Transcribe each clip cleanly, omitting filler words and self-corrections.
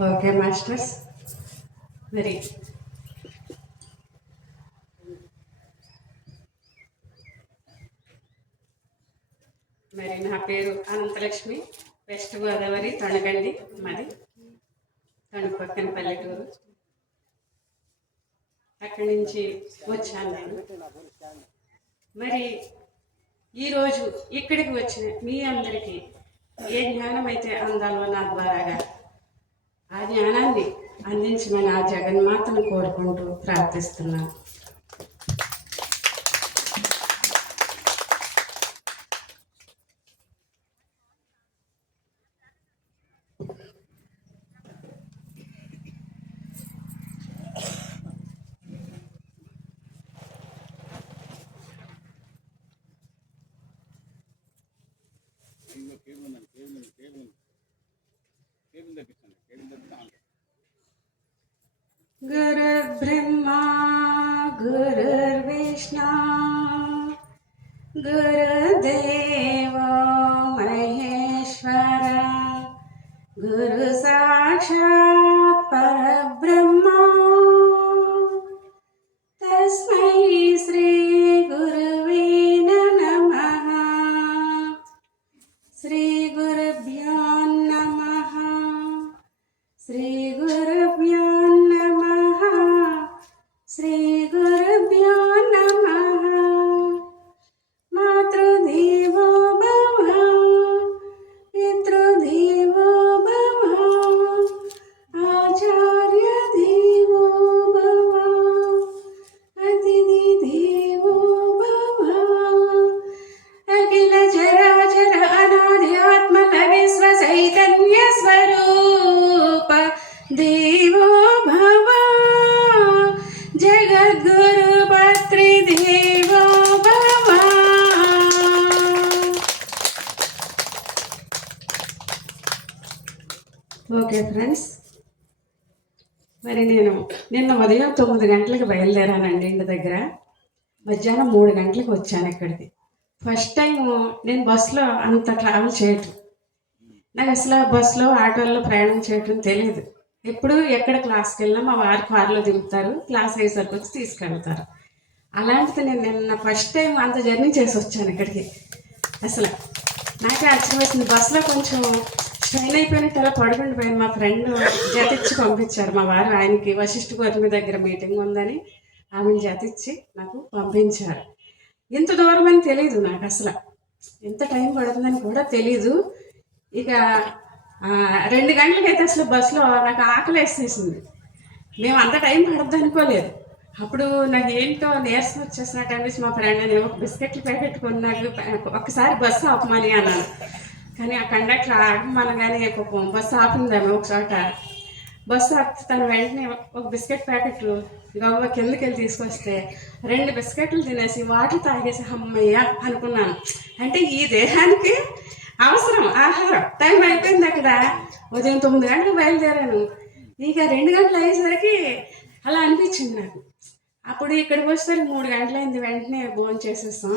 Okay masters. మరి మరి నా పేరు అనంతలక్ష్మి. వెస్ట్ గోదావరి తణగండి మాది. తణుకు పక్కన పల్లెటూరు. అక్కడి నుంచి వచ్చాను నేను. మరి ఈరోజు ఇక్కడికి వచ్చిన మీ అందరికీ ఏ జ్ఞానం అయితే అందాలో నా ద్వారాగా ఆ జ్ఞానాన్ని అందించమని ఆ జగన్మాతను కోరుకుంటూ ప్రార్థిస్తున్నాను. गुरुर्ब्रह्मा गुरुर्विष्णु गुरुदेव महेश्वर गुरु साक्षात् परब्रह्मा तस्मै श्री गुरुवे नमः. श्री गुरुभ्यो नमः. श्री गुरुभ्यो नमः. श्री गुरुभ्यो नमः. मातृदेवो भव पितृदेवो भव आचार्य देवो भव अतिथि देवो भव अखिल चराचर अनाध्यात्मक विश्व चैतन्य स्वरूप देवो भव जगद्गुरु पितृदेवो भव. ఓకే ఫ్రెండ్స్, మరి నేను నిన్న ఉదయం 9 గంటలకు బయలుదేరానండి ఇంటి దగ్గర. మధ్యాహ్నం 3 గంటలకు వచ్చాను ఇక్కడికి. ఫస్ట్ టైం నేను బస్సులో అంత ట్రావెల్ చేయటం. నాకు అసలు బస్సులో ఆటోల్లో ప్రయాణం చేయటం తెలియదు. ఎప్పుడు ఎక్కడ క్లాస్కి వెళ్ళినా మా వారి కారులో దిగుతారు, క్లాస్ అయ్యేసరికి వచ్చి తీసుకెళ్తారు. అలాంటిది నేను నిన్న ఫస్ట్ టైం అంత జర్నీ చేసి వచ్చాను ఇక్కడికి. అసలు నాకే ఆశ్చర్యం వేసింది. బస్సులో కొంచెం స్ట్రైన్ అయిపోయినట్టు అలా పడుకుని పోయాను. మా ఫ్రెండ్ జతిచ్చి పంపించారు మా వారు. ఆయనకి వశిష్ఠ గౌతమి దగ్గర మీటింగ్ ఉందని ఆమెను జతిచ్చి నాకు పంపించారు. ఇంత దూరం అని తెలీదు నాకు, అసలు ఎంత టైం పడుతుందని కూడా తెలీదు. ఇక 2 గంటలకైతే అసలు బస్సులో నాకు ఆకలి వేసేసింది. మేము అంత టైం పడద్దు అనుకోలేదు. అప్పుడు నాకు ఏంటో నీరసం వచ్చేసినట్టు అనిపించి మా ఫ్రెండ్ నేను ఒక బిస్కెట్లు ప్యాకెట్ కొన్నాను, ఒక్కసారి బస్సు ఆపమని అన్నాను. కానీ ఆ కండక్టర్ ఆగమనగానే బస్సు ఆపిందాము ఒక చోట. బస్సు ఆపితే తను వెంటనే ఒక బిస్కెట్ ప్యాకెట్ గవ్వ కిందకి వెళ్ళి తీసుకొస్తే 2 బిస్కెట్లు తినేసి వాటర్ తాగేసి అమ్మయ్య అనుకున్నాను. అంటే ఈ దేహానికి అవసరం ఆహారం. టైం అయిపోయింది అక్కడ. ఉదయం 9 గంటలకు బయలుదేరాను. ఇక 2 గంటలు అయ్యేసరికి అలా అనిపించింది నాకు. అప్పుడు ఇక్కడికి వచ్చేసరికి 3 గంటలైంది. వెంటనే భోజనం చేసేస్తాం.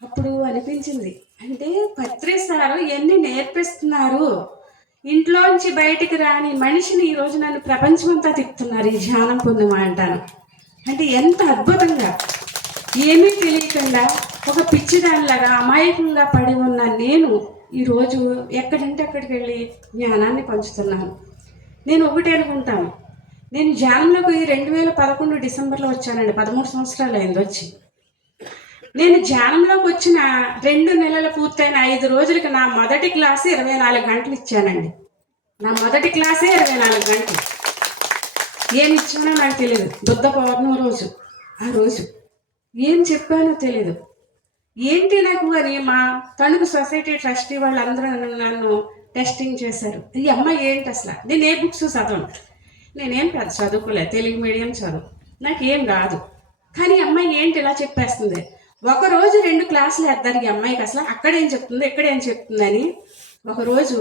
అప్పుడు అనిపించింది, అంటే పత్రి సారు ఎన్ని నేర్పిస్తున్నారు. ఇంట్లోంచి బయటికి రాని మనిషిని ఈరోజు నన్ను ప్రపంచమంతా తిప్పుతున్నారు ఈ ధ్యానం పొందమా అంటాను. అంటే ఎంత అద్భుతంగా, ఏమీ తెలియకుండా ఒక పిచ్చిదానిలాగా అమాయకంగా పడి ఉన్న నేను ఈరోజు ఎక్కడంటే అక్కడికి వెళ్ళి జ్ఞానాన్ని పంచుతున్నాను. నేను ఒకటి అనుకుంటాను, నేను ధ్యానంలోకి 2011 డిసెంబర్లో వచ్చానండి. 13 సంవత్సరాలు అయింది వచ్చి. నేను ధ్యానంలోకి వచ్చిన 2 నెలలు పూర్తయిన 5 రోజులకి నా మొదటి క్లాసు 24 గంటలు ఇచ్చానండి. నా మొదటి క్లాసే 24 గంటలు. ఏమి ఇచ్చానో నాకు తెలియదు. బుద్ధ పౌర్ణమి రోజు, ఆ రోజు ఏం చెప్పానో తెలీదు. ఏంటి నాకు అని మా తణుకు సొసైటీ ట్రస్టీ వాళ్ళందరూ నన్ను టెస్టింగ్ చేశారు. ఈ అమ్మాయి ఏంటి అసలు, నేను ఏ బుక్స్ చదవను, నేనేం పెద్ద చదువుకోలేదు, తెలుగు మీడియం చదువు, నాకేం రాదు. కానీ అమ్మాయి ఏంటి ఇలా చెప్పేస్తుంది. ఒకరోజు 2 క్లాసులు వేద్దారు ఈ అమ్మాయికి. అసలు అక్కడేం చెప్తుంది ఎక్కడేం చెప్తుందని ఒకరోజు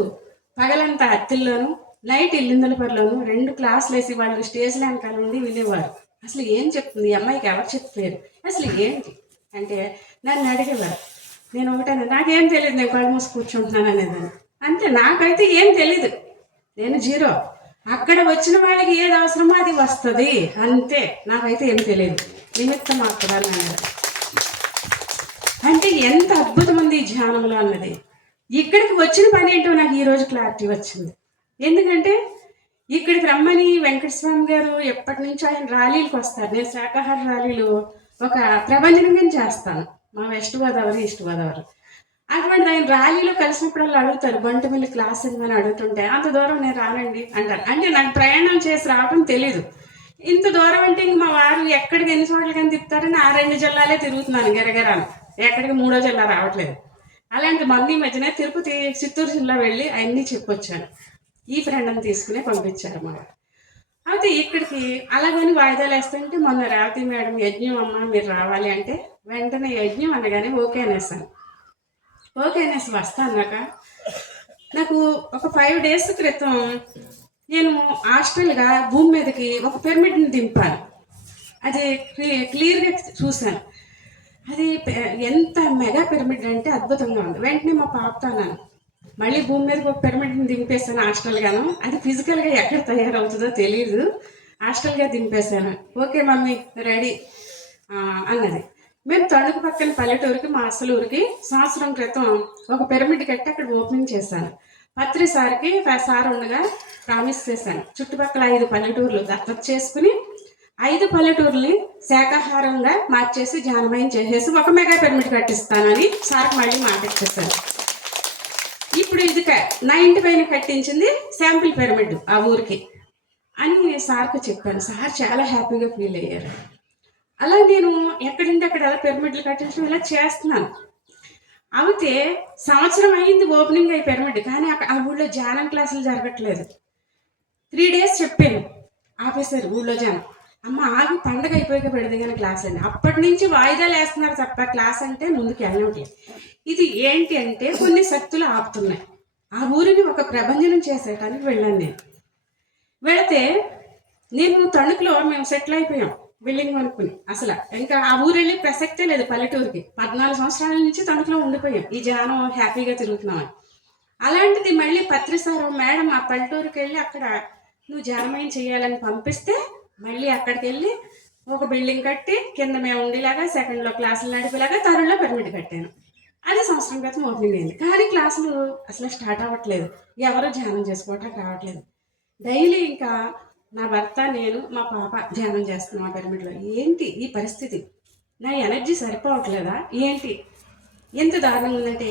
పగలంతా అత్తిల్లోను నైట్ ఇల్లిందలపరిలోను 2 క్లాసులు వేసి వాళ్ళు స్టేజ్ వెనకాల నుండి వినేవారు. అసలు ఏం చెప్తుంది ఈ అమ్మాయికి, ఎవరు చెప్పారు, అసలు ఏంటి అంటే నన్ను అడిగేవారు. నేను ఒకటే, నాకేం తెలియదు, నేను కళ్ళు మూసి కూర్చుంటున్నాను అనేదాన్ని. అంతే, నాకైతే ఏం తెలీదు, నేను జీరో. అక్కడ వచ్చిన వాళ్ళకి ఏది అవసరమో అది వస్తుంది అంతే. నాకైతే ఏం తెలియదు, నిమిత్త మాత్రాలు అన్నది. అంటే ఎంత అద్భుతం ఉంది ఈ ధ్యానంలో అన్నది. ఇక్కడికి వచ్చిన పని ఏంటో నాకు ఈరోజు క్లారిటీ వచ్చింది. ఎందుకంటే ఇక్కడికి రమ్మని వెంకటస్వామి గారు ఎప్పటి నుంచో ఆయన ర్యాలీలకు వస్తారు. నేను శాకాహార ర్యాలీలు ఒక ప్రభంజనంగా చేస్తాను, మా వెస్ట్ గోదావరి ఈస్ట్ గోదావరి. అటువంటి ఆయన ర్యాలీలో కలిసినప్పుడల్లా అడుగుతారు, బంటుమిల్లి క్లాస్ ఇవ్వమని అడుగుతుంటే అంత దూరం నేను రానండి అంటారు. అంటే నాకు ప్రయాణం చేసి రావడం తెలీదు. ఇంత దూరం అంటే ఇంక మా వారు ఎక్కడికి ఎన్ని చోట్లకి అని తిప్పుతారని ఆ 2 జిల్లాలే తిరుగుతున్నాను గిరగిరాను, ఎక్కడికి 3వ జిల్లా రావట్లేదు. అలాంటి మంది మధ్యనే తిరుపతి చిత్తూరు జిల్లా వెళ్ళి అవన్నీ చెప్పొచ్చాను. ఈ ఫ్రెండ్ని తీసుకునే పంపించారు మా వారు. అయితే ఇక్కడికి అలాగని వాయిదాలు వేస్తుంటే మొన్న రేవతి మేడం యజ్ఞం అమ్మ మీరు రావాలి అంటే వెంటనే యజ్ఞం అనగానే ఓకే అనేసాను. ఓకే అనేసి వస్తాన్నాక నాకు ఒక 5 days క్రితం నేను హాస్టల్గా భూమి మీదకి ఒక పిరమిడ్ని దింపాను. అది క్లియర్గా చూశాను. అది ఎంత మెగా పిరమిడ్ అంటే అద్భుతంగా ఉంది. వెంటనే మా పాపతో అన్నాను, మళ్ళీ భూమి మీదకి ఒక పిరమిడ్ని దింపేశాను హాస్టల్గాను. అది ఫిజికల్గా ఎక్కడ తయారవుతుందో తెలియదు, హాస్టల్గా దింపేశాను. ఓకే మమ్మీ రెడీ అన్నది. మేము తణుకు పక్కన పల్లెటూరికి మా అసలు ఊరికి సంవత్సరం క్రితం ఒక పిరమిడ్ కట్టి అక్కడ ఓపెనింగ్ చేశాను. పత్రి సార్కి సార్ ఉండగా ప్రామిస్ చేశాను, చుట్టుపక్కల 5 పల్లెటూర్లు దత్తత చేసుకుని 5 పల్లెటూర్లని శాకాహారంగా మార్చేసి ధ్యానమయం చేసేసి ఒక మెగా పిరమిడ్ కట్టిస్తానని సార్కి మళ్ళీ మాట ఇచ్చేసాను. ఇప్పుడు ఇది నా ఇంటి పైన కట్టించింది శాంపిల్ పిరమిడ్ ఆ ఊరికి అని సార్కి చెప్పాను. సార్ చాలా హ్యాపీగా ఫీల్ అయ్యారు. అలా నేను ఎక్కడింటే అక్కడ పిరమిడ్లు కట్టించడం ఇలా చేస్తున్నాను. అయితే సంవత్సరం అయింది ఓపెనింగ్ అయ్యి పిరమిడ్, కానీ ఆ ఊళ్ళో ధ్యానం క్లాసులు జరగట్లేదు. 3 days చెప్పాను, ఆపేశారు ఊళ్ళో జనం. అమ్మ ఆగి పండగ అయిపోయాక పెడితే కానీ క్లాస్ అని. అప్పటి నుంచి వాయిదాలు వేస్తున్నారు తప్ప క్లాస్ అంటే ముందుకు వెళ్ళట్లేదు. ఇది ఏంటి అంటే కొన్ని శక్తులు ఆపుతున్నాయి. ఆ ఊరిని ఒక ప్రభంజనం చేసేటానికి వెళ్ళాను నేను. వెళితే నేను తణుకులో మేము సెటిల్ అయిపోయాం బిల్డింగ్ అనుకుని. అసలు ఇంకా ఆ ఊరు వెళ్ళి ప్రసక్తే లేదు పల్లెటూరికి. 14 సంవత్సరాల నుంచి తణుకులో ఉండిపోయాం, ఈ జనం హ్యాపీగా తిరుగుతున్నామని. అలాంటిది మళ్ళీ పత్రిసారు మేడం ఆ పల్లెటూరుకి వెళ్ళి అక్కడ నువ్వు ధ్యానమయం చేయాలని పంపిస్తే మళ్ళీ అక్కడికి వెళ్ళి ఒక బిల్డింగ్ కట్టి కింద మేము ఉండేలాగా సెకండ్లో క్లాసులు నడిపేలాగా థర్డ్లో పిరమిడ్ కట్టాను. అది సంవత్సరం క్రితం ఓపెనింగ్ అయింది. కానీ క్లాసులు అసలు స్టార్ట్ అవ్వట్లేదు, ఎవరు ధ్యానం చేసుకోవటానికి రావట్లేదు. డైలీ ఇంకా నా భర్త నేను మా పాప ధ్యానం చేస్తున్నాం ఆ పిరమిడ్లో. ఏంటి ఈ పరిస్థితి, నా ఎనర్జీ సరిపోవట్లేదా ఏంటి, ఎంత దారుణంగా ఉందంటే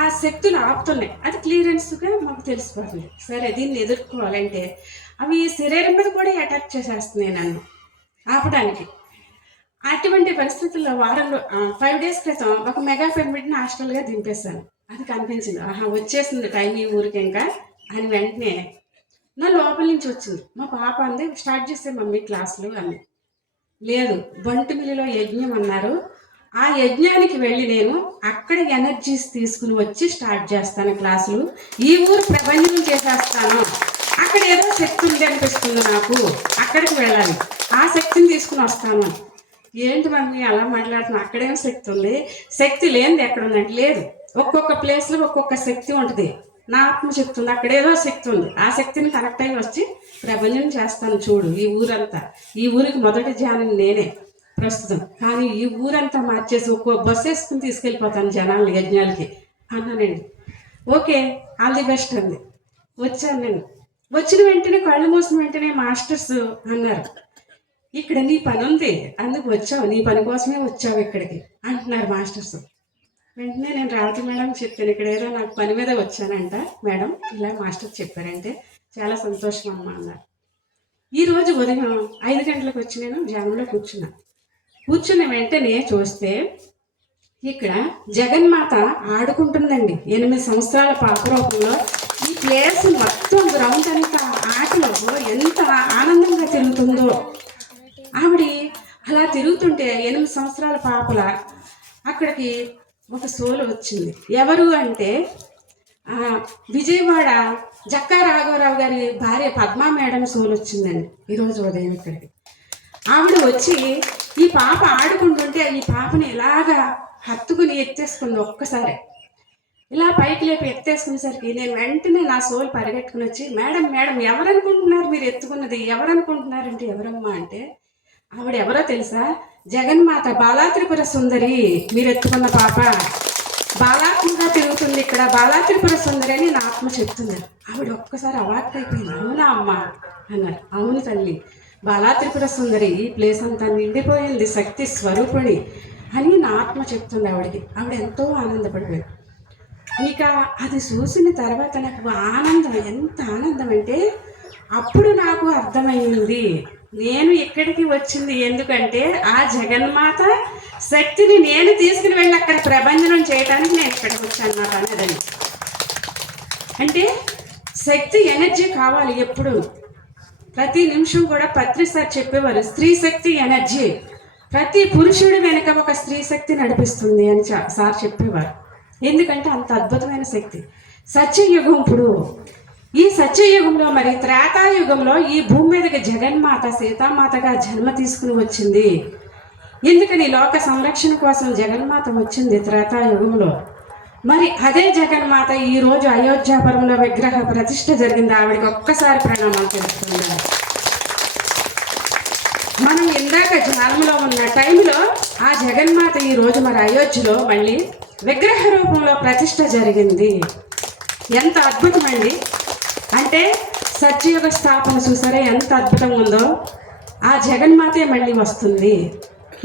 ఆ శక్తులు ఆపుతున్నాయి. అది క్లియరెన్స్గా మాకు తెలిసిపోతుంది. సరే దీన్ని ఎదుర్కోవాలంటే అవి శరీరం మీద కూడా అటాక్ చేసేస్తున్నాయి నన్ను ఆపడానికి. అటువంటి పరిస్థితుల్లో వారంలో 5 days క్రితం ఒక మెగా పిరమిడ్ని హాస్టల్గా దింపేశాను. అది కనిపించింది, ఆహా వచ్చేసింది టైం ఈ ఊరికి ఇంకా అని. వెంటనే నా లోపల నుంచి వచ్చింది, మా పాప అంది స్టార్ట్ చేస్తే మమ్మీ క్లాసులు అని. లేదు, బంటుమిల్లిలో యజ్ఞం అన్నారు, ఆ యజ్ఞానికి వెళ్ళి నేను అక్కడ ఎనర్జీస్ తీసుకుని వచ్చి స్టార్ట్ చేస్తాను క్లాసులు, ఈ ఊరు ప్రపంచం చేసేస్తాను. అక్కడ ఏదో శక్తి ఉంది అనిపిస్తుంది నాకు, అక్కడికి వెళ్ళాలి, ఆ శక్తిని తీసుకుని వస్తాను. ఏంటి మమ్మీ అలా మాట్లాడుతున్నా, అక్కడేం శక్తి ఉంది, శక్తి లేనిది ఎక్కడ ఉందంటే లేదు. ఒక్కొక్క ప్లేస్లో ఒక్కొక్క శక్తి ఉంటుంది. నా ఆత్మ శక్తి ఉంది, అక్కడ ఏదో శక్తి ఉంది, ఆ శక్తిని కనెక్ట్ అయ్యి వచ్చి ప్రపంచం చేస్తాను చూడు ఈ ఊరంతా. ఈ ఊరికి మొదటి ధ్యానం నేనే ప్రస్తుతం, కానీ ఈ ఊరంతా మార్చేసి ఒక్కో బస్సు వేసుకుని తీసుకెళ్ళిపోతాను జనాలు యజ్ఞాలకి అన్నానండి. ఓకే ఆల్ ది బెస్ట్ అంది. వచ్చాను నేను. వచ్చిన వెంటనే కళ్ళు మూసిన వెంటనే మాస్టర్స్ అన్నారు, ఇక్కడ నీ పని ఉంది అందుకు వచ్చావు, నీ పని కోసమే వచ్చావు ఇక్కడికి అంటున్నారు మాస్టర్స్. వెంటనే నేను రేవతి మేడం చెప్పాను, ఇక్కడ ఏదో నాకు పని మీద వచ్చానంట మేడం, ఇలా మాస్టర్ చెప్పారంటే చాలా సంతోషం అమ్మ అన్నారు. ఈరోజు ఉదయం 5 గంటలకు వచ్చి నేను ధ్యానంలో కూర్చున్న వెంటనే చూస్తే ఇక్కడ జగన్మాత ఆడుకుంటుందండి 8 సంవత్సరాల పాప రూపంలో. ఈ ప్లేస్ మొత్తం గ్రౌండ్ అంతా ఆటలో ఎంత ఆనందంగా తిరుగుతుందో. ఆవిడ అలా తిరుగుతుంటే 8 సంవత్సరాల పాపల అక్కడికి ఒక సోలు వచ్చింది. ఎవరు అంటే విజయవాడ జక్కా రాఘవరావు గారి భార్య పద్మా మేడం సోలు వచ్చిందండి ఈరోజు ఉదయం ఇక్కడికి. ఆవిడ వచ్చి ఈ పాప ఆడుకుంటుంటే ఈ పాపని ఇలాగా హత్తుకుని ఎత్తేసుకుంది ఒక్కసారి. ఇలా పైకి లేపి ఎత్తేసుకునేసరికి నేను వెంటనే నా సోల్ పరిగెట్టుకుని వచ్చి, మేడం మేడం ఎవరనుకుంటున్నారు మీరు ఎత్తుకున్నది, ఎవరనుకుంటున్నారంటే ఎవరమ్మా అంటే, ఆవిడ ఎవరో తెలుసా, జగన్మాత బాలా త్రిపుర సుందరి మీరు ఎత్తుకున్న పాప బాలాత్మగా తిరుగుతుంది ఇక్కడ, బాలా త్రిపుర సుందరి అని నా ఆత్మ చెప్తుంది. ఆవిడ ఒక్కసారి అవాక్ అయిపోయింది. అవునా అమ్మ అన్నారు. అవును తల్లి, బాలా త్రిపుర సుందరి ఈ ప్లేస్ అంతా నిండిపోయింది, శక్తి స్వరూపిణి అని నా ఆత్మ చెప్తుంది ఆవిడకి. ఆవిడ ఎంతో ఆనందపడిపోయింది. ఇక అది చూసిన తర్వాత నాకు ఆనందం, ఎంత ఆనందం అంటే అప్పుడు నాకు అర్థమైంది నేను ఇక్కడికి వచ్చింది ఎందుకంటే ఆ జగన్మాత శక్తిని నేను తీసుకుని వెళ్ళి అక్కడ ప్రభంజనం చేయడానికి నేను ఇక్కడికి వచ్చాను అన్నమాట అనేదని. అంటే శక్తి ఎనర్జీ కావాలి ఎప్పుడు, ప్రతి నిమిషం కూడా పత్రి సార్ చెప్పేవారు, స్త్రీ శక్తి ఎనర్జీ, ప్రతి పురుషుడి వెనుక ఒక స్త్రీ శక్తి నడిపిస్తుంది అని సార్ చెప్పేవారు. ఎందుకంటే అంత అద్భుతమైన శక్తి. సత్యయుగం ఇప్పుడు, ఈ సత్యయుగంలో మరి త్రేతాయుగంలో ఈ భూమి మీదకి జగన్మాత సీతామాతగా జన్మ తీసుకుని వచ్చింది. ఎందుకని లోక సంరక్షణ కోసం జగన్మాత వచ్చింది త్రేతాయుగంలో. మరి అదే జగన్మాత ఈరోజు అయోధ్యాపురంలో విగ్రహ ప్రతిష్ఠ జరిగింది. ఆవిడకి ఒక్కసారి ప్రణామాలు తెలుస్తుంది. మనం ఇందాక ధ్యానంలో ఉన్న టైంలో ఆ జగన్మాత ఈరోజు మరి అయోధ్యలో మళ్ళీ విగ్రహ రూపంలో ప్రతిష్ఠ జరిగింది. ఎంత అద్భుతమండి. అంటే సత్యయుగ స్థాపన చూసారా ఎంత అద్భుతంగా ఉందో. ఆ జగన్మాతే మళ్ళీ వస్తుంది.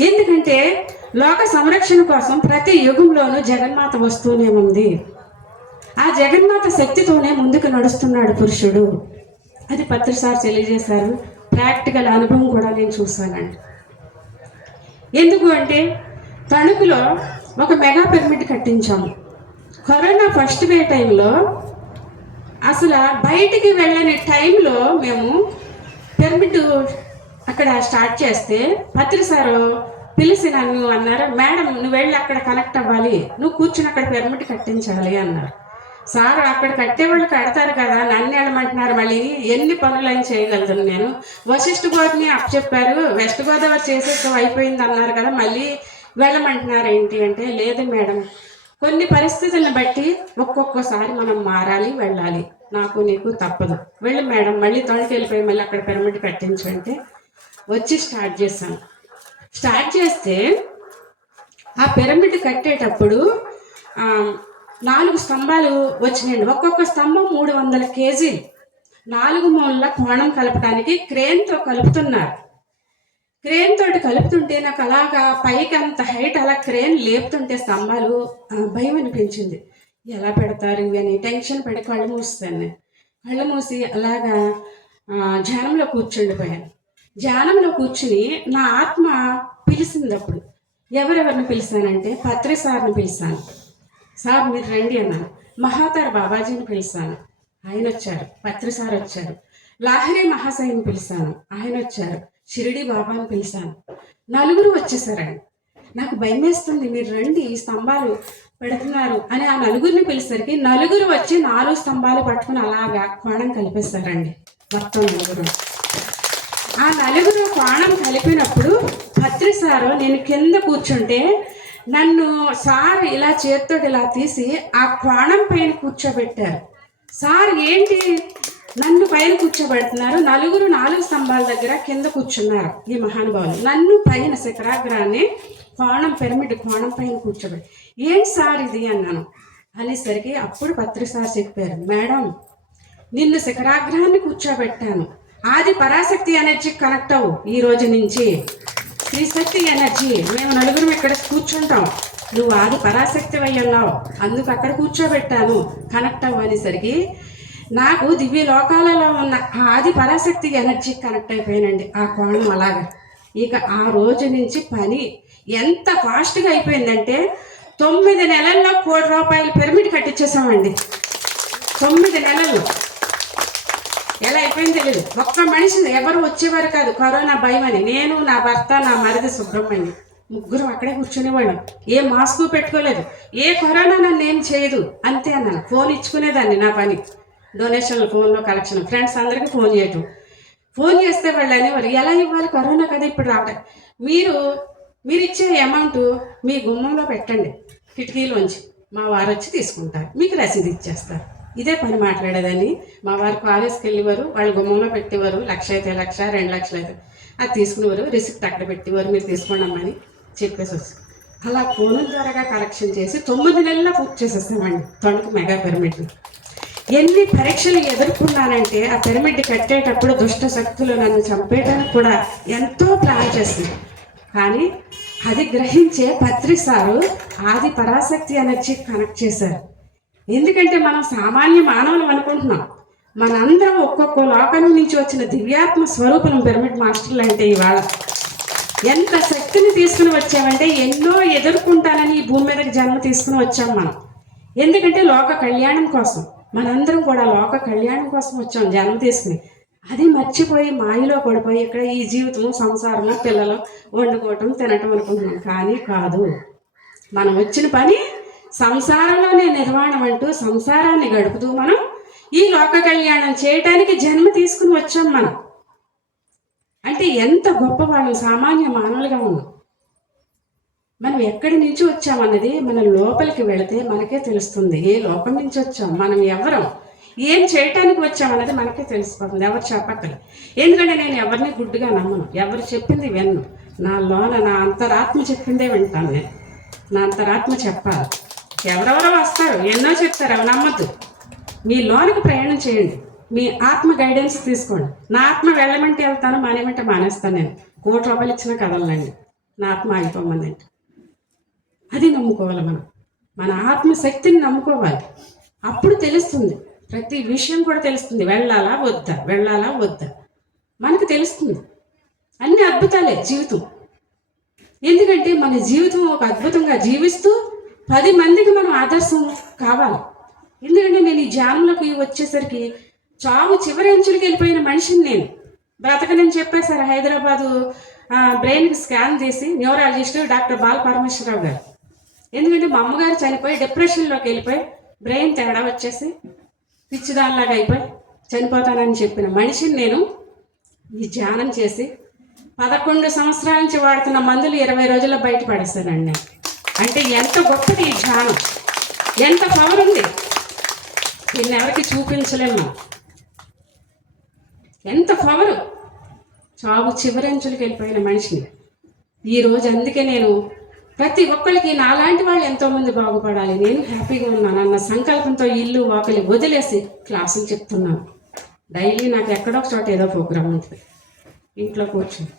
ఎందుకంటే లోక సంరక్షణ కోసం ప్రతి యుగంలోనూ జగన్మాత వస్తూనే ఉంది. ఆ జగన్మాత శక్తితోనే ముందుకు నడుస్తున్నాడు పురుషుడు. అది పత్రిసారి తెలియజేశారు. ప్రాక్టికల్ అనుభవం కూడా నేను చూశానండి. ఎందుకు అంటే తణుకులో ఒక mega pyramid కట్టించాము. Corona first way టైంలో అసలు బయటికి వెళ్ళని టైంలో మేము పిరమిడ్ అక్కడ స్టార్ట్ చేస్తే పత్రి సారు పిలిచి నన్ను అన్నారు, మేడం నువ్వు వెళ్ళి అక్కడ కనెక్ట్ అవ్వాలి, నువ్వు కూర్చుని అక్కడ పిరమిడ్ కట్టించాలి అన్నారు. సార్ అక్కడ కట్టేవాళ్ళు కడతారు కదా, నన్ను వెళ్ళమంటున్నారు, మళ్ళీ ఎన్ని పనులు చేయగలుగుతాను నేను. వశిష్ఠ గోదావరిని అప్పచెప్పారు, వెస్ట్ గోదావరి చేసేసి అయిపోయింది అన్నారు కదా, మళ్ళీ వెళ్ళమంటున్నారు ఏంటి అంటే, లేదు మేడం కొన్ని పరిస్థితులను బట్టి ఒక్కొక్కసారి మనం మారాలి, వెళ్ళాలి, నాకు నీకు తప్పదు, వెళ్ళి మేడం మళ్ళీ తొణికి వెళ్ళిపోయి మళ్ళీ అక్కడ పిరమిడ్ కట్టించంటే వచ్చి స్టార్ట్ చేశాను. స్టార్ట్ చేస్తే ఆ పిరమిడ్ కట్టేటప్పుడు 4 స్తంభాలు వచ్చినాయండి. ఒక్కొక్క స్తంభం 300 కేజీలు. 4 మూలల కోణం కలపడానికి క్రేన్తో కలుపుతున్నారు. క్రేన్ తోటి కలుపుతుంటే నాకు అలాగా పైకి అంత హైట్ అలా క్రేన్ లేపుతుంటే స్తంభాలు భయం అనిపించింది. ఎలా పెడతారు ఇవి అని టెన్షన్ పడి కళ్ళు మూస్తాను. కళ్ళు మూసి అలాగా ధ్యానంలో కూర్చుండిపోయాను. ధ్యానంలో కూర్చుని నా ఆత్మ పిలిచింది. అప్పుడు ఎవరెవరిని పిలిచానంటే పత్రి సార్ని పిలిచాను. సార్ మీరు రండి అన్నాను. మహాతార్ బాబాజీని పిలిచాను, ఆయన వచ్చారు. పత్రి సార్ వచ్చారు. లాహిరి మహాశయని పిలిచాను, ఆయన వచ్చారు. షిరిడి బాబాని పిలిచాను. 4 వచ్చేసారండి. నాకు భయం వేస్తుంది, మీరు రండి ఈ స్తంభాలు పెడుతున్నారు అని ఆ 4ని పిలిచేసరికి 4 వచ్చి 4 స్తంభాలు పట్టుకుని అలాగా కోణం కలిపేస్తారండి. మొత్తం 4. ఆ 4 కోణం కలిపినప్పుడు పత్రి సారు నేను కింద కూర్చుంటే నన్ను సార్ ఇలా చేతితో ఇలా తీసి ఆ కోణం పైన కూర్చోబెట్టారు. సార్ ఏంటి నన్ను పైన కూర్చోబెడుతున్నారు, 4 స్తంభాల దగ్గర కింద కూర్చున్నారు ఈ మహానుభావులు. నన్ను పైన శిఖరాగ్రాన్ని కోణం పిరమిడ్ కోణం పైన కూర్చోబెట్టి ఏంటి సార్ ఇది అన్నాను. అనేసరికి అప్పుడు పత్రి సార్ చెప్పారు, మేడం నిన్ను శిఖరాగ్రహాన్ని కూర్చోబెట్టాను, ఆది పరాశక్తి ఎనర్జీకి కనెక్ట్ అవ్వు ఈ రోజు నుంచి. శ్రీశక్తి ఎనర్జీ మేము 4 ఇక్కడ కూర్చుంటాం, నువ్వు ఆది పరాశక్తి అయి ఉన్నావు, అందుకు అక్కడ కూర్చోబెట్టాను, కనెక్ట్ అవ్వు అనేసరికి నాకు దివ్య లోకాలలో ఉన్న ఆది పరాశక్తి ఎనర్జీకి కనెక్ట్ అయిపోయానండి ఆ కోణం అలాగా. ఇక ఆ రోజు నుంచి పని ఎంత ఫాస్ట్గా అయిపోయిందంటే 9 నెలల్లో ₹1,00,00,000 పిరమిడ్ కట్టించేసామండి. 9 నెలల్లో ఎలా అయిపోయింది తెలియదు. ఒక్క మనిషి ఎవరు వచ్చేవారు కాదు, కరోనా భయం అని. నేను, నా భర్త, నా మరిది సుబ్రహ్మణ్యం 3 అక్కడే కూర్చునేవాళ్ళం. ఏ మాస్క్ పెట్టుకోలేదు, ఏ కరోనా నన్ను ఏం చేయదు అంతే అన్నాను. ఫోన్ ఇచ్చుకునేదాన్ని, నా పని డొనేషన్లు, ఫోన్లో కలెక్షన్, ఫ్రెండ్స్ అందరికీ ఫోన్ చేయటం. ఫోన్ చేస్తే వాళ్ళు అనేవారు ఎలా ఇవ్వాలి, కరోనా కదా ఇప్పుడు రావడం, మీరు ఇచ్చే అమౌంట్ మీ గుమ్మంలో పెట్టండి కిటికీలోంచి, మా వారు వచ్చి తీసుకుంటారు, మీకు రసీదు ఇచ్చేస్తారు. ఇదే పని మాట్లాడేదని. మా వారు కాలేజ్కి వెళ్ళేవారు, వాళ్ళు గుమ్మంలో పెట్టేవారు. 1,00,000 అయితే 1,00,000, 2,00,000 అయితే అది తీసుకునేవారు. రిసిప్ట్ అక్కడ పెట్టేవారు, మీరు తీసుకోండి అమ్మని చెప్పేసి వచ్చి అలా ఫోన్ ద్వారా కలెక్షన్ చేసి 9 నెలల్లో పూర్తి చేసేస్తామండి తణుకు మెగా పిరమిడ్ని. ఎన్ని పరీక్షలు ఎదుర్కొన్నానంటే ఆ పిరమిడ్ కట్టేటప్పుడు దుష్ట శక్తులు నన్ను చంపేయడానికి కూడా ఎంతో ప్లాన్ చేసింది. కానీ అది గ్రహించే పత్రి సారు ఆది పరాశక్తి ఎనర్జీ కనెక్ట్ చేశారు. ఎందుకంటే మనం సామాన్య మానవులు అనుకుంటున్నాం, మనందరం ఒక్కొక్క లోకం నుంచి వచ్చిన దివ్యాత్మ స్వరూపం పిరమిడ్ మాస్టర్లు అంటే ఇవాళ ఎంత శక్తిని తీసుకుని వచ్చామంటే ఎన్నో ఎదుర్కొంటానని ఈ భూమి మీదకి జన్మ తీసుకుని వచ్చాం మనం. ఎందుకంటే లోక కళ్యాణం కోసం, మనందరం కూడా లోక కళ్యాణం కోసం వచ్చాం జన్మ తీసుకుని. అది మర్చిపోయి మాయలో పడిపోయి ఇక్కడ ఈ జీవితం, సంసారము, పిల్లలు వండుకోవటం, తినటం అనుకుంటున్నాం. కానీ కాదు, మనం వచ్చిన పని సంసారంలోనే నిర్వాణం అంటూ సంసారాన్ని గడుపుతూ మనం ఈ లోక కళ్యాణం చేయటానికి జన్మ తీసుకుని వచ్చాం మనం. అంటే ఎంత గొప్పవాళ్ళం, సామాన్య మానవులుగా ఉన్నాం. మనం ఎక్కడి నుంచి వచ్చామన్నది మన లోపలికి వెళితే మనకే తెలుస్తుంది. ఏ లోకం నుంచి వచ్చాం, మనం ఎవరం, ఏం చేయటానికి వచ్చామన్నది మనకే తెలిసిపోతుంది, ఎవరు చెప్పక్కర్లేదు. ఎందుకంటే నేను ఎవరిని గుడ్డుగా నమ్మను, ఎవరు చెప్పింది విన్ను. నా లోన నా అంతరాత్మ చెప్పిందే వింటాను నేను. నా అంతరాత్మ చెప్పాలి. ఎవరెవరో వస్తారు, ఎన్నో చెప్తారు, అవి నమ్మద్దు. మీ లోనికి ప్రయాణం చేయండి, మీ ఆత్మ గైడెన్స్ తీసుకోండి. నా ఆత్మ వెళ్ళమంటే వెళ్తాను, మానేమంటే మానేస్తాను. నేను ₹1,00,000 ఇచ్చినా కదలండి, నా ఆత్మ ఆగిపోమందంటే. అది నమ్ముకోవాలి మనం, మన ఆత్మశక్తిని నమ్ముకోవాలి. అప్పుడు తెలుస్తుంది, ప్రతి విషయం కూడా తెలుస్తుంది. వెళ్ళాలా వద్దా, వెళ్ళాలా వద్దా మనకు తెలుస్తుంది. అన్ని అద్భుతాలే జీవితం. ఎందుకంటే మన జీవితం ఒక అద్భుతంగా జీవిస్తూ 10 మందికి మనం ఆదర్శం కావాలి. ఎందుకంటే నేను ఈ ధ్యానంలోకి వచ్చేసరికి చావు చివరి అంచులకి వెళ్ళిపోయిన మనిషిని నేను. బ్రతకనని చెప్పేశారు హైదరాబాదు బ్రెయిన్కి స్కాన్ చేసి న్యూరాలజిస్ట్ డాక్టర్ బాల పరమేశ్వరరావు గారు. ఎందుకంటే మా అమ్మగారు చనిపోయి డిప్రెషన్లోకి వెళ్ళిపోయి బ్రెయిన్ తేడా వచ్చేసి పిచ్చిదానిలాగా అయిపోయి చనిపోతానని చెప్పిన మనిషిని నేను ఈ ధ్యానం చేసి 11 సంవత్సరాల నుంచి వాడుతున్న మందులు 20 రోజుల్లో బయటపడేస్తానండి నేను. అంటే ఎంత గొప్పది ఈ ధ్యానం, ఎంత పవర్ ఉంది, దీన్ని ఎవరికి చూపించలేము. ఎంత పవరు, చావు చివరంచులకి వెళ్ళిపోయిన మనిషిని ఈరోజు. అందుకే నేను ప్రతి ఒక్కరికి నాలాంటి వాళ్ళు ఎంతోమంది బాగుపడాలి, నేను హ్యాపీగా ఉన్నాను అన్న సంకల్పంతో ఇల్లు వాకిలి వదిలేసి క్లాసులు చెప్తున్నాను. డైలీ నాకు ఎక్కడో ఒక చోట ఏదో ప్రోగ్రామ్ ఉంటుంది, ఇంట్లో కూర్చొని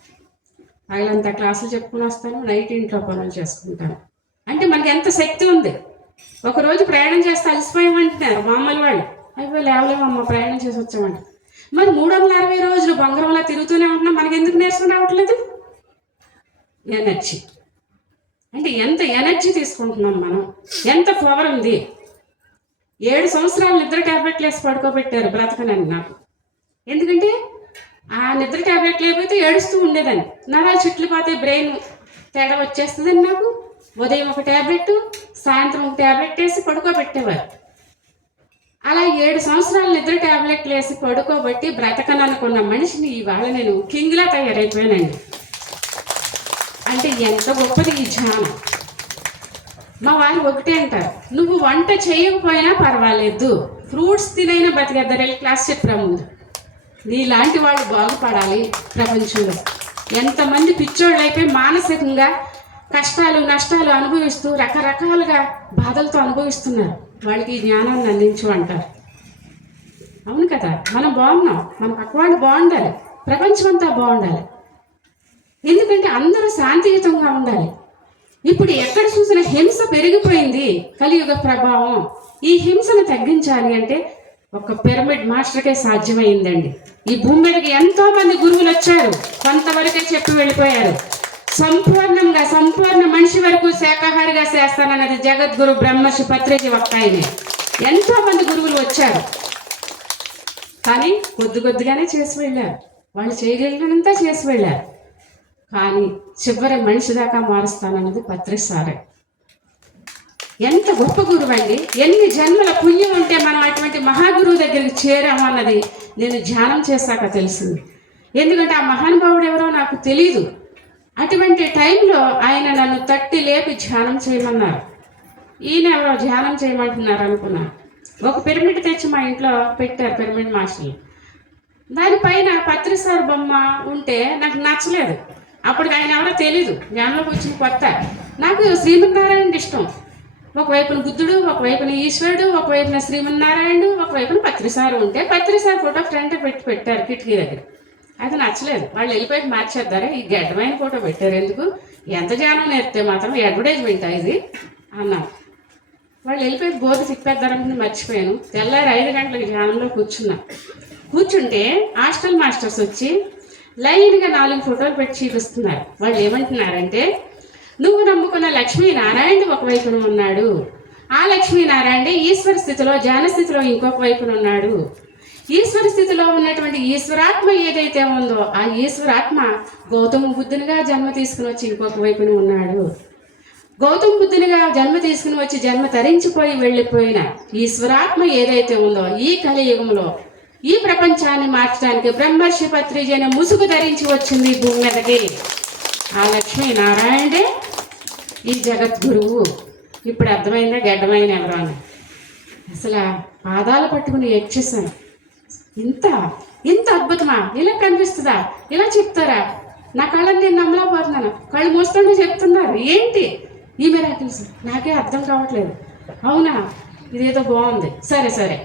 పగలంతా క్లాసులు చెప్పుకుని వస్తాను, నైట్ ఇంట్లో పనులు చేసుకుంటాను. అంటే మనకి ఎంత శక్తి ఉంది. ఒకరోజు ప్రయాణం చేస్తే అలసిపోయామంటున్నారు మామూలు వాళ్ళు, అయిపోయి లేవలేమమ్మ ప్రయాణం చేసి వచ్చామంట. మరి 360 రోజులు బంగారంలా తిరుగుతూనే ఉంటున్నాం, మనకి ఎందుకు నేర్చుకుని రావట్లేదు? ఎనర్జీ అంటే ఎంత ఎనర్జీ తీసుకుంటున్నాం మనం, ఎంత పవర్ ఉంది. 7 సంవత్సరాలు నిద్ర ట్యాబ్లెట్లు వేసి పడుకోబెట్టారు బ్రతకనని నాకు. ఎందుకంటే ఆ నిద్ర ట్యాబ్లెట్ లేకపోతే ఏడుస్తూ ఉండేదాన్ని, నరాలు చుట్లిపోతే బ్రెయిన్ తేడా వచ్చేస్తుందని నాకు ఉదయం ఒక ట్యాబ్లెట్, సాయంత్రం ఒక ట్యాబ్లెట్ వేసి పడుకోబెట్టేవారు. అలా 7 సంవత్సరాలు నిద్ర ట్యాబ్లెట్లు వేసి పడుకోబట్టి బ్రతకననుకున్న మనిషిని ఇవాళ నేను కింగ్లా తయారైపోయానండి. అంటే ఎంత గొప్పది ఈ ధ్యానం. మా వారు ఒకటే అంటారు, నువ్వు వంట చేయకపోయినా పర్వాలేదు, ఫ్రూట్స్ తినైనా బతికేద్దారు. వెళ్ళి క్లాస్ చెప్పరా ముందు, నీలాంటి వాళ్ళు బాగుపడాలి ప్రపంచంలో. ఎంతమంది పిచ్చోళ్ళు అయిపోయి మానసికంగా కష్టాలు నష్టాలు అనుభవిస్తూ రకరకాలుగా బాధలతో అనుభవిస్తున్నారు, వాళ్ళకి ఈ జ్ఞానాన్ని అందించు అంటారు. అవును కదా, మనం బాగున్నాం, మన పక్క వాళ్ళు బాగుండాలి, ప్రపంచం అంతా బాగుండాలి. ఎందుకంటే అందరూ శాంతియుతంగా ఉండాలి. ఇప్పుడు ఎక్కడ చూసిన హింస పెరిగిపోయింది, కలియుగ ప్రభావం. ఈ హింసను తగ్గించాలి అంటే ఒక పిరమిడ్ మాస్టర్కే సాధ్యమైందండి. ఈ భూమి మీదకి ఎంతో మంది గురువులు వచ్చారు, కొంతవరకే చెప్పి వెళ్ళిపోయారు. సంపూర్ణంగా సంపూర్ణ మనిషి వరకు శాకాహారిగా చేస్తానన్నది జగద్గురు బ్రహ్మర్షి పత్రిజీ ఒక్కాయనే. ఎంతో మంది గురువులు వచ్చారు, కానీ కొద్దిగానే చేసి వెళ్ళారు, వాళ్ళు చేయగలిగినంతా చేసి వెళ్ళారు. కానీ చివరి మనిషి దాకా మారుస్తానన్నది పత్రి సారే. ఎంత గొప్ప గురువు అండి, ఎన్ని జన్మల పుణ్యం ఉంటే మనం అటువంటి మహాగురువు దగ్గరికి చేరామన్నది నేను ధ్యానం చేశాక తెలిసింది. ఎందుకంటే ఆ మహానుభావుడు ఎవరో నాకు తెలీదు. అటువంటి టైంలో ఆయన నన్ను తట్టి లేపి ధ్యానం చేయమన్నారు. ఈయన ఎవరో ధ్యానం చేయమంటున్నారు అనుకున్నాను. ఒక పిరమిడ్ తెచ్చి మా ఇంట్లో పెట్టారు, పిరమిడ్ మాస్టర్లు. దానిపైన పత్రిసారి బొమ్మ ఉంటే నాకు నచ్చలేదు. అప్పుడు ఆయన ఎవరో తెలీదు, ధ్యానంలోకి వచ్చిన కొత్త. నాకు శ్రీమన్నారాయణ ఇష్టం. ఒకవైపున బుద్ధుడు, ఒకవైపున ఈశ్వరుడు, ఒకవైపున శ్రీమన్నారాయణుడు, ఒకవైపున పత్రిసారి ఉంటే పత్రిసారి ఫోటో ఫ్రంట్ పెట్టారు కిటికీ దగ్గర. అది నచ్చలేదు. వాళ్ళు వెళ్ళిపోయి మార్చేద్దారా, ఈ గడ్డమైన ఫోటో పెట్టారు ఎందుకు, ఎంత ధ్యానం నేర్పితే మాత్రం అడ్వర్టైజ్మెంట్ ఇది అన్నాను. వాళ్ళు వెళ్ళిపోయి బోధ తిప్పేద్దారనుకుని మర్చిపోయాను. తెల్లారి 5 గంటలకు ధ్యానంలో కూర్చుంటే హాస్టల్ మాస్టర్స్ వచ్చి లైన్గా 4 ఫోటోలు పెట్టి చూపిస్తున్నారు. వాళ్ళు ఏమంటున్నారంటే, నువ్వు నమ్ముకున్న లక్ష్మీనారాయణుడు ఒకవైపున ఉన్నాడు, ఆ లక్ష్మీనారాయణుడే ఈశ్వర స్థితిలో ధ్యాన స్థితిలో ఇంకొక వైపున ఉన్నాడు. ఈశ్వర స్థితిలో ఉన్నటువంటి ఈశ్వరాత్మ ఏదైతే ఉందో ఆ ఈశ్వరాత్మ గౌతమ బుద్ధునిగా జన్మ తీసుకుని వచ్చి ఇంకొక వైపున ఉన్నాడు. గౌతమ బుద్ధునిగా జన్మ తీసుకుని వచ్చి జన్మ తరించిపోయి వెళ్ళిపోయిన ఈశ్వరాత్మ ఏదైతే ఉందో ఈ కలియుగంలో ఈ ప్రపంచాన్ని మార్చడానికి బ్రహ్మర్షి పత్రిజీ అనే ముసుగు ధరించి వచ్చింది భూమి మీదకి. ఆ లక్ష్మీ నారాయణుడే ఈ జగద్గురువు. ఇప్పుడు అర్థమైందా గడ్డమైన ఎవరో అని. అసలు పాదాలు పట్టుకుని యక్షిస్తాను. ఇంత అద్భుతమా, ఇలా కనిపిస్తుందా, ఇలా చెప్తారా, నా కళ్ళని నేను నమ్మలేకపోతున్నాను. కళ్ళు మూస్తుంటే చెప్తున్నారు, ఏంటి ఈ మిరాకిల్స్, నాకే అర్థం కావట్లేదు. అవునా, ఇదేదో బాగుంది, సరే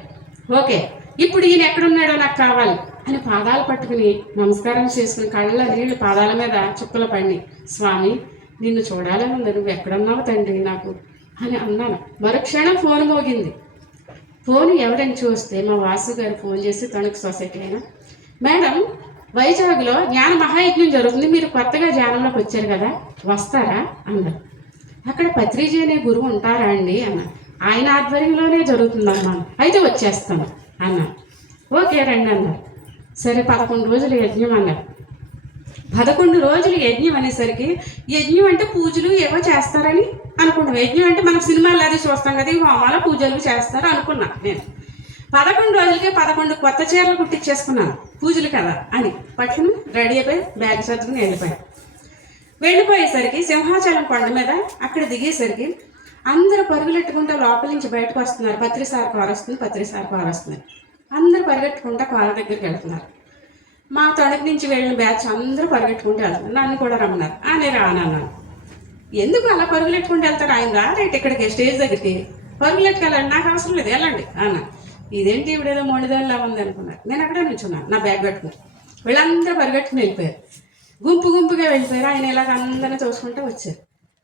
ఓకే, ఇప్పుడు ఈయన ఎక్కడున్నాడో నాకు కావాలి అని పాదాలు పట్టుకుని నమస్కారం చేసుకుని కళ్ళ నీళ్లు పాదాల మీద చుక్కలు పడి, స్వామి నిన్ను చూడాలని ఉంది, నువ్వు ఎక్కడున్నావు తండ్రి నాకు అని అన్నాను. మరుక్షణం ఫోన్ మోగింది. ఫోన్ ఎవరైనా చూస్తే మా వాసు గారు ఫోన్ చేసి, తణుకు సొసైటీ అయినా, మేడం వైజాగ్లో జ్ఞాన మహాయజ్ఞం జరుగుతుంది, మీరు కొత్తగా ధ్యానంలోకి వచ్చారు కదా, వస్తారా అన్నారు. అక్కడ పత్రిజీ అనే గురువు ఉంటారా అండి అన్న. ఆయన ఆధ్వర్యంలోనే జరుగుతుందమ్మా, అయితే వచ్చేస్తాను అన్నాను. ఓకే రండి అన్నారు. సరే 11 రోజులు యజ్ఞం అన్నారు. 11 రోజులు యజ్ఞం అనేసరికి, యజ్ఞం అంటే పూజలు ఏవో చేస్తారని అనుకున్నాం. యజ్ఞం అంటే మనం సినిమాలు అది చూస్తాం కదా, ఈ హోమాల పూజలు చేస్తారు అనుకున్నా నేను. 11 రోజులకే 11 కొత్త చీరలు కుట్టించేసుకున్నాను, పూజలు కదా అని పట్టుకుని రెడీ అయిపోయి బ్యాగ్ సర్దుకుని వెళ్ళిపోయేసరికి సింహాచలం కొండ మీద అక్కడ దిగేసరికి అందరూ పరుగులెట్టుకుంటూ లోపల నుంచి బయటకు వస్తున్నారు. పత్రిసారి కారు వస్తుంది. అందరూ పరిగెట్టుకుంటా కారు దగ్గరికి వెళ్తున్నారు. మా తణుకు నుంచి వెళ్ళిన బ్యాచ్ అందరూ పరిగెట్టుకుంటూ వెళ్తున్నారు. నన్ను కూడా రమ్మన్నారు. నేను రానన్నాను. ఎందుకు అలా పరుగులెట్టుకుంటూ వెళ్తారు, ఆయన రేటు ఇక్కడికి స్టేజ్ దగ్గరికి పరుగులెట్టుకెళ్ళండి, నాకు అవసరం లేదు వెళ్ళండి అన్న. ఇదేంటి ఇవిడేదో మొండిదానిలా ఉంది అనుకున్నారు. నేను అక్కడే నుంచున్నాను నా బ్యాగ్ పెట్టుకుని. వీళ్ళందరూ పరిగెట్టుకుని వెళ్ళిపోయారు, గుంపుగా వెళ్ళిపోయారు. ఆయన ఇలాగ అందరినీ చూసుకుంటూ వచ్చారు.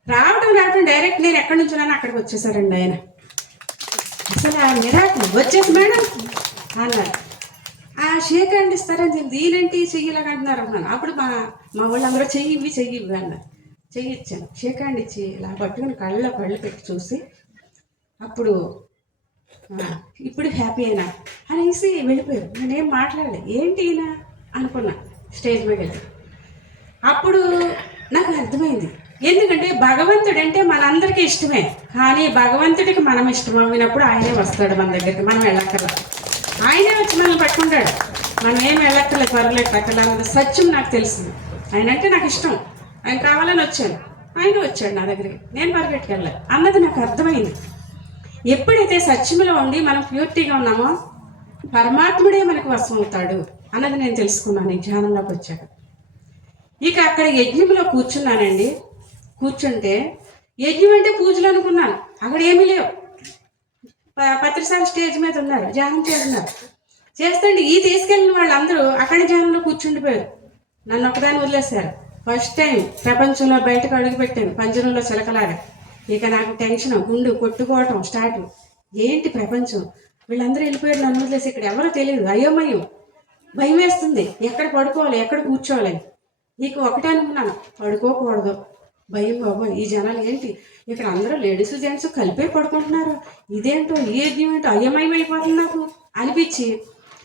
రావడం డైరెక్ట్ నేను ఎక్కడి నుంచున్నాను అక్కడికి వచ్చేసారండి ఆయన. అసలు ఆ మిరాకిల్ వచ్చేసి మేడం అన్నారు. ఆ షేక్ హ్యాండ్ ఇస్తారని దీనేంటి చెయ్యిలాగా అంటున్నారు అన్నాను. అప్పుడు మా వాళ్ళందరూ చెయ్యి అన్నారు. చెయ్యి ఇచ్చాను, షేక్ హ్యాండ్ ఇచ్చి ఇలా పట్టుకుని కళ్ళు పెట్టి చూసి, అప్పుడు ఇప్పుడు హ్యాపీ అయినా అనేసి వెళ్ళిపోయారు. నేనేం మాట్లాడలే, ఏంటి అయినా అనుకున్నా స్టేజ్ మీద వెళ్ళి. అప్పుడు నాకు అర్థమైంది, ఎందుకంటే భగవంతుడు అంటే మనందరికీ ఇష్టమే, కానీ భగవంతుడికి మనం ఇష్టమైనప్పుడు ఆయనే వస్తాడు మన దగ్గరికి, మనం వెళ్ళక్కర్లా. ఆయనే వచ్చి మనల్ని పట్టుకుంటాడు, మనం ఏం వెళ్ళక్కర్లేదు, పరుగులెట్టక్కర్లేదు. సత్యం నాకు తెలిసింది. ఆయన అంటే నాకు ఇష్టం, ఆయన కావాలని వచ్చాను, ఆయన వచ్చాడు నా దగ్గరికి, నేను పరిగెట్టుకెళ్ళాను అన్నది నాకు అర్థమైంది. ఎప్పుడైతే సత్యంలో ఉండి మనం ప్యూరిటీగా ఉన్నామో పరమాత్ముడే మనకు వశం అవుతాడు అన్నది నేను తెలుసుకున్నాను ఈ ధ్యానంలోకి వచ్చాక. ఇక అక్కడ యజ్ఞంలో కూర్చున్నానండి. కూర్చుంటే యజ్ఞం అంటే పూజలు అనుకున్నాను, అక్కడ ఏమీ లేవు. పత్రిసారి స్టేజ్ మీద ఉన్నారు, ధ్యానం చేస్తున్నారు. చేస్తుంటే ఈ తీసుకెళ్ళిన వాళ్ళందరూ అక్కడ ధ్యానంలో కూర్చుండిపోయారు, నన్ను ఒకదాన్ని వదిలేశారు. ఫస్ట్ టైం ప్రపంచంలో బయటకు అడుగుపెట్టాను పంజరంలో చిలకలాగా. ఇక నాకు టెన్షన్, గుండు కొట్టుకోవటం స్టార్ట్. ఏంటి ప్రపంచం, వీళ్ళందరూ వెళ్ళిపోయారు, నన్ను వదిలేసి ఇక్కడ ఎవరో తెలియదు, అయోమయం, భయం వేస్తుంది, ఎక్కడ పడుకోవాలి ఎక్కడ కూర్చోవాలని. నీకు ఒకటే అనుకున్నాను, పడుకోకూడదు, భయం బాబోయ్ ఈ జనాలు ఏంటి ఇక్కడ అందరూ లేడీస్ జెంట్స్ కలిపే పడుకుంటున్నారు, ఇదేంటో ఈ యజ్ఞం ఏంటో అయోమయం అయిపోతుంది నాకు అనిపించి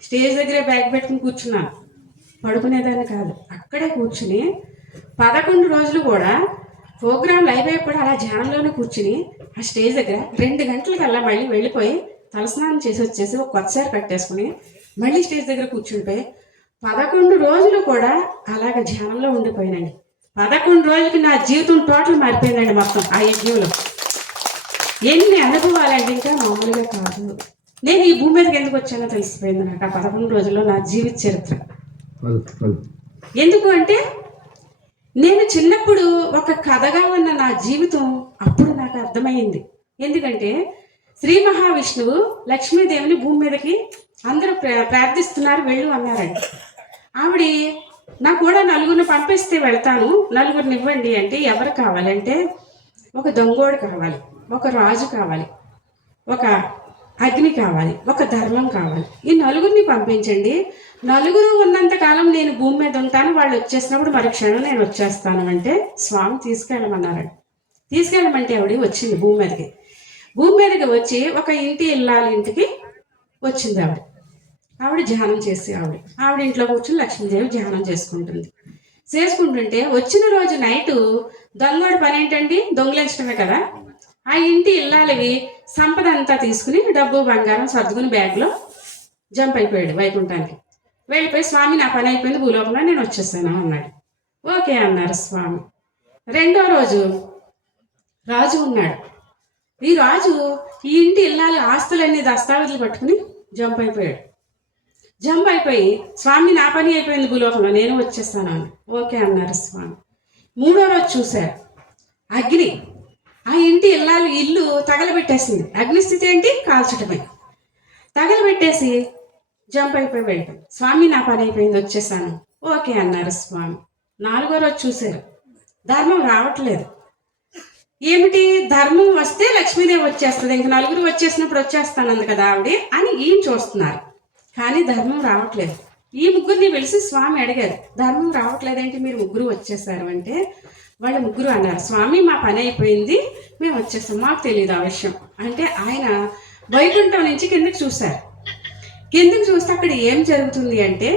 స్టేజ్ దగ్గరే బ్యాగ్ పెట్టుకుని కూర్చున్నాను. పడుకునేదాన్ని కాదు, అక్కడే కూర్చుని 11 రోజులు కూడా ప్రోగ్రాంలు అయిపోయి కూడా అలా ధ్యానంలోనే కూర్చుని ఆ స్టేజ్ దగ్గర 2 గంటలకల్లా మళ్ళీ వెళ్ళిపోయి తలస్నానం చేసి వచ్చేసి ఒక కొత్త సారి కట్టేసుకుని మళ్ళీ స్టేజ్ దగ్గర కూర్చుండిపోయి 11 రోజులు కూడా అలాగ ధ్యానంలో ఉండిపోయినండి. 11 రోజులకి నా జీవితం టోటల్ మారిపోయిందండి మొత్తం ఆ యజ్ఞంలో. ఎన్ని అనుభవాలంటే ఇంకా మామూలుగా కాదు. నేను ఈ భూమి మీదకి ఎందుకు వచ్చానో తెలిసిపోయింది నాకు ఆ 11 రోజుల్లో నా జీవిత చరిత్ర. ఎందుకు అంటే నేను చిన్నప్పుడు ఒక కథగా ఉన్న నా జీవితం అప్పుడు నాకు అర్థమైంది. ఎందుకంటే శ్రీ మహావిష్ణువు లక్ష్మీదేవిని భూమి మీదకి అందరూ ప్రార్థిస్తున్నారు, వెళ్ళు అన్నారండి. ఆవిడ నాకు కూడా నలుగురిని పంపిస్తే వెళ్తాను, నలుగురిని ఇవ్వండి అంటే ఎవరు కావాలంటే ఒక దొంగోడు కావాలి, ఒక రాజు కావాలి, ఒక అగ్ని కావాలి, ఒక ధర్మం కావాలి. ఈ నలుగురిని పంపించండి, నలుగురు ఉన్నంత కాలం నేను భూమి మీద ఉంటాను, వాళ్ళు వచ్చేసినప్పుడు మరి క్షణం నేను వచ్చేస్తాను అంటే స్వామి తీసుకెళ్ళమన్నారండి. తీసుకెళ్ళమంటే ఆవిడ వచ్చింది భూమి మీదకి. భూమి మీదకి వచ్చి ఒక ఇంటి ఇల్లాలి ఇంటికి వచ్చింది ఆవిడ. ఆవిడ ధ్యానం చేసి ఆవిడ ఇంట్లో కూర్చొని లక్ష్మీదేవి ధ్యానం చేసుకుంటుంటే వచ్చిన రోజు నైటు దొంగోడి పని ఏంటండి, దొంగలించడమే కదా. ఆ ఇంటి ఇల్లాలివి సంపద అంతా తీసుకుని డబ్బు బంగారం సర్దుకుని బ్యాగ్లో జంప్ అయిపోయాడు వైకుంఠానికి. వెళ్ళిపోయి స్వామి నా పని అయిపోయింది, భూలోకంలో నేను వచ్చేసాను అన్నాడు. ఓకే అన్నారు స్వామి. రెండో రోజు రాజు ఉన్నాడు. ఈ రాజు ఈ ఇంటి ఇల్లాలి ఆస్తులన్నీ దస్తావేజులు పట్టుకుని జంప్ అయిపోయి స్వామి నా పని అయిపోయింది భూలోకంలో నేను వచ్చేస్తాను అని ఓకే అన్నారు స్వామి. మూడో రోజు చూశారు అగ్ని ఆ ఇంటి ఇల్లు తగలబెట్టేసింది. అగ్నిస్థితి ఏంటి, కాల్చటమే. తగలబెట్టేసి జంప్ అయిపోయి వెళ్ళిపోయి స్వామి నా పని అయిపోయింది వచ్చేసాను ఓకే అన్నారు స్వామి. నాలుగో రోజు చూశారు ధర్మం రావట్లేదు. ఏమిటి, ధర్మం వస్తే లక్ష్మీదేవి వచ్చేస్తుంది, ఇంక నలుగురు వచ్చేసినప్పుడు వచ్చేస్తానంది కదా ఆవిడ అని ఈయన చూస్తున్నారు. కానీ ధర్మం రావట్లేదు. ఈ ముగ్గురిని పిలిచి స్వామి అడిగారు, ధర్మం రావట్లేదేంటి, మీరు ముగ్గురు వచ్చేసారు అంటే వాళ్ళ ముగ్గురు అన్నారు, స్వామి మా పని అయిపోయింది మేము వచ్చేస్తాం, మాకు తెలియదు ఆ విషయం అంటే. ఆయన వైకుంఠం నుంచి కిందకి చూశారు. కిందకి చూస్తే అక్కడ ఏం జరుగుతుంది అంటే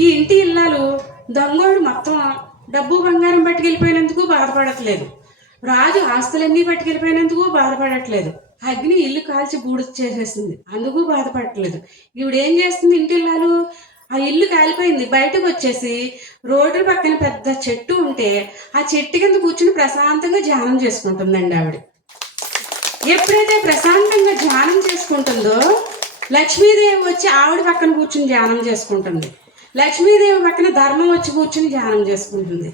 ఈ ఇంటి ఇల్లాలు దొంగోడు మొత్తం డబ్బు బంగారం పట్టుకెళ్ళిపోయినందుకు బాధపడట్లేదు, రాజు ఆస్తులన్నీ పట్టుకెళ్ళిపోయినందుకు బాధపడట్లేదు, అగ్ని ఇల్లు కాల్చి బూడిద చేసేసింది అందుకు బాధపడట్లేదు. ఈవిడ ఏం చేస్తుంది, ఇంటిల్లాలు ఆ ఇల్లు కాలిపోయింది బయటకు వచ్చేసి రోడ్డు పక్కన పెద్ద చెట్టు ఉంటే ఆ చెట్టు కింద కూర్చుని ప్రశాంతంగా ధ్యానం చేసుకుంటుందండి ఆవిడ. ఎప్పుడైతే ప్రశాంతంగా ధ్యానం చేసుకుంటుందో లక్ష్మీదేవి వచ్చి ఆవిడ పక్కన కూర్చుని ధ్యానం చేసుకుంటుంది, లక్ష్మీదేవి పక్కన ధర్మం వచ్చి కూర్చుని ధ్యానం చేసుకుంటుంది.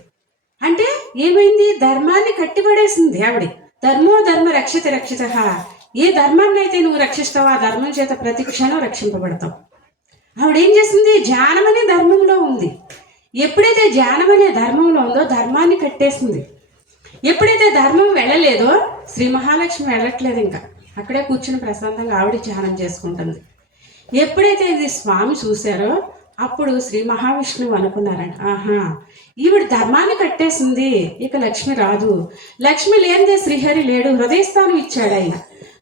అంటే ఏమైంది, ధర్మాన్ని కట్టిపడేసింది ఆవిడ. ధర్మో ధర్మ రక్షిత రక్షిత, ఏ ధర్మాన్ని అయితే నువ్వు రక్షిస్తావో ఆ ధర్మం చేత ప్రతి క్షణం రక్షింపబడతావు. ఆవిడ ఏం చేసింది, ధ్యానం అనే ధర్మంలో ఉంది. ఎప్పుడైతే ధ్యానం అనే ధర్మంలో ఉందో ధర్మాన్ని కట్టేసింది. ఎప్పుడైతే ధర్మం వెళ్ళలేదో శ్రీ మహాలక్ష్మి వెళ్ళట్లేదు, ఇంకా అక్కడే కూర్చుని ప్రశాంతంగా ఆవిడ ధ్యానం చేసుకుంటుంది. ఎప్పుడైతే ఇది స్వామి చూశారో అప్పుడు శ్రీ మహావిష్ణువు అనుకున్నారంట, ఆహా ఈవిడ ధర్మాన్ని కట్టేసింది, ఇక లక్ష్మి రాదు, లక్ష్మి లేనిదే శ్రీహరి లేడు, హృదయస్థానం ఇచ్చాడు ఆయన.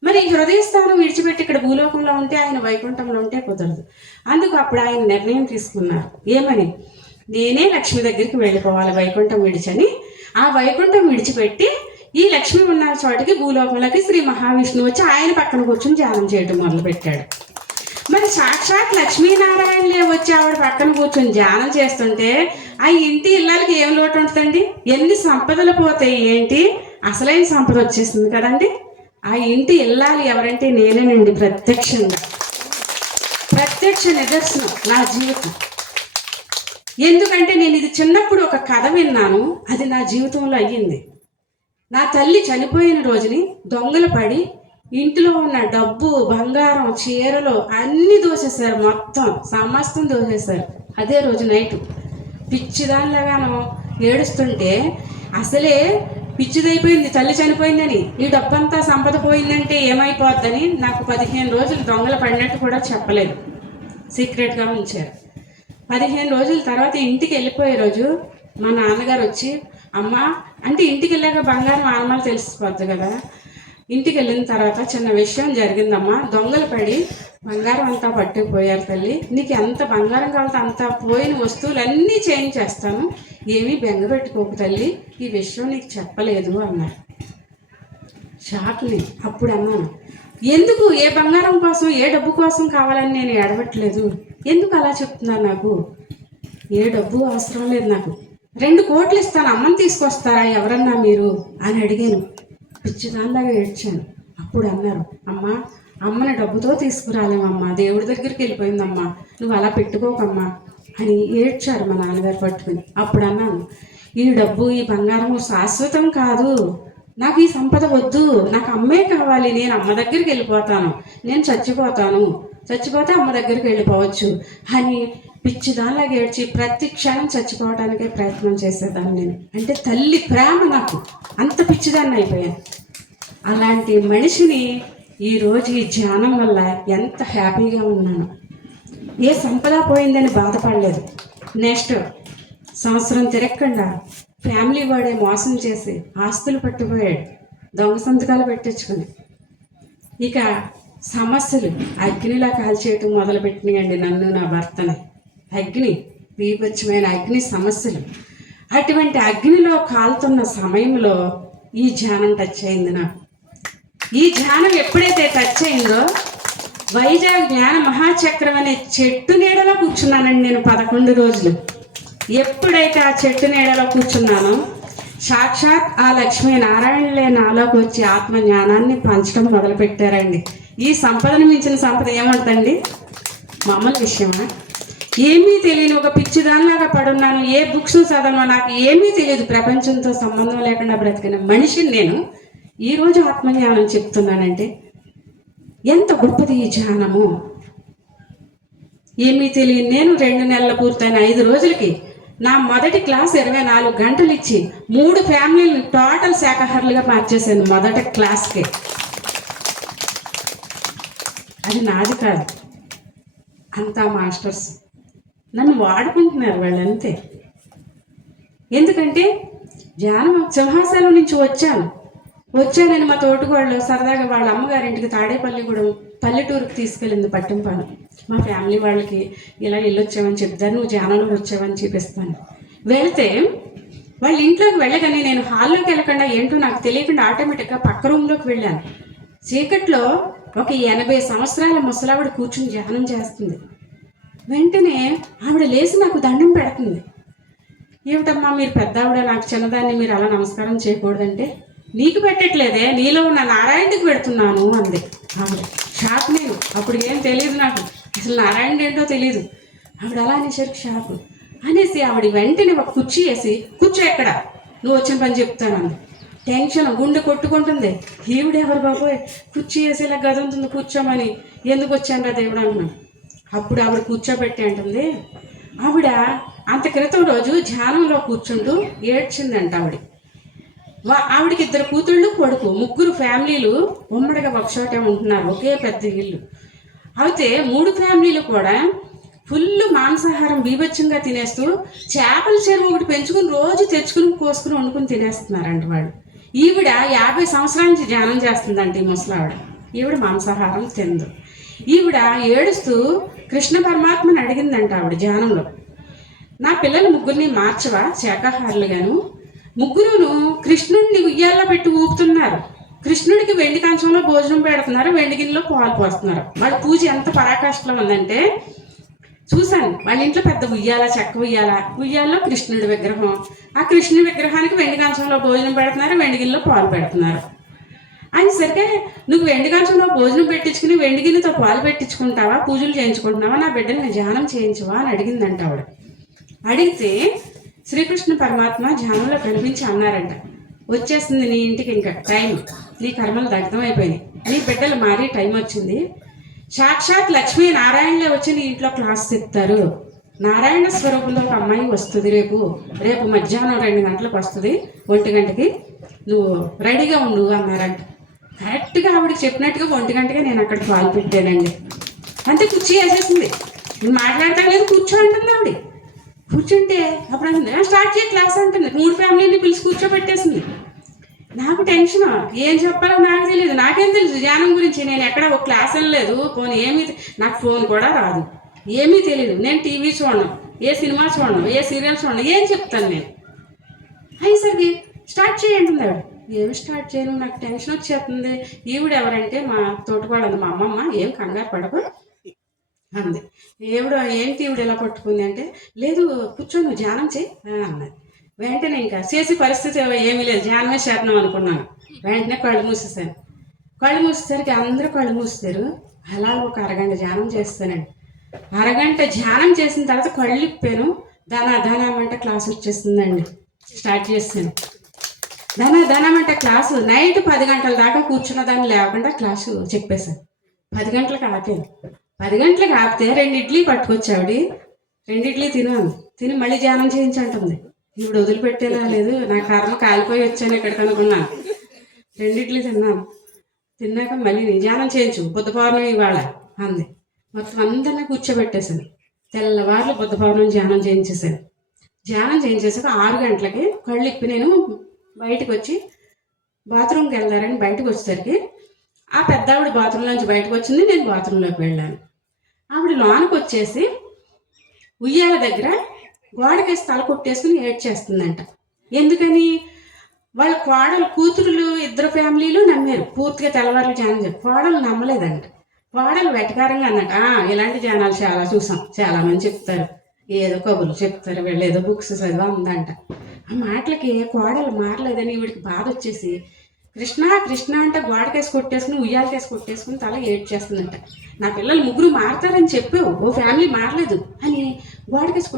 మరి హృదయస్థానం విడిచిపెట్టి ఇక్కడ భూలోకంలో ఉంటే ఆయన వైకుంఠంలో ఉంటే కుదరదు. అందుకు అప్పుడు ఆయన నిర్ణయం తీసుకున్నారు, ఏమని, నేనే లక్ష్మి దగ్గరికి వెళ్ళిపోవాలి వైకుంఠం విడిచని. ఆ వైకుంఠం విడిచిపెట్టి ఈ లక్ష్మి ఉన్న చోటికి భూలోకంలోకి శ్రీ మహావిష్ణువు వచ్చి ఆయన పక్కన కూర్చొని ధ్యానం చేయడం మొదలుపెట్టాడు. మరి సాక్షాత్ లక్ష్మీనారాయణలే వచ్చి ఆవిడ పక్కన కూర్చొని ధ్యానం చేస్తుంటే ఆ ఇంటి ఇళ్ళకి ఏం లోటు ఉంటుందండి, ఎన్ని సంపదలు పోతాయి ఏంటి, అసలైన సంపద వచ్చేసింది కదండి. ఆ ఇంటి ఇల్లాలి ఎవరంటే నేనేనండి, ప్రత్యక్ష నిదర్శనం నా జీవితం. ఎందుకంటే నేను ఇది చిన్నప్పుడు ఒక కథ విన్నాను, అది నా జీవితంలో అయ్యింది. నా తల్లి చనిపోయిన రోజుని దొంగలు పడి ఇంట్లో ఉన్న డబ్బు బంగారం చీరలు అన్నీ దోసేశారు, మొత్తం సమస్తం దోసేశారు. అదే రోజు నైటు పిచ్చిదానిలాగాను ఏడుస్తుంటే, అసలే పిచ్చిదైపోయింది తల్లి చనిపోయిందని, ఈ డబ్బంతా సంపద పోయిందంటే ఏమైపోద్దని నాకు 15 రోజులు దొంగలు పడినట్టు కూడా చెప్పలేదు, సీక్రెట్గా ఉంచారు. 15 రోజుల తర్వాత ఇంటికి వెళ్ళిపోయే రోజు మా నాన్నగారు వచ్చి, అమ్మ అంటే ఇంటికి వెళ్ళాక బంగారం ఆనమాలు తెలిసిపోద్ది కదా, ఇంటికి వెళ్ళిన తర్వాత చిన్న విషయం జరిగిందమ్మా, దొంగలు పడి బంగారం అంతా పట్టుకుపోయారు తల్లి, నీకు ఎంత బంగారం కావాలంటే అంత పోయిన వస్తువులన్నీ చేంజ్ చేస్తాను, ఏమీ బెంగ పెట్టుకోకు తల్లి, ఈ విషయం నీకు చెప్పలేదు అన్నారు. షాక్ని. అప్పుడు అన్నాను, ఎందుకు ఏ బంగారం కోసం ఏ డబ్బు కోసం కావాలని నేను ఏడవట్లేదు, ఎందుకు అలా చెప్తున్నారు, నాకు ఏ డబ్బు అవసరం లేదు, నాకు 2 కోట్లు ఇస్తాను, అమ్మని తీసుకొస్తారా ఎవరన్నా మీరు అని అడిగాను. పిచ్చిదానిలాగా ఏడ్చాను. అప్పుడు అన్నారు, అమ్మా అమ్మని డబ్బుతో తీసుకురాలేమమ్మా, దేవుడి దగ్గరికి వెళ్ళిపోయిందమ్మా, నువ్వు అలా పెట్టుకోకమ్మా అని ఏడ్చారు మా నాన్నగారు పట్టుకుని. అప్పుడు అన్నాను, ఈ డబ్బు ఈ బంగారము శాశ్వతం కాదు, నాకు ఈ సంపద వద్దు, నాకు అమ్మే కావాలి, నేను అమ్మ దగ్గరికి వెళ్ళిపోతాను, నేను చచ్చిపోతే అమ్మ దగ్గరికి వెళ్ళిపోవచ్చు అని పిచ్చిదానిలాగా ఏడ్చి ప్రతి క్షణం చచ్చిపోవడానికే ప్రయత్నం చేసేదాన్ని నేను. అంటే తల్లి ప్రేమ నాకు అంత పిచ్చిదాన్ని అయిపోయాను. అలాంటి మనిషిని ఈరోజు ఈ ధ్యానం వల్ల ఎంత హ్యాపీగా ఉన్నాను. ఏ సంపద పోయిందని బాధపడలేదు. నెక్స్ట్ సంవత్సరం తిరగకుండా ఫ్యామిలీ వాడే మోసం చేసి ఆస్తులు పట్టిపోయాడు, దొంగ సంతకాలు పెట్టించుకుని. ఇక సమస్యలు అగ్నిలా కాల్చేయటం మొదలుపెట్టినాయండి నన్ను, నా భర్తని. అగ్ని, బీభత్సమైన అగ్ని సమస్యలు. అటువంటి అగ్నిలో కాలుతున్న సమయంలో ఈ ధ్యానం టచ్ అయింది నాకు. ఈ ధ్యానం ఎప్పుడైతే టచ్ అయిందో వైజాగ్ జ్ఞాన మహాచక్రం అనే చెట్టు నీడలో కూర్చున్నానండి నేను 11 రోజులు. ఎప్పుడైతే ఆ చెట్టు నీడలో కూర్చున్నానో సాక్షాత్ ఆ లక్ష్మీనారాయణలే నాలోకి వచ్చి ఆత్మ జ్ఞానాన్ని పంచడం మొదలుపెట్టారండి. ఈ సంపదను మించిన సంపద ఏమంటండి? మామూలు విషయమా? ఏమీ తెలియని ఒక పిచ్చిదానిలాగా పడున్నాను. ఏ బుక్స్ చదవను, నాకు ఏమీ తెలియదు. ప్రపంచంతో సంబంధం లేకుండా బ్రతికిన మనిషిని నేను ఈరోజు ఆత్మజ్ఞానం చెప్తున్నానంటే ఎంత గొప్పది ఈ ధ్యానము. ఏమీ తెలియని నేను 2 నెలలు పూర్తయిన 5 రోజులకి నా మొదటి క్లాస్ 24 గంటలు ఇచ్చి 3 ఫ్యామిలీలను టోటల్ శాఖాహారులుగా మార్చేశాను మొదటి క్లాస్కే. అది నాది కాదు, అంతా మాస్టర్స్ నన్ను వాడుకుంటున్నారు వాళ్ళు, అంతే. ఎందుకంటే ధ్యానం సింహాసనం నుంచి వచ్చానని మా తోటికోళ్ళు సరదాగా వాళ్ళ అమ్మగారింటికి తాడేపల్లిగూడెం పల్లెటూరుకి తీసుకెళ్ళింది పట్టింపాను. మా ఫ్యామిలీ వాళ్ళకి ఇలా వెళ్ళొచ్చామని చెప్తారు, నువ్వు ధ్యానంలో వచ్చావని చూపిస్తాను. వెళ్తే వాళ్ళ ఇంట్లోకి వెళ్ళగానే నేను హాల్లోకి వెళ్ళకుండా ఏంటో నాకు తెలియకుండా ఆటోమేటిక్గా పక్క రూమ్లోకి వెళ్ళాను. చీకట్లో ఒక 80 సంవత్సరాల ముసలావిడ కూర్చుని ధ్యానం చేస్తుంది. వెంటనే ఆవిడ లేచి నాకు దండం పెడుతుంది. ఏమిటమ్మా మీరు పెద్దావిడ, నాకు చిన్నదాన్ని, మీరు అలా నమస్కారం చేయకూడదంటే, నీకు పెట్టట్లేదే, నీలో ఉన్న నారాయణుడికి పెడుతున్నాను అంది ఆవిడ. షాక్ నేను, అప్పుడు ఏం తెలియదు నాకు, అసలు నారాయణుడు ఏంటో తెలియదు. ఆవిడ అలా అనేసరికి షాక్ అనేసి ఆవిడ వెంటనే ఒక కుర్చీ వేసి, కూర్చో ఎక్కడ, నువ్వు వచ్చిన పని చెప్తానంది. టెన్షన్ గుండె కొట్టుకుంటుంది. ఈవిడెవరు బాబోయ్ కుర్చీ వేసేలా గది ఉంటుంది కూర్చోమని, ఎందుకు వచ్చాను దేవుడు అనుకున్నాను. అప్పుడు ఆవిడ కూర్చోబెట్టి అంటుంది, ఆవిడ అంత క్రితం రోజు ధ్యానంలో కూర్చుంటూ ఏడ్చిందంట. ఆవిడకి 2 కూతుళ్ళు కొడుకు, 3 ఫ్యామిలీలు ఉమ్మడిగా ఒకచోటే ఉంటున్నారు, ఒకే పెద్ద ఇల్లు. అయితే 3 ఫ్యామిలీలు కూడా ఫుల్ మాంసాహారం బీభత్సంగా తినేస్తూ చేపల చెరువు ఒకటి పెంచుకుని రోజు తెచ్చుకుని కోసుకుని వండుకుని తినేస్తున్నారంట వాళ్ళు. ఈవిడ 50 సంవత్సరాల నుంచి ధ్యానం చేస్తుందంట ఈ ముసలావిడ. ఈవిడ మాంసాహారం తిందు. ఈవిడ ఏడుస్తూ కృష్ణ పరమాత్మని అడిగిందంట ఆవిడ ధ్యానంలో, నా పిల్లలు 3ని మార్చవా శాకాహారులుగాను? 3ను కృష్ణుడిని ఉయ్యాల్లో పెట్టి ఊపుతున్నారు, కృష్ణుడికి వెండి కంచంలో భోజనం పెడుతున్నారు, వెండి గిన్నెలో పాలు పోస్తున్నారు. వాళ్ళ పూజ ఎంత పరాకాష్ఠలో ఉందంటే చూశాను. వాళ్ళ ఇంట్లో పెద్ద చెక్క ఉయ్యాల్లో కృష్ణుడి విగ్రహం, ఆ కృష్ణుడి విగ్రహానికి వెండి కంచంలో భోజనం పెడుతున్నారు, వెండి గిన్నెలో పాలు పెడుతున్నారు. అనేసరికి నువ్వు వెండి కంచంలో భోజనం పెట్టించుకుని వెండి గిన్నెతో పాలు పెట్టించుకుంటావా, పూజలు చేయించుకుంటున్నావా, నా బిడ్డని ధ్యానం చేయించవా అని అడిగిందంట ఆవిడ. అడిగితే శ్రీకృష్ణ పరమాత్మ ధ్యానంలో కనిపించి అన్నారంట, వచ్చేస్తుంది నీ ఇంటికి ఇంకా టైం, నీ కర్మలు దగ్ధం అయిపోయినాయి, నీ బిడ్డలు మారి టైం వచ్చింది, సాక్షాత్ లక్ష్మీ నారాయణలే వచ్చి నీ ఇంట్లో క్లాస్ చెప్తారు, నారాయణ స్వరూపంలో ఒక అమ్మాయి వస్తుంది, రేపు మధ్యాహ్నం 2 గంటలకు వస్తుంది, 1 గంటకి నువ్వు రెడీగా ఉండు అన్నారంట. కరెక్ట్గా ఆవిడకి చెప్పినట్టుగా 1 గంటగా నేను అక్కడ పాలు పెట్టానండి. అంతే కుర్చీ వేసేసింది, నేను మాట్లాడతా లేదు, కూర్చో అంటుంది ఆవిడ. కూర్చుంటే అప్పుడు అంటుంది స్టార్ట్ చేయ క్లాస్ అంటుంది. 3 ఫ్యామిలీని పిలిచి కూర్చోబెట్టేసింది. నాకు టెన్షన్, ఏం చెప్పాలో నాకు తెలియదు. నాకేం తెలుసు ధ్యానం గురించి, నేను ఎక్కడ ఒక క్లాస్ వెళ్ళలేదు, పోనీ ఏమీ, నాకు ఫోన్ కూడా రాదు, ఏమీ తెలియదు. నేను టీవీ చూడను, ఏ సినిమా చూడను, ఏ సీరియల్ చూడను, ఏం చెప్తాను నేను. అయ్యేసరికి స్టార్ట్ చేయంటుంది ఆవిడ. ఏమి స్టార్ట్ చేయను, నాకు టెన్షన్ వచ్చేస్తుంది. ఈవిడ ఎవరంటే మా తోటికోడలు, మా అమ్మమ్మ. ఏం కంగారు పడకు అంది. ఏంటి ఈవిడ ఎలా పట్టుకుంది అంటే, లేదు కూర్చొని నువ్వు ధ్యానం చేయి అన్నది. వెంటనే ఇంకా చేసే పరిస్థితి ఏమీ లేదు, ధ్యానమే చేద్దాం అనుకున్నాను. వెంటనే కళ్ళు మూసేసాను. కళ్ళు మూసేసరికి అందరూ కళ్ళు మూస్తారు. అలా ఒక అరగంట ధ్యానం చేస్తానండి. అరగంట ధ్యానం చేసిన తర్వాత కళ్ళు ఇప్పాను. ధనామంటే క్లాస్ వచ్చేస్తుందండి. స్టార్ట్ చేస్తాను. ధనామంటే క్లాసు నైట్ 10 గంటల దాకా కూర్చున్న దాన్ని లేకుండా క్లాసు చెప్పేశాను. 10 గంటలకు ఆపాను. 10 గంటలకు ఆపితే 2 ఇడ్లీ పట్టుకొచ్చావిడ. 2 ఇడ్లీ తిని మళ్ళీ ధ్యానం చేయించంటుంది. ఇప్పుడు వదిలిపెట్టేలా లేదు. నా కర్మ కాలిపోయి వచ్చాను ఇక్కడికి అనుకున్నాను. 2 ఇడ్లీ తిన్నాక మళ్ళీ ధ్యానం చేయించు, బుద్ధ పౌర్ణమి ఇవాళ అంది. మొత్తం అందరినీ కూర్చోబెట్టేశాను. తెల్లవారులు బుద్ధ పౌర్ణమి ధ్యానం చేయించేశాను. ధ్యానం చేయించేసాక 6 గంటలకి కళ్ళు ఇప్పి నేను బయటకు వచ్చి బాత్రూమ్కి వెళ్దారని బయటకు వచ్చేసరికి ఆ పెద్ద ఆవిడ బాత్రూంలోంచి బయటకు వచ్చింది. నేను బాత్రూంలోకి వెళ్ళాను. ఆవిడ లోనకి వచ్చేసి ఉయ్యాల దగ్గర గోడకేసి తల కొట్టేసుకుని ఏడ్చేస్తుందంట. ఎందుకని? వాళ్ళ కూతురులు 2 ఫ్యామిలీలు నమ్మారు. పూర్తిగా తెల్లవారులు ధ్యానం చేయాలి. కోడలు నమ్మలేదంట. కోడలు వెటకారంగా అన్నట్టు ఇలాంటి ధ్యానాలు చాలా చూసాం, చాలా మంది చెప్తారు, ఏదో కబుర్లు చెప్తారు, వీళ్ళు ఏదో బుక్స్ చదివా ఉందంట. ఆ మాటలకి కోడలు మారలేదని వీడికి బాధ వచ్చేసి కృష్ణ అంటే గోడకేసి కొట్టేసుకుని ఉయ్యాలకేసి కొట్టేసుకుని తల ఏడ్చేస్తుందంట. నా పిల్లలు 3 మారతారని చెప్పావు, ఓ ఫ్యామిలీ మారలేదు అని గోడకేసి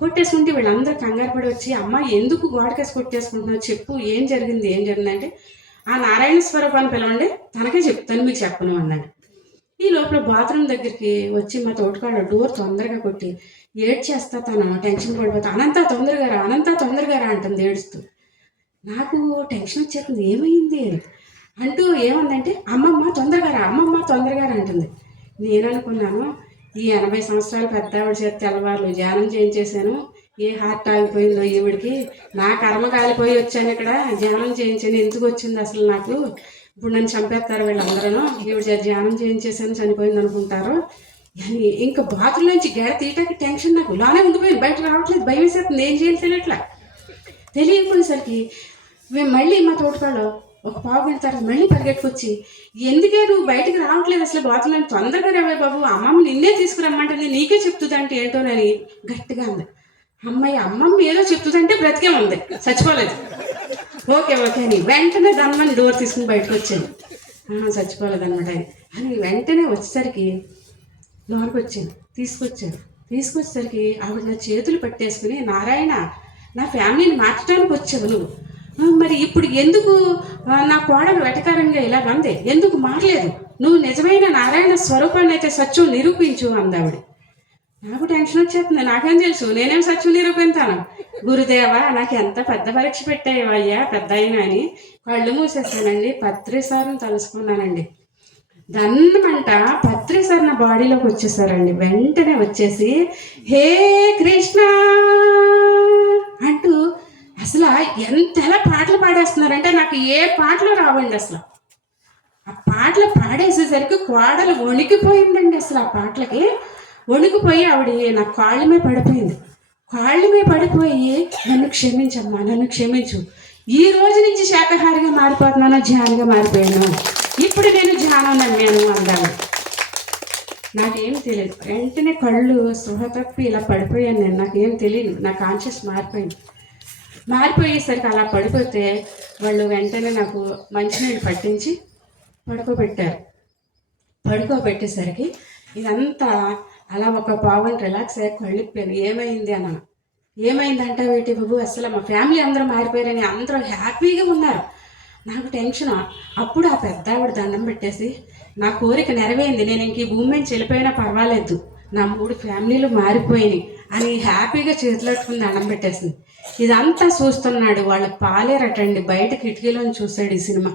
కొట్టేసుకుంటే వీళ్ళందరూ కంగారు పడి వచ్చి, అమ్మ ఎందుకు గోడకేసి కొట్టేసుకుంటున్నావు, చెప్పు ఏం జరిగిందంటే, ఆ నారాయణ స్వరూపాన్ని పిలవండి, తనకే చెప్తాను, మీకు చెప్పను అన్నాడు. ఈ లోపల బాత్రూమ్ దగ్గరికి వచ్చి మా తోటకాడ డోర్ తొందరగా కొట్టి ఏడ్చేస్తా, తను టెన్షన్ పడిపోతా, అనంతా తొందరగా రా అంటుంది ఏడుస్తూ. నాకు టెన్షన్ వచ్చేస్తుంది, ఏమైంది అంటూ ఏమందంటే అమ్మమ్మ తొందరగా రా అంటుంది. నేను అనుకున్నాను, ఈ 80 సంవత్సరాల పెద్ద ఆవిడ చేత తెల్లవారులు ధ్యానం చేయించేశాను, ఏ హార్ట్ ఆగిపోయిందో ఈవిడికి, నా కర్మ కాలిపోయి వచ్చాను ఇక్కడ ధ్యానం చేయించాను, ఎందుకు వచ్చింది అసలు నాకు, ఇప్పుడు నన్ను చంపేస్తారు వీళ్ళందరూ, ఈవిడ చేత ధ్యానం చేయించేసాను చనిపోయింది అనుకుంటారు అని. ఇంకా బాత్రూమ్ నుంచి గేడ తీయటానికి టెన్షన్, నాకు లోనే ఉండిపోయింది, బయటకు రావట్లేదు, భయం వేసేస్తుంది, ఏం చేయాలి తెలియకపోయేసరికి మేము మళ్ళీ మా తోటకాలో ఒక పావు గంట తర్వాత మళ్ళీ పరిగెట్టుకొచ్చి, ఎందుకే నువ్వు బయటకు రావట్లేదు అసలు బాత్రూమ్, తొందరగా రావే బాబు, అమ్మమ్మ నిన్నే తీసుకురమ్మంటే నీకే చెప్తుందంటే ఏంటోనని గట్టిగా అంది. అమ్మమ్మ ఏదో చెప్తుందంటే బ్రతికే ఉంది, చచ్చిపోలేదు. ఓకే అని వెంటనే దానిమని డోర్ తీసుకుని బయటకు వచ్చాను. చచ్చిపోలేదన్నమాట అని వెంటనే వచ్చేసరికి లోనికి వచ్చాను. తీసుకొచ్చేసరికి ఆవిడ నా చేతులు పట్టేసుకుని, నారాయణ నా ఫ్యామిలీని మార్చడానికి వచ్చావు నువ్వు, మరి ఇప్పుడు ఎందుకు నా కోడలు వెటకారంగా ఇలాగంది, ఎందుకు మారలేదు, నువ్వు నిజమైన నారాయణ స్వరూపాన్ని అయితే సత్యం నిరూపించు అందావిడ. నాకు టెన్షన్ వచ్చేస్తుంది, నాకేం తెలుసు, నేనేం సత్యం నిరూపిస్తాను, గురుదేవా నాకు ఎంత పెద్ద పరీక్ష పెట్టావయ్యా పెద్ద అయినా అని కళ్ళు మూసేసానండి. పత్రిసార్ని తలుసుకున్నానండి. దన్నమంట పత్రిసారి నా బాడీలోకి వచ్చేసారండి. వెంటనే వచ్చేసి హే కృష్ణ అంటూ అసలు ఎంతలా పాటలు పాడేస్తున్నారంటే నాకు ఏ పాటలు రావండి. అసలు ఆ పాటలు పాడేసేసరికి కోడలు వణికిపోయిందండి. అసలు ఆ పాటలకి వణికిపోయి ఆవిడ నా కాళ్ళ మీద పడిపోయి నన్ను క్షమించమ్మా, నన్ను క్షమించు, ఈ రోజు నుంచి శాకాహారిగా మారిపోతున్నాను, ధ్యానంగా మారిపోయాను, ఇప్పుడు నేను ధ్యానం నమ్మాను అందాను. నాకేం తెలియదు. వెంటనే కళ్ళు స్పృహ తప్పి ఇలా పడిపోయాను నేను. నాకేం తెలియదు, నా కాన్షియస్ మారిపోయేసరికి అలా పడిపోతే వాళ్ళు వెంటనే నాకు మంచినీళ్ళు పట్టించి పడుకోబెట్టేసరికి ఇదంతా అలా ఒక పావుగంట రిలాక్స్ అయ్యి కళ్ళిపోయాను. ఏమైంది అన్నాను. ఏమైందంటే వేటి బాబు, అసలు మా ఫ్యామిలీ అందరూ మారిపోయారని అందరూ హ్యాపీగా ఉన్నారు. నాకు టెన్షన్. అప్పుడు ఆ పెద్ద ఆవిడ దండం పెట్టేసి, నా కోరిక నెరవేరింది, నేను ఇంక ఈ భూమి నుంచి వెళ్ళిపోయినా పర్వాలేదు, నా 3 ఫ్యామిలీలు మారిపోయినాయి అని హ్యాపీగా చేతులట్టుకుని దండం పెట్టేసింది. ఇదంతా చూస్తున్నాడు. వాళ్ళకి పాలేరటండి. బయట కిటికీలోని చూశాడు ఈ సినిమా.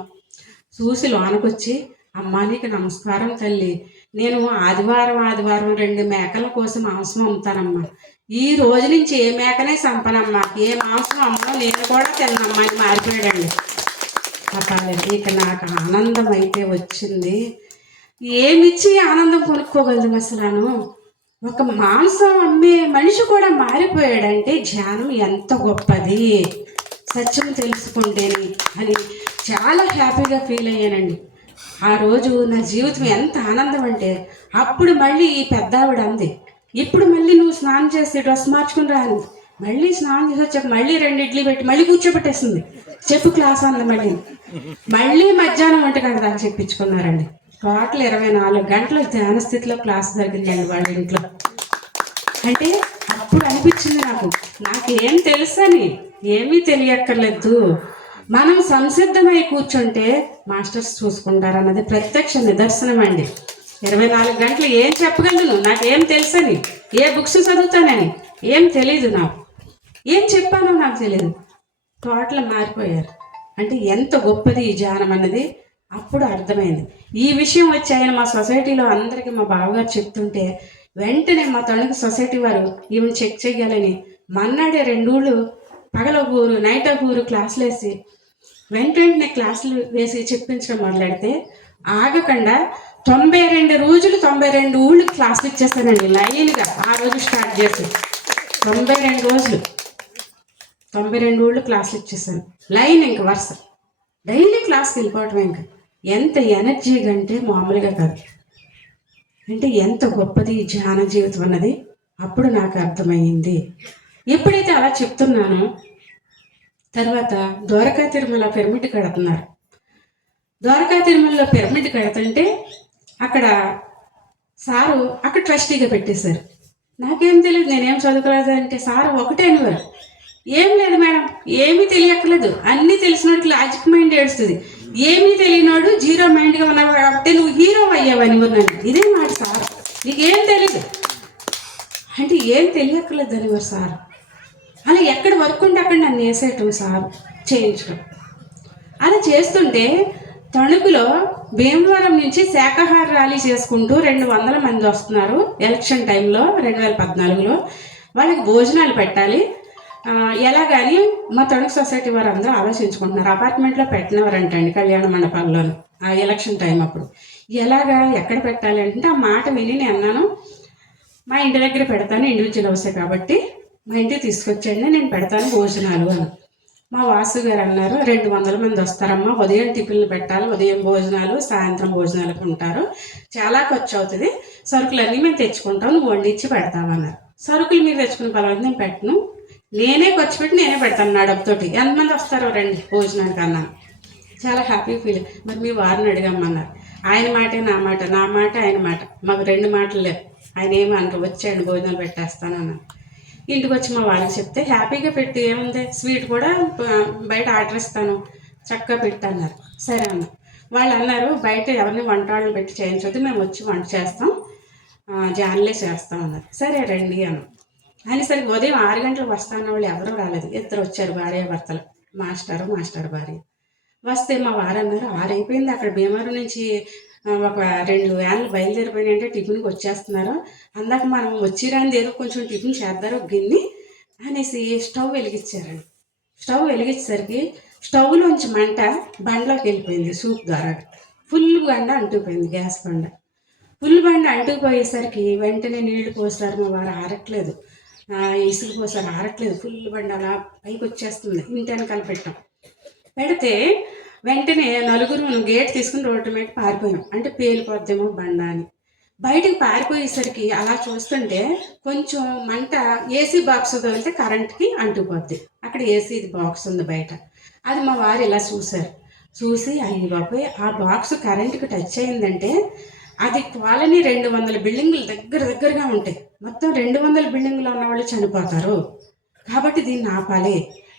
చూసి లోనకొచ్చి, అమ్మా నీకు నమస్కారం తల్లి, నేను ఆదివారం 2 మేకల కోసం మాంసం అమ్ముతానమ్మా, ఈ రోజు నుంచి ఏ మేకనే చంపనమ్మా, ఏ మాంసం అమ్మో నేను కూడా తిన్నమ్మా అని మారిపోయాడండి ఆ పాలేరు. ఇక నాకు ఆనందం అయితే వచ్చింది. ఏమిచ్చి ఆనందం కొనుక్కోగలదు అసలు. ఒక మాంసం అమ్మే మనిషి కూడా మారిపోయాడంటే ధ్యానం ఎంత గొప్పది, సత్యం తెలుసుకుంటేనే అని చాలా హ్యాపీగా ఫీల్ అయ్యానండి. ఆ రోజు నా జీవితం ఎంత ఆనందం అంటే, అప్పుడు మళ్ళీ ఈ పెద్ద ఆవిడ అంది, ఇప్పుడు మళ్ళీ నువ్వు స్నానం చేసి డ్రెస్ మార్చుకుని రా అంది. మళ్ళీ స్నానం చేసి వచ్చాక మళ్ళీ 2 ఇడ్లీ పెట్టి మళ్ళీ కూర్చోబెట్టేస్తుంది. చెప్పు క్లాస్ అంది. మళ్ళీ మధ్యాహ్నం 1 గంట దాకా చెప్పించుకున్నారండి. టోటల్ 24 గంటలు ధ్యాన స్థితిలో క్లాస్ జరిగిందండి వాళ్ళ ఇంట్లో. అంటే అప్పుడు అనిపించింది నాకేం తెలుసని. ఏమీ తెలియక్కర్లేదు, మనం సంసిద్ధమై కూర్చుంటే మాస్టర్స్ చూసుకుంటారు అన్నది ప్రత్యక్ష నిదర్శనం అండి. 24 గంటలు ఏం చెప్పగలను, నాకేం తెలుసని, ఏ బుక్స్ చదువుతానని ఏం తెలీదు, నాకు ఏం చెప్పానో నాకు తెలియదు. టోటల్ మారిపోయారు. అంటే ఎంత గొప్పది ఈ ధ్యానం అన్నది అప్పుడు అర్థమైంది. ఈ విషయం వచ్చి ఆయన మా సొసైటీలో అందరికీ మా బావగారు చెప్తుంటే వెంటనే మా తణుకు సొసైటీ వారు ఈవెన్ చెక్ చేయాలని మన్నాడే 2 ఊళ్ళు పగల ఊరు నైట్ ఊరు క్లాసులు వేసి వెంటనే క్లాసులు వేసి చెప్పించడం మొదలెడితే ఆగకుండా 92 రోజులు 92 ఊళ్ళు క్లాసులు ఇచ్చేస్తానండి లైన్గా. ఆ రోజు స్టార్ట్ చేసి 92 రోజులు 92 ఊళ్ళు క్లాసులు ఇచ్చేసాను లైన్. ఇంక వరుస డైలీ క్లాస్కి వెళ్ళిపోవటం. ఇంకా ఎంత ఎనర్జీగా అంటే మామూలుగా కాదు. అంటే ఎంత గొప్పది ఈ ధ్యాన జీవితం అన్నది అప్పుడు నాకు అర్థమైంది. ఎప్పుడైతే అలా చెప్తున్నానో తర్వాత ద్వారకా తిరుమల పిరమిడ్ కడుతున్నారు. ద్వారకా తిరుమలలో పిరమిడ్ కడుతుంటే అక్కడ సారు అక్కడ ట్రస్టీగా పెట్టేశారు. నాకేం తెలియదు, నేనేం చదువుకోలేదు. అంటే సారు ఒకటే అనేవారు, ఏం లేదు మేడం, ఏమీ తెలియక్కర్లేదు, అన్నీ తెలిసినోడికి లాజిక్ మైండ్ ఏడుస్తుంది, ఏమీ తెలియనోడు జీరో మైండ్గా ఉన్నావు కాబట్టి నువ్వు హీరో అయ్యావని నన్ను. ఇదే మాట సార్, నీకేం తెలీదు అంటే ఏం తెలియక్కర్లేదు అనేవారు సార్. అలా ఎక్కడ వర్క్ ఉంటే అక్కడ నన్ను వేసేయటం సార్, చేయించడం. అలా చేస్తుంటే తణుకులో భీమవరం నుంచి శాఖాహార ర్యాలీ చేసుకుంటూ 200 మంది వస్తున్నారు. ఎలక్షన్ టైంలో 2014లో వాళ్ళకి భోజనాలు పెట్టాలి ఎలాగని మా తణుకు సొసైటీ వారు అందరూ ఆలోచించుకుంటున్నారు. అపార్ట్మెంట్లో పెట్టినవారంటండి కళ్యాణ మండపాల్లోనూ ఆ ఎలక్షన్ టైం అప్పుడు. ఎలాగా ఎక్కడ పెట్టాలి అంటే ఆ మాట విని నేను అన్నాను, మా ఇంటి దగ్గర పెడతాను, ఇండివిజువల్ హౌసే కాబట్టి మా ఇంటికి తీసుకొచ్చండి, నేను పెడతాను భోజనాలు అని. మా వాసు గారు అన్నారు, 200 మంది వస్తారమ్మా, ఉదయం టిఫిన్లు పెట్టాలి, ఉదయం భోజనాలు, సాయంత్రం భోజనాలకు ఉంటారు, చాలా ఖర్చు అవుతుంది, సరుకులన్నీ మేము తెచ్చుకుంటాం, నువ్వు వండించి పెడతామన్నారు. సరుకులు మీరు తెచ్చుకుని పర్వాలేదు, నేను పెట్టను, నేనే ఖర్చు పెట్టి నేనే పెడతాను నా డబ్బుతోటి, ఎంతమంది వస్తారో రండి భోజనానికి అన్నాను. చాలా హ్యాపీ ఫీల్. మరి మీ వారిని అడిగమ్మన్నారు. ఆయన మాటే నా మాట, నా మాట ఆయన మాట, మాకు 2 మాటలు లేవు. ఆయన ఏమన్నారు, వచ్చేయండి భోజనాలు పెట్టేస్తాను అన్నాను. ఇంటికి వచ్చి మా వారికి చెప్తే హ్యాపీగా పెట్టి, ఏముంది స్వీట్ కూడా బయట ఆర్డర్ ఇస్తాను, చక్కగా పెట్టన్నారు. సరే అన్న. వాళ్ళు అన్నారు, బయట ఎవరిని వంటవాళ్ళు పెట్టి చేయించొద్దు, మేము వచ్చి వంట చేస్తాం, జాన్లే చేస్తాం అన్నారు. సరే రండి అన్నాం. అనేసరికి ఉదయం 6 గంటలకు వస్తాన్న వాళ్ళు ఎవరూ రాలేదు. 2 వచ్చారు, భార్యాభర్తలు, మాస్టర్ భార్య. వస్తే మా వారు అన్నారు, 6 అయిపోయింది, అక్కడ భీమవరం నుంచి ఒక 2 వ్యాన్లు బయలుదేరిపోయినాయంటే టిఫిన్కి వచ్చేస్తున్నారు, అందాక మనం వచ్చిరాంది ఏదో కొంచెం టిఫిన్ చేద్దారు గిన్ని అనేసి స్టవ్ వెలిగించారండి. స్టవ్ వెలిగించేసరికి స్టవ్లోంచి మంట బండ్లోకి వెళ్ళిపోయింది. సూప్ ద్వారా ఫుల్ బండ అంటుకుపోయింది, గ్యాస్ బండ ఫుల్ బండ అంటుకుపోయేసరికి వెంటనే నీళ్లు పోసారు. మా వారు ఆరట్లేదు, ఇసుగు పోసారు, ఆరట్లేదు, ఫుల్ బండ అలా పైకి వచ్చేస్తుంది. ఇంటి వెనకాల పెడితే వెంటనే నలుగురు గేట్ తీసుకుని రోడ్డు మీద పారిపోయాం. అంటే పేలిపోద్దేమో బండ అని. బయటకు పారిపోయేసరికి అలా చూస్తుంటే కొంచెం మంట ఏసీ బాక్స్ తగిలితే కరెంట్కి అంటుకుపోద్ది. అక్కడ ఏసీ బాక్స్ ఉంది బయట. అది మా వారు ఇలా చూశారు. చూసి అయ్యి బాబోయ్, ఆ బాక్స్ కరెంట్కి టచ్ అయిందంటే అది కాలనీ 200 బిల్డింగులు దగ్గరగా ఉంటాయి. మొత్తం 200 బిల్డింగులు ఉన్న వాళ్ళు చనిపోతారు, కాబట్టి దీన్ని ఆపాలి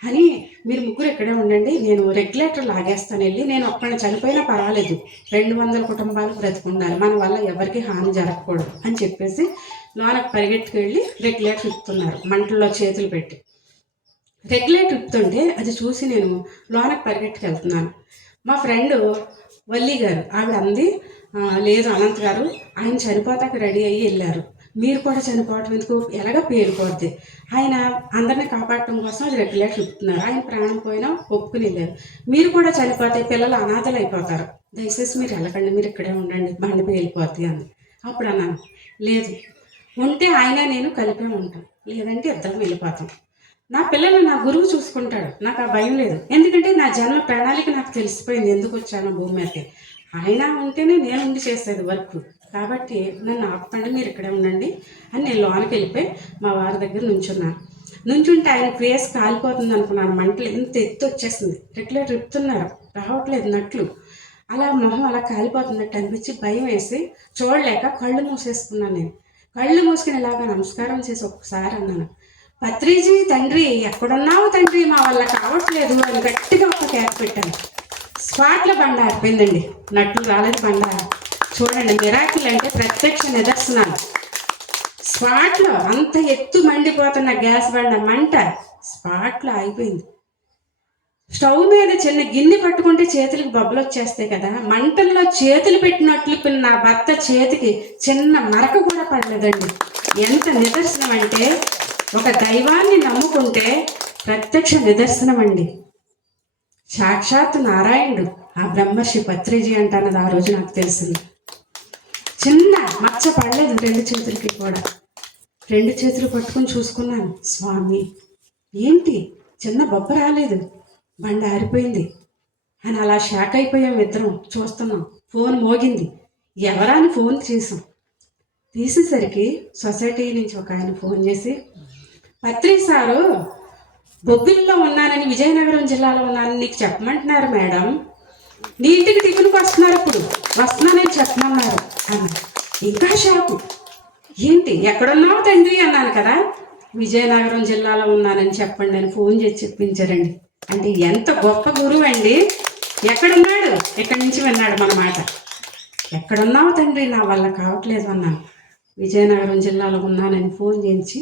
అని మీరు ముగ్గురు ఇక్కడే ఉండండి, నేను రెగ్యులేటర్ లాగేస్తాను వెళ్ళి, నేను ఒక్కడిని చనిపోయినా పర్వాలేదు, 200 కుటుంబాలు బ్రతుకుండాలి, మన వల్ల ఎవరికి హాని జరగకూడదు అని చెప్పేసి లోనకు పరిగెట్టుకు వెళ్ళి రెగ్యులేటర్ ఇప్పుతున్నారు, మంటల్లో చేతులు పెట్టి. రెగ్యులేటర్ ఇప్పుతుంటే అది చూసి నేను లోనకు పరిగెట్టుకు వెళ్తున్నాను. మా ఫ్రెండ్ వల్లి గారు ఆవిడ అంది, లేదు అనంత్ గారు, ఆయన చనిపోతాక రెడీ అయ్యి వెళ్ళారు, మీరు కూడా చనిపోవటం ఎందుకు, ఎలాగ పేలిపోద్ది, ఆయన అందరిని కాపాడటం కోసం అది రెగ్యులేటర్ ఇస్తున్నారు, ఆయన ప్రాణం పోయినా ఒప్పుకుని వెళ్ళారు, మీరు కూడా చనిపోతే పిల్లలు అనాథలు అయిపోతారు, దయచేసి మీరు వెళ్ళకండి, మీరు ఇక్కడే ఉండండి, బండి పేలిపోద్ది అంది. అప్పుడు అన్నాను, లేదు, ఉంటే ఆయన నేను కలిపే ఉంటాం, లేదంటే ఇద్దరం వెళ్ళిపోతాం, నా పిల్లలు నా గురువు చూసుకుంటాడు, నాకు ఆ భయం లేదు, ఎందుకంటే నా జన్మ ప్రణాళిక నాకు తెలిసిపోయింది, ఎందుకు వచ్చానో భూమి మీదకి, ఆయన ఉంటేనే నేను ఉండి చేసేది వర్క్, కాబట్టి నన్ను ఆపకండి, మీరు ఇక్కడే ఉండండి అని నేను లోనికి వెళ్ళిపోయి మా వారి దగ్గర నుంచున్నాను. నుంచుంటే ఆయన ఫేస్ కాలిపోతుంది అనుకున్నాను. మంటలు ఎంత ఎత్తు వచ్చేసింది, రెగ్యులర్ రిపుతున్నారు, రావట్లేదు నట్లు. అలా మొహం అలా కాలిపోతున్నట్టు అనిపించి భయం వేసి చూడలేక కళ్ళు మూసేసుకున్నాను. నేను కళ్ళు మూసుకుని ఇలాగా నమస్కారం చేసి ఒక్కసారి అన్నాను, పత్రిజీ తండ్రి ఎక్కడున్నావు తండ్రి, మా వల్ల కావట్లేదు అని గట్టిగా ఒక కేక పెట్టాను. స్పాట్లో బండ ఆరిపోయిందండి, నట్లు రాలేదు బండ. చూడండి, మిరాకిల్ అంటే ప్రత్యక్ష నిదర్శనాలు. స్పాట్లో అంత ఎత్తు మండిపోతున్న గ్యాస్ బండ మంట స్పాట్లో ఆగిపోయింది. స్టవ్ మీద చిన్న గిన్నె పట్టుకుంటే చేతులకు బొబ్బలు వచ్చేస్తాయి కదా, మంటల్లో చేతులు పెట్టినట్లు నా భర్త చేతికి చిన్న మరక కూడా పడలేదండి. ఎంత నిదర్శనం అంటే, ఒక దైవాన్ని నమ్ముకుంటే ప్రత్యక్ష నిదర్శనం అండి. సాక్షాత్ నారాయణుడు ఆ బ్రహ్మర్షి పత్రిజీ అంటున్నది ఆ రోజు నాకు తెలిసింది. చిన్న మచ్చ పడలేదు రెండు చేతులకి కూడా. రెండు చేతులు పట్టుకుని చూసుకున్నాను, స్వామి ఏంటి చిన్న బొబ్బ రాలేదు, బండ ఆరిపోయింది అని అలా షాక్ అయిపోయాం ఇద్దరం. చూస్తున్నాం, ఫోన్ మోగింది. ఎవరా అని ఫోన్ తీసేసరికి సొసైటీ నుంచి ఒక ఆయన ఫోన్ చేసి, పత్రి సారు బొబ్బిల్లో ఉన్నానని, విజయనగరం జిల్లాలో ఉన్నానని నీకు చెప్పమంటున్నారు మేడం, నీ ఇంటికి టిఫిన్కి వస్తున్నారు, ఇప్పుడు వస్తున్నానని చెప్పమన్నారు అన్న. ఇంకా షాకు, ఏంటి ఎక్కడున్నావు తండ్రి అన్నాను కదా, విజయనగరం జిల్లాలో ఉన్నానని చెప్పండి అని ఫోన్ చేసి చెప్పించారండి. అంటే ఎంత గొప్ప గురువు అండి. ఎక్కడున్నాడు, ఎక్కడి నుంచి విన్నాడు మన మాట. ఎక్కడున్నావు తండ్రి, నా వల్ల కావట్లేదు అన్నాను. విజయనగరం జిల్లాలో ఉన్నానని ఫోన్ చేయించి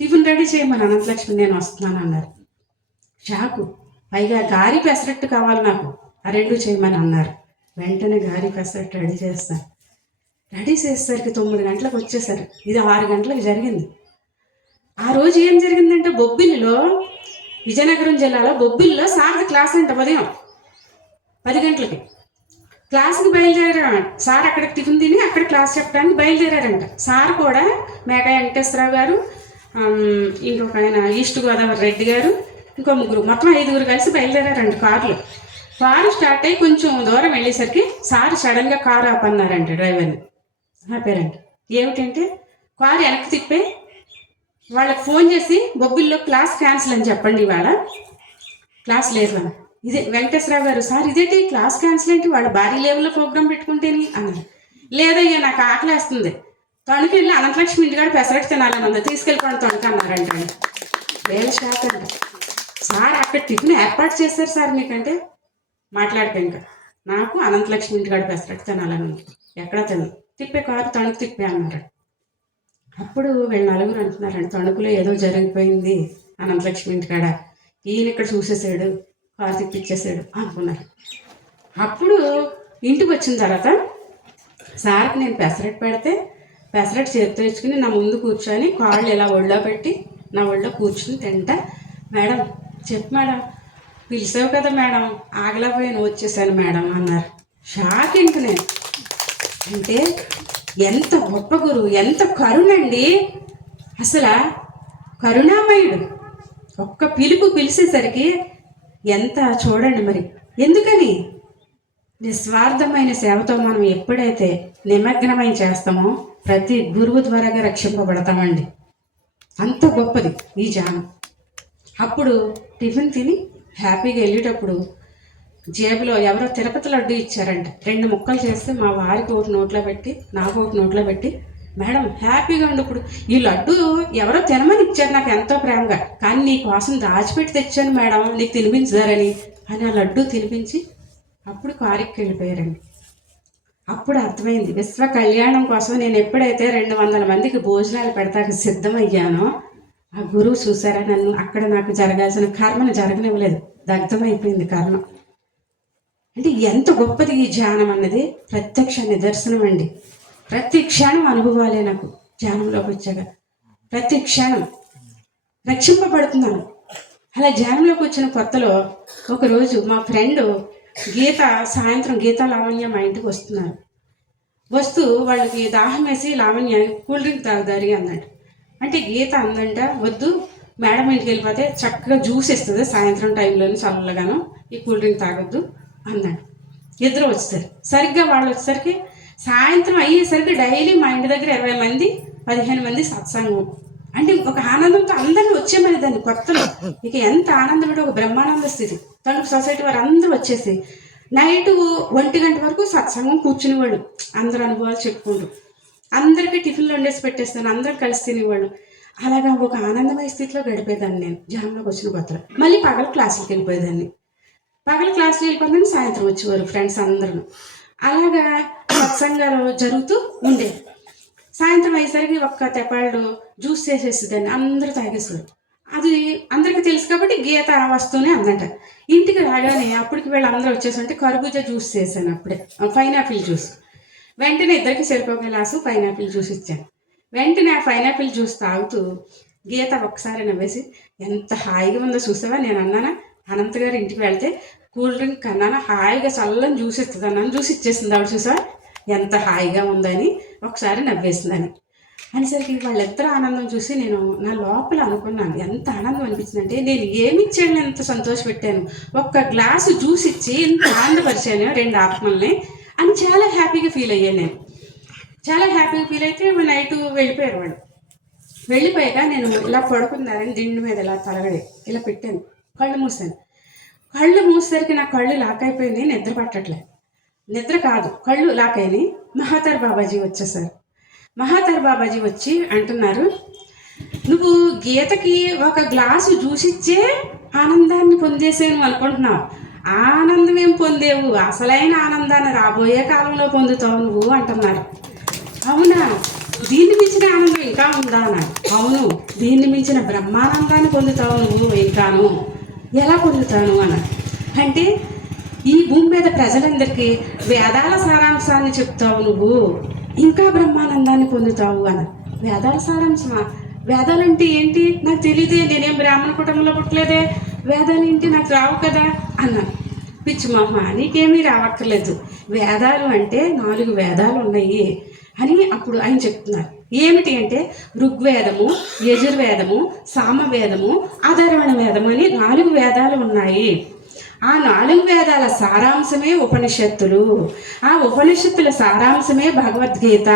టిఫిన్ రెడీ చేయమని అనంతలక్ష్మి నేను వస్తున్నాను అన్నారు. షాకు, పైగా గారి పెసరట్టు కావాలి నాకు, ఆ రెండు చేయమని అన్నారు. వెంటనే గారి పెసరట్టు రెడీ చేస్తాను. రెడీ చేసేసరికి 9 గంటలకు వచ్చేసారు. ఇది 6 గంటలకు జరిగింది. ఆ రోజు ఏం జరిగిందంటే, బొబ్బిలిలో, విజయనగరం జిల్లాలో బొబ్బిలిలో సార్ది క్లాస్ అంట. ఉదయం 10 గంటలకి క్లాస్కి బయలుదేరారంట. సార్ అక్కడికి టిఫిన్ తిని అక్కడ క్లాస్ చెప్పడానికి బయలుదేరారంట. సార్ కూడా మేక వెంకటేశ్వరరావు గారు, ఇంకొక ఆయన ఈస్ట్ గోదావరి రెడ్డి గారు, ఇంకో ముగ్గురు, మొత్తం 5గురు కలిసి బయలుదేరారంట కారులో. కారు స్టార్ట్ అయ్యి కొంచెం దూరం వెళ్ళేసరికి సార్ సడన్గా కారు ఆపన్నారంట. డ్రైవర్ని ఆపారంట. ఏమిటంటే, కారు వెనక్కి తిప్పే వాళ్ళకి ఫోన్ చేసి బొబ్బిల్లో క్లాస్ క్యాన్సిల్ అని చెప్పండి, ఇవాళ క్లాస్ లేదు అని. ఇదే వెంకటేశ్వరరావు గారు, సార్ ఇదేంటి క్లాస్ క్యాన్సిల్ ఏంటి, వాళ్ళు భారీ లెవెల్లో ప్రోగ్రామ్ పెట్టుకుంటేని అన్నారు. లేదయ్యా నాకు ఆకలేస్తుంది, తణుకు వెళ్ళి అనంతలక్ష్మి ఇంటికాడ పెసరట్టు తినాలని ఉంది, తీసుకెళ్ళిపోండి తణుకు అన్నారంట. వేల షాక్ అంట. సార్ అక్కడ టిఫిన్ ఏర్పాటు చేశారు సార్ మీకంటే మాట్లాడిపోయి, ఇంకా నాకు అనంతలక్ష్మి ఇంటికాడ పెసరట్టు తినాలని ఉంది, ఎక్కడ తిను, తిప్పే కారు తణుకు తిప్పే అన్నారు. అప్పుడు వీళ్ళు నలుగురు అంటున్నారండి, తణుకులో ఏదో జరిగిపోయింది అనంతలక్ష్మి ఇంటికాడ, ఈయన ఇక్కడ చూసేసాడు, కారు తిప్పిచ్చేసాడు అనుకున్నారు. అప్పుడు ఇంటికి వచ్చిన తర్వాత సార్కి నేను పెసరట్టు పెడితే, పెసరట్టు చేతితో ఇచ్చుకుని నా ముందు కూర్చొని కాళ్ళు ఇలా ఒళ్ళో పెట్టి నా ఒళ్ళో కూర్చుని తింటా, మేడం చెప్పు మేడం, పిలిచావు కదా మేడం, ఆగలేకపోయాను వచ్చేసాను మేడం అన్నారు. షాక్ ఇంక నేను. అంటే ఎంత గొప్ప గురువు, ఎంత కరుణండి, అసలు కరుణామయుడు. ఒక్క పిలుపు పిలిచేసరికి ఎంత చూడండి మరి. ఎందుకని, నిస్వార్థమైన సేవతో మనం ఎప్పుడైతే నిమగ్నమై చేస్తామో ప్రతి గురువు ద్వారాగా రక్షింపబడతామండి. అంత గొప్పది ఈ జానం. అప్పుడు టిఫిన్ తిని హ్యాపీగా వెళ్ళేటప్పుడు జేబులో ఎవరో తిరుపతి లడ్డు ఇచ్చారంట. 2 ముక్కలు చేస్తే మా వారికి ఒకటి నోట్లో పెట్టి, నాకు ఒకటి నోట్లో పెట్టి, మేడం హ్యాపీగా ఉండు, ఇప్పుడు ఈ లడ్డు ఎవరో తినమని ఇచ్చారు నాకు ఎంతో ప్రేమగా, కానీ నీ కోసం దాచిపెట్టి తెచ్చాను మేడం, నీకు తినిపించదారని అని ఆ లడ్డు తినిపించి అప్పుడు కారుకి వెళ్ళిపోయారండి. అప్పుడు అర్థమైంది, విశ్వ కళ్యాణం కోసం నేను ఎప్పుడైతే 200 మందికి భోజనాలు పెడతానికి సిద్ధమయ్యానో, ఆ గురువు చూసారా నన్ను, అక్కడ నాకు జరగాల్సిన కర్మను జరగనివ్వలేదు, దగ్ధమైపోయింది కర్మ. అంటే ఎంత గొప్పది ఈ ధ్యానం అన్నది. ప్రత్యక్ష నిదర్శనం అండి. ప్రతి క్షణం అనుభవాలే నాకు ధ్యానంలోకి వచ్చాక. ప్రతి క్షణం రక్షింపబడుతున్నాను. అలా ధ్యానంలోకి వచ్చిన కొత్తలో ఒకరోజు మా ఫ్రెండ్ గీత, సాయంత్రం గీత లావణ్య మా ఇంటికి వస్తున్నారు. వస్తూ వాళ్ళకి దాహం వేసి లావణ్య కూల్ డ్రింక్ తాగుదారి అన్నాడు. అంటే గీత అందంట, వద్దు మేడం ఇంటికి వెళ్ళిపోతే చక్కగా జ్యూస్ ఇస్తుంది సాయంత్రం టైంలోని చల్లగాను, ఈ కూల్ డ్రింక్ తాగొద్దు అన్నాడు. ఇద్దరు వచ్చేసరికి సరిగ్గా వాళ్ళు వచ్చేసరికి సాయంత్రం అయ్యేసరికి డైలీ మా ఇంటి దగ్గర 20 మంది 15 మంది సత్సంగం. అంటే ఒక ఆనందంతో అందరినీ వచ్చేమని దాన్ని కొత్తలో ఇక ఎంత ఆనందం అంటే ఒక బ్రహ్మానంద స్థితి. తణుకు సొసైటీ వారు అందరూ వచ్చేసి నైటు 1 గంట వరకు సత్సంగం కూర్చునేవాళ్ళు, అందరూ అనుభవాలు చెప్పుకుంటూ. అందరికీ టిఫిన్లు వండేసి పెట్టేస్తాను, అందరూ కలిసి తినేవాళ్ళు. అలాగా ఒక ఆనందమయ స్థితిలో గడిపేదాన్ని నేను జామ్లోకి వచ్చిన కొత్తలో. మళ్ళీ పగల క్లాసులకు వెళ్ళిపోయేదాన్ని. పగల క్లాసులు వెళ్ళిపోయిందని సాయంత్రం వచ్చేవారు ఫ్రెండ్స్ అందరూ. అలాగా సత్సంగాలు జరుగుతూ ఉండేది. సాయంత్రం అయ్యేసరికి ఒక్క తెపాళ్ళు జ్యూస్ చేసేసేదాన్ని, అందరూ తాగేసేవారు. అది అందరికీ తెలుసు కాబట్టి గీత వస్తూనే అందంట. ఇంటికి రాగానే అప్పటికి వీళ్ళందరూ వచ్చేసంటే కర్బూజా జ్యూస్ చేశాను, అప్పుడే పైనాపిల్ జ్యూస్. వెంటనే ఇద్దరికి సరిపోక గ్లాసు పైనాపిల్ జ్యూస్ ఇచ్చాను. వెంటనే ఆ పైనాపిల్ జ్యూస్ తాగుతూ గీత ఒక్కసారి నవ్వేసి, ఎంత హాయిగా ఉందో చూసావా, నేను అన్నానా అనంత్ గారు ఇంటికి వెళ్తే కూల్ డ్రింక్ అన్నానా హాయిగా చల్లని జ్యూస్ ఇస్తుంది అన్నాను, జ్యూస్ ఇచ్చేసింది ఆవిడ, చూసావా ఎంత హాయిగా ఉందని ఒకసారి నవ్వేసిందని అనేసరికి వాళ్ళిద్దరు ఆనందం చూసి నేను నా లోపల అనుకున్నాను, ఎంత ఆనందం అనిపించిందంటే నేను ఏమి ఇచ్చాను, ఎంత సంతోషపెట్టాను, ఒక్క గ్లాసు జ్యూస్ ఇచ్చి ఇంత ఆనందపరిచాను 2 ఆత్మల్ని అని చాలా హ్యాపీగా ఫీల్ అయ్యాను నేను. చాలా హ్యాపీగా ఫీల్ అయితే నైట్ వెళ్ళిపోయారు వాళ్ళు. వెళ్ళిపోయాక నేను ఇలా పడుకున్నారని దిండు మీద ఇలా తలగడి ఇలా పెట్టాను, కళ్ళు మూసాను. కళ్ళు మూసేసరికి నా కళ్ళు లాక్ అయిపోయింది, నిద్ర పట్టట్లేదు. నిద్ర కాదు, కళ్ళు లాక్ అయినాయి. మహాతార్ బాబాజీ వచ్చేసారు. మహాతార్ బాబాజీ వచ్చి అంటున్నారు, నువ్వు గీతకి ఒక గ్లాసు జ్యూస్ ఇచ్చే ఆనందాన్ని పొందేసాను అనుకుంటున్నావు, ఆనందం ఏం పొందేవు, అసలైన ఆనందాన్ని రాబోయే కాలంలో పొందుతావు నువ్వు అంటున్నారు. అవునా, దీన్ని మించిన ఆనందం ఇంకా ఉందా అన్నాడు. అవును, దీన్ని మించిన బ్రహ్మానందాన్ని పొందుతావు నువ్వు ఇంకాను, ఎలా పొందుతాను అన్నాడు. అంటే ఈ భూమి మీద ప్రజలందరికీ వేదాల సారాంశాన్ని చెప్తావు నువ్వు, ఇంకా బ్రహ్మానందాన్ని పొందుతావు అన్న. వేదాల సారాంశమా? వేదాలంటే ఏంటి నాకు తెలియదే, నేనేం బ్రాహ్మణ కుటుంబంలో పుట్టలేదే, వేదాలు ఏంటి నాకు రావు కదా అన్న. పిచ్చి మామ, నీకేమీ రావక్కర్లేదు, వేదాలు అంటే 4 వేదాలు ఉన్నాయి అని అప్పుడు ఆయన చెప్తున్నారు. ఏమిటి అంటే ఋగ్వేదము, యజుర్వేదము, సామవేదము, అధర్వణ వేదము అని 4 వేదాలు ఉన్నాయి. ఆ 4 వేదాల సారాంశమే ఉపనిషత్తులు, ఆ ఉపనిషత్తుల సారాంశమే భగవద్గీత.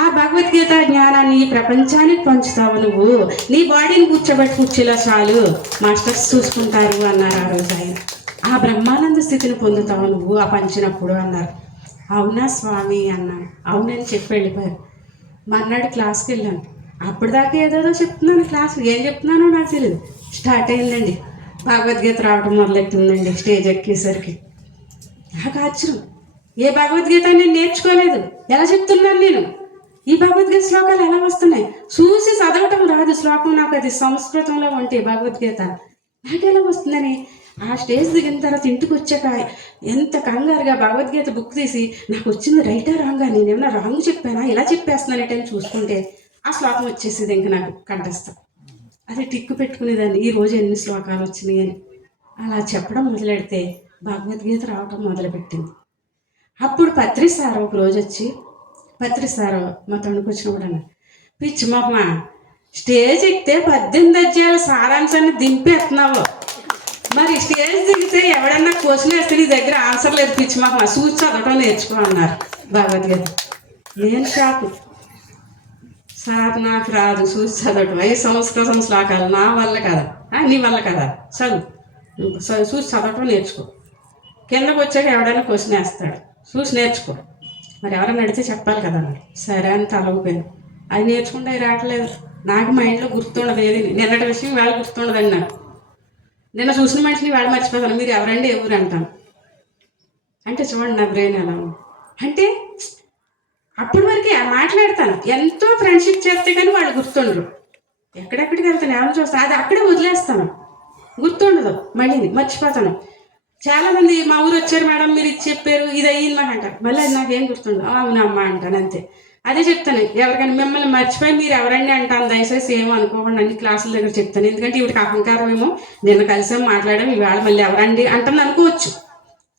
ఆ భగవద్గీత జ్ఞానాన్ని ప్రపంచానికి పంచుతావు నువ్వు, నీ బాడీని కూర్చోలా చాలు, మాస్టర్స్ చూసుకుంటారు అన్నారు ఆ రోజు ఆయన. ఆ బ్రహ్మానంద స్థితిని పొందుతావు నువ్వు ఆ పంచినప్పుడు అన్నారు. అవునా స్వామి అన్నాను. అవునని చెప్పి వెళ్ళిపోయారు. మర్నాడు క్లాస్కి వెళ్ళాను. అప్పటిదాకా ఏదేదో చెప్తున్నాను, క్లాస్ ఏం చెప్తున్నానో నాకు తెలియదు. స్టార్ట్ అయిందండి, భగవద్గీత రావడం మొదలెట్టిందండి. స్టేజ్ ఎక్కేసరికి నాకు ఆశ్చర్యం, ఏ భగవద్గీత నేను నేర్చుకోలేదు, ఎలా చెప్తున్నాను నేను, ఈ భగవద్గీత శ్లోకాలు ఎలా వస్తున్నాయి, చూసి చదవటం రాదు శ్లోకం, నాకు అది సంస్కృతంలో ఉంటే భగవద్గీత నాకు ఎలా వస్తుందని ఆ స్టేజ్ దిగిన తర్వాత ఇంటికి వచ్చాక ఎంత కంగారుగా భగవద్గీత బుక్ తీసి నాకు వచ్చింది రైటా రాంగా, నేనేమన్నా రాంగ్ చెప్పానా, ఇలా చెప్పేస్తున్నానేటని చూసుకుంటే ఆ శ్లోకం వచ్చేసేది ఇంక నాకు కంఠస్థం. అది టిక్కు పెట్టుకునేదాన్ని, ఈరోజు ఎన్ని శ్లోకాలు వచ్చినాయి అని. అలా చెప్పడం మొదలెడితే భగవద్గీత రావటం మొదలుపెట్టింది. అప్పుడు పత్రి సార్ ఒక రోజు వచ్చి, పత్రి సారు మా తణుకు వచ్చినప్పుడు అన్నారు, పిచ్చి మొహమ, స్టేజ్ ఎక్కితే 18 అధ్యాయాల సారాంశాన్ని దింపేస్తున్నావు, మరి స్టేజ్ దిగితే ఎవడన్నా క్వశ్చన్ వేస్తే నీ దగ్గర ఆన్సర్ లేదు, పిచ్చి మొహమ చూసి చదవటం నేర్చుకో అన్నారు భగవద్గీత. నేను షాకు, సార్ నాకు రాదు చూసి చదవటం, అవి సంస్కృతం శ్లోకాలు నా వల్ల కదా, నీ వల్ల కదా, చదువు చూసి చదవటం నేర్చుకో, కిందకు వచ్చాక ఎవడైనా క్వశ్చన్ వేస్తాడు చూసి నేర్చుకో, మరి ఎవరైనా అడిగితే చెప్పాలి కదా అన్నారు. సరే అని తలగిపోయాను. అది నేర్చుకుంటే రావట్లేదు, నాకు మైండ్లో గుర్తుండదు, ఏది నిన్నటి విషయం వాళ్ళు గుర్తుండదండి. నాకు నిన్న చూసిన మనిషిని వాళ్ళు మర్చిపోతాను, మీరు ఎవరండి ఎవరు అంటాను. అంటే చూడండి నా బ్రెయిన్ ఎలా ఉంది అంటే, అప్పటి వరకే మాట్లాడతాను, ఎంతో ఫ్రెండ్షిప్ చేస్తే కానీ వాళ్ళు గుర్తుండరు. ఎక్కడెక్కడికి వెళ్తాను, ఎవరిని చూస్తాను, అది అక్కడే వదిలేస్తాను, గుర్తుండదు, మళ్ళీ మర్చిపోతాను. చాలామంది మా ఊరు వచ్చారు మేడం, మీరు ఇది చెప్పారు, ఇది అయ్యింది మాట అంటారు, మళ్ళీ అది నాకేం గుర్తుండదు, అవునమ్మా అంటాను అంతే. అదే చెప్తాను, ఎవరికైనా మిమ్మల్ని మర్చిపోయి మీరు ఎవరండి అంటాను, దయచేసి ఏమో అనుకోకుండా అన్ని క్లాసుల దగ్గర చెప్తాను, ఎందుకంటే ఇవిడికి అహంకారం ఏమో, నిన్న కలిసాం మాట్లాడాం, ఇవాళ మళ్ళీ ఎవరండి అంటాను అనుకోవచ్చు.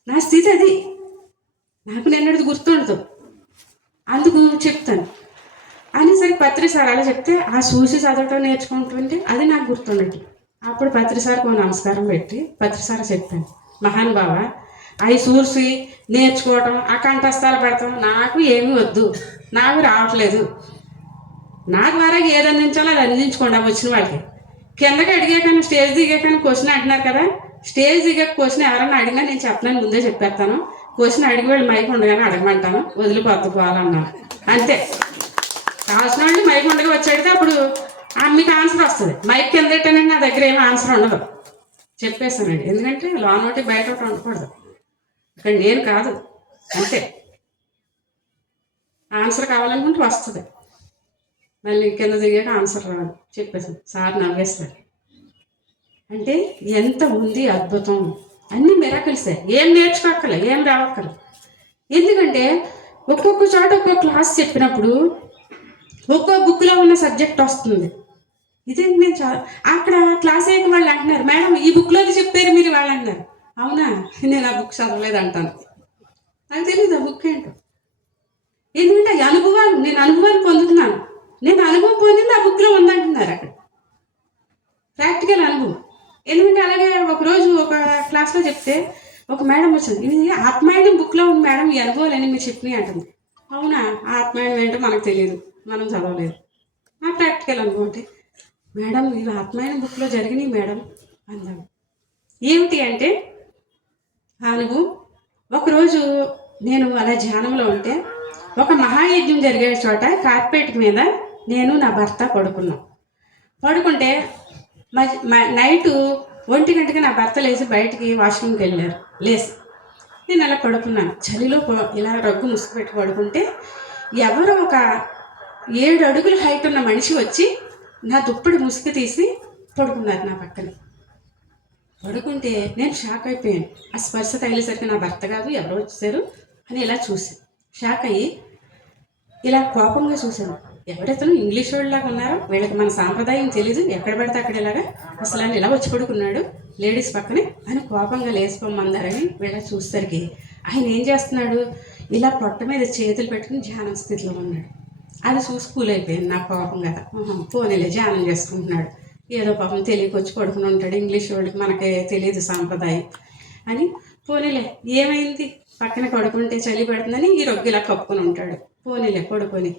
నా స్థితి అది, నాకు నిన్నటిది గుర్తుండదు, అందుకు చెప్తాను అనేసరికి పత్రి సార్ అలా చెప్తే ఆ చూసి చదవటం నేర్చుకుంటుంటే అది నాకు గుర్తుండదు. అప్పుడు పత్రి సార్కి నమస్కారం పెట్టి పత్రి సార్ చెప్పాను, మహాన్ బాబా అవి చూసి నేర్చుకోవటం, ఆ కంఠస్థాలు పెడతాం నాకు ఏమీ వద్దు, నాకు రావట్లేదు, నా ద్వారా ఏది అందించాలో అది అందించుకోండి వచ్చిన వాళ్ళకి, కిందకి అడిగాకని స్టేజ్ దిగాకని క్వశ్చన్ అంటున్నారు కదా, స్టేజ్ దిగాక క్వశ్చన్ ఎవరన్నా అడిగినా నేను చెప్పలేను, ముందే చెప్పేస్తాను. క్వశ్చన్ అడిగి వాళ్ళు మైక్ ఉండగానే అడగమంటాను, వదిలిపోద్దు పోవాలన్నాను. అంతే. కావాల్సిన వాళ్ళు మైక్ ఉండగా వచ్చి అడిగితే అప్పుడు మీకు ఆన్సర్ వస్తుంది. మైక్ కింద పెట్టానండి, నా దగ్గర ఏమీ ఆన్సర్ ఉండదు, చెప్పేస్తానండి. ఎందుకంటే లోనోటి బయట ఒకటి ఉండకూడదు, ఇక్కడ నేను కాదు. అంతే. ఆన్సర్ కావాలనుకుంటే వస్తుంది, మళ్ళీ కింద దిగాక ఆన్సర్ రాదు, చెప్పేసాను. సార్ నవ్వేస్తారు. అంటే ఎంత ఉంది అద్భుతం, అన్ని మిరాకిల్సే, ఏం నేర్చుకోక్కర్లే, ఏం రావక్కర్లే. ఎందుకంటే ఒక్కొక్క చోట ఒక్కొక్క క్లాస్ చెప్పినప్పుడు ఒక్కో బుక్లో ఉన్న సబ్జెక్ట్ వస్తుంది. ఇదేంటి నేను అక్కడ క్లాస్ అయ్యాక వాళ్ళు అంటున్నారు, మేడం ఈ బుక్లోది చెప్పారు మీరు, వాళ్ళు అంటున్నారు. అవునా, నేను ఆ బుక్ చదవలేదు అంటాను. నాకు తెలియదు ఆ బుక్ ఏంటో. ఎందుకంటే అనుభవాలు, నేను అనుభవాలు పొందుతున్నాను. నేను అనుభవం పొందింది ఆ బుక్లో ఉందంటున్నారు అక్కడ, ప్రాక్టికల్ అనుభవం. ఎందుకంటే అలాగే ఒకరోజు ఒక క్లాస్లో చెప్తే ఒక మేడం వచ్చింది, ఇది ఆత్మాయణం బుక్లో ఉంది మేడం, ఈ అనుభవాలని మీరు చెప్పినాయి అంటుంది. అవునా, ఆత్మాయణం ఏంటో మనకు తెలియదు, మనం చదవలేదు. నా ప్రాక్టికల్ అనుభవం అంటే, మేడం ఇవి ఆత్మాయణం బుక్లో జరిగినాయి మేడం అందాం. ఏమిటి అంటే ఆ అనుభవం. ఒకరోజు నేను అలా ధ్యానంలో ఉంటే ఒక మహాయజ్ఞం జరిగే చోట కార్పెట్ మీద నేను నా భర్త పడుకుంటే నైటు 1 గంటకి నా భర్త లేచి బయటికి వాష్రూమ్కి వెళ్ళారు. లేచి నేను అలా పడుకున్నాను. చలిలో ఇలా రగ్గు ముసుగు పెట్టి పడుకుంటే ఎవరో ఒక 7 అడుగుల హైట్ ఉన్న మనిషి వచ్చి నా దుప్పటి ముసుగు తీసి పడుకున్నారు నా పక్కన. పడుకుంటే నేను షాక్ అయిపోయాను. ఆ స్పర్శ తగిలేసరికి నా భర్త కాదు, ఎవరో వచ్చారు అని ఇలా చూసి షాక్ అయ్యి ఇలా కోపంగా చూశాను. ఎవరైతే ఇంగ్లీష్ వాళ్ళలాగా ఉన్నారో, వీళ్ళకి మన సాంప్రదాయం తెలీదు, ఎక్కడ పడితే అక్కడ ఇలాగా అసలు అని ఇలా వచ్చి పడుకున్నాడు లేడీస్ పక్కనే అని కోపంగా లేచిపోమందారని వీళ్ళ చూసేసరికి ఆయన ఏం చేస్తున్నాడు, ఇలా పొట్ట మీద చేతులు పెట్టుకుని ధ్యానం స్థితిలో ఉన్నాడు. అది చూసి కూల్ అయిపోయింది నాకు కోపం కదా. పోనీలే ధ్యానం చేసుకుంటున్నాడు, ఏదో పాపం తెలియకొచ్చి పడుకుని ఉంటాడు, ఇంగ్లీష్ వాళ్ళకి మనకే తెలియదు సాంప్రదాయం అని. పోనీలే ఏమైంది, పక్కన పడుకుంటే చలి పెడుతుందని ఈ రొగ్గు ఇలా కప్పుకొని ఉంటాడు, పోనీలే పడుకొని.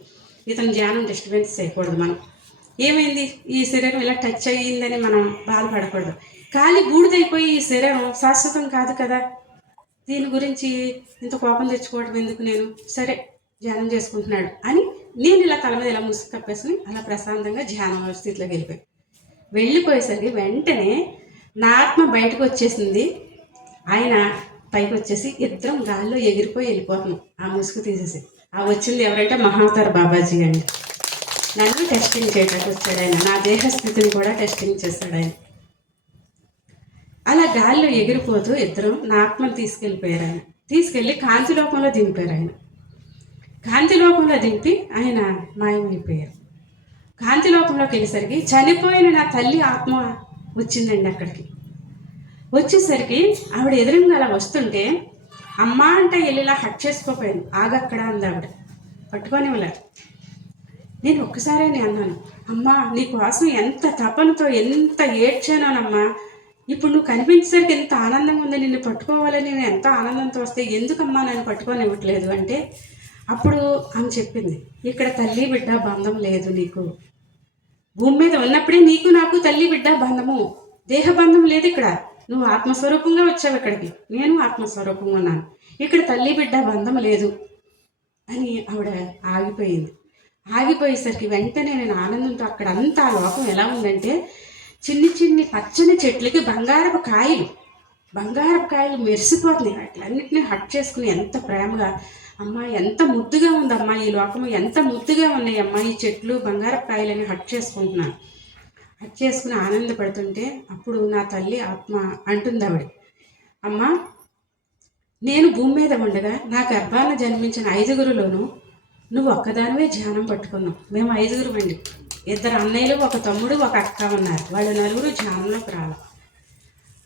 ఇతను ధ్యానం డిస్టర్బెన్స్ చేయకూడదు మనం. ఏమైంది, ఈ శరీరం ఇలా టచ్ అయ్యిందని మనం బాధపడకూడదు. ఖాళీ బూడిదైపోయి ఈ శరీరం శాశ్వతం కాదు కదా, దీని గురించి ఇంత కోపం తెచ్చుకోవడం ఎందుకు, నేను సరే ధ్యానం చేసుకుంటున్నాడు అని నేను ఇలా తల మీద ఇలా ముసుగు కప్పేసుకుని అలా ప్రశాంతంగా ధ్యానం స్థితిలోకి వెళ్ళిపోయేసరికి వెంటనే నా ఆత్మ బయటకు వచ్చేసింది. ఆయన పైకి వచ్చేసి ఇద్దరం గాల్లో ఎగిరిపోయి వెళ్ళిపోతున్నాం ఆ ముసుగు తీసేసి. ఆ వచ్చింది ఎవరంటే మహావతార్ బాబాజీ అండి. నన్ను టెస్టింగ్ చేయడానికి వచ్చాడు ఆయన, నా దేహస్థితిని కూడా టెస్టింగ్ చేశాడు ఆయన. అలా గాల్లో ఎగిరిపోతూ ఇద్దరం నా ఆత్మను తీసుకెళ్ళిపోయారు ఆయన. తీసుకెళ్ళి కాంతిలోకంలో దింపారు ఆయన. కాంతిలోకంలో దింపి ఆయన మాయమైపోయారు. కాంతిలోకంలోకి వెళ్ళేసరికి చనిపోయిన నా తల్లి ఆత్మ వచ్చిందండి అక్కడికి. వచ్చేసరికి ఆవిడ ఎదురుగా అలా వస్తుంటే అమ్మ అంటే వెళ్ళిలా హట్ చేసుకోపోయాను. ఆగక్కడ అంది ఆవిడ, పట్టుకొని వెళ్ళారు. నేను ఒక్కసారే అన్నాను, అమ్మా నీ కోసం ఎంత తపనతో ఎంత ఏడ్చానోనమ్మా, ఇప్పుడు నువ్వు కనిపించేసరికి ఎంత ఆనందంగా ఉంది, నిన్ను పట్టుకోవాలని నేను ఎంత ఆనందంతో వస్తే ఎందుకమ్మా నన్ను పట్టుకొని ఇవ్వట్లేదు అంటే అప్పుడు ఆమె చెప్పింది, ఇక్కడ తల్లి బిడ్డ బంధం లేదు నీకు, భూమి మీద ఉన్నప్పుడే నీకు నాకు తల్లి బిడ్డ బంధము, దేహ బంధం లేదు ఇక్కడ, నువ్వు ఆత్మస్వరూపంగా వచ్చావు ఇక్కడికి, నేను ఆత్మస్వరూపంగా ఉన్నాను, ఇక్కడ తల్లి బిడ్డ బంధం లేదు అని ఆవిడ ఆగిపోయింది. ఆగిపోయేసరికి వెంటనే నేను ఆనందంతో అక్కడంతా లోకం ఎలా ఉందంటే చిన్ని చిన్ని పచ్చని చెట్లకి బంగారపు కాయలు మెరిసిపోతున్నాయి. వాటిలన్నింటినీ హట్ చేసుకుని ఎంత ప్రేమగా, అమ్మ ఎంత ముద్దుగా ఉందమ్మా ఈ లోకము, ఎంత ముద్దుగా ఉన్నాయి అమ్మ ఈ చెట్లు, బంగారపు కాయలని హట్ చేసుకుంటున్నాను. హట్ చేసుకుని ఆనందపడుతుంటే అప్పుడు నా తల్లి ఆత్మ అంటుంది ఆవిడ, అమ్మ నేను భూమి మీద ఉండగా నా గర్భాన్ని జన్మించిన 5గురులోనూ నువ్వు ఒక్కదానివే ధ్యానం పట్టుకున్నావు. మేము 5గురు అండి, 2 అన్నయ్యలు, 1 తమ్ముడు, 1 అక్క ఉన్నారు. వాళ్ళు 4 ధ్యానంలోకి రావాలి.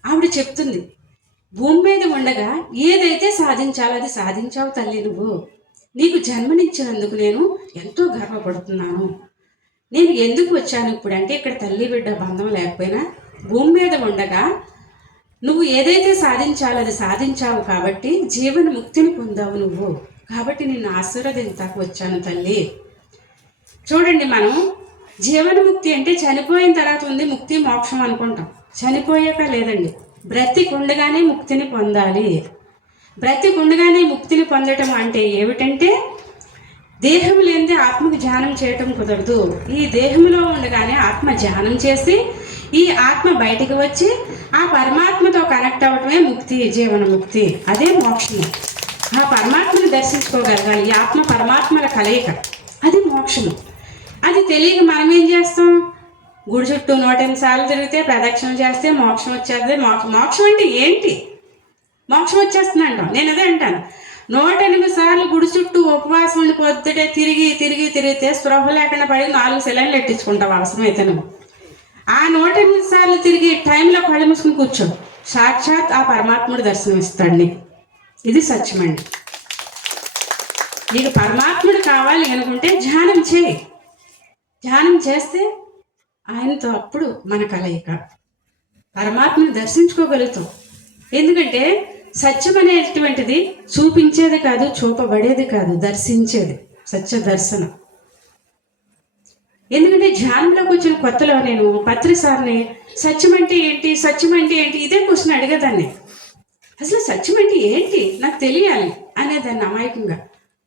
ఆవిడ చెప్తుంది, భూమి మీద ఉండగా ఏదైతే సాధించాలో అది సాధించావు తల్లి, నువ్వు నీకు జన్మనిచ్చినందుకు నేను ఎంతో గర్వపడుతున్నాను. నేను ఎందుకు వచ్చాను ఇప్పుడు అంటే ఇక్కడ తల్లి బిడ్డ బంధం లేకపోయినా భూమి మీద ఉండగా నువ్వు ఏదైతే సాధించాలో అది సాధించావు కాబట్టి జీవన ముక్తిని పొందావు నువ్వు, కాబట్టి నిన్ను ఆశీర్వదించడానికి వచ్చాను తల్లి. చూడండి, మనం జీవన్ముక్తి అంటే చనిపోయిన తర్వాత ఉంది ముక్తి మోక్షం అనుకుంటాం. చనిపోయాక లేదండి, బ్రతికుండగానే ముక్తిని పొందాలి. బ్రతికుండగానే ముక్తిని పొందటం అంటే ఏమిటంటే, దేహం లేనిదే ఆత్మకు ధ్యానం చేయటం కుదరదు. ఈ దేహంలో ఉండగానే ఆత్మ ధ్యానం చేసి ఈ ఆత్మ బయటికి వచ్చి ఆ పరమాత్మతో కనెక్ట్ అవ్వటమే ముక్తి, జీవన ముక్తి. అదే మోక్షము. ఆ పరమాత్మను దర్శించుకోగలగాలి. ఈ ఆత్మ పరమాత్మల కలయిక, అది మోక్షము. అది తెలియక మనం ఏం చేస్తాం? గుడి చుట్టూ 108 సార్లు తిరిగితే, ప్రదక్షిణ చేస్తే మోక్షం వచ్చేది. మోక్షం అంటే ఏంటి? మోక్షం వచ్చేస్తుంది అంటాం. నేను అదే అంటాను, 108 సార్లు గుడి చుట్టూ ఉపవాసం ఉండి పొద్దుటే తిరిగితే స్పృహ లేకుండా పడి 4 సెలైన్లు ఎట్టించుకుంటావు అవసరమైతే నువ్వు. ఆ 108 సార్లు తిరిగి టైంలో కళ్ళు మూసుకుని కూర్చో, సాక్షాత్ ఆ పరమాత్ముడు దర్శనం ఇస్తాడు నీకు. ఇది సత్యమండి. నీకు పరమాత్ముడు కావాలి అనుకుంటే ధ్యానం చేయి. ధ్యానం చేస్తే ఆయనతో అప్పుడు మన కలయిక, పరమాత్మను దర్శించుకోగలుగుతాం. ఎందుకంటే సత్యం అనేటువంటిది చూపించేది కాదు, చూపబడేది కాదు, దర్శించేది. సత్య దర్శనం. ఎందుకంటే ధ్యానంలోకి వచ్చిన కొత్తలో నేను పత్రిసార్ని సత్యం అంటే ఏంటి, సత్యం అంటే ఏంటి, ఇదే క్వశ్చన్ అడిగేదాన్ని. అసలు సత్యం అంటే ఏంటి నాకు తెలియాలి అనేదాన్ని అమాయకంగా.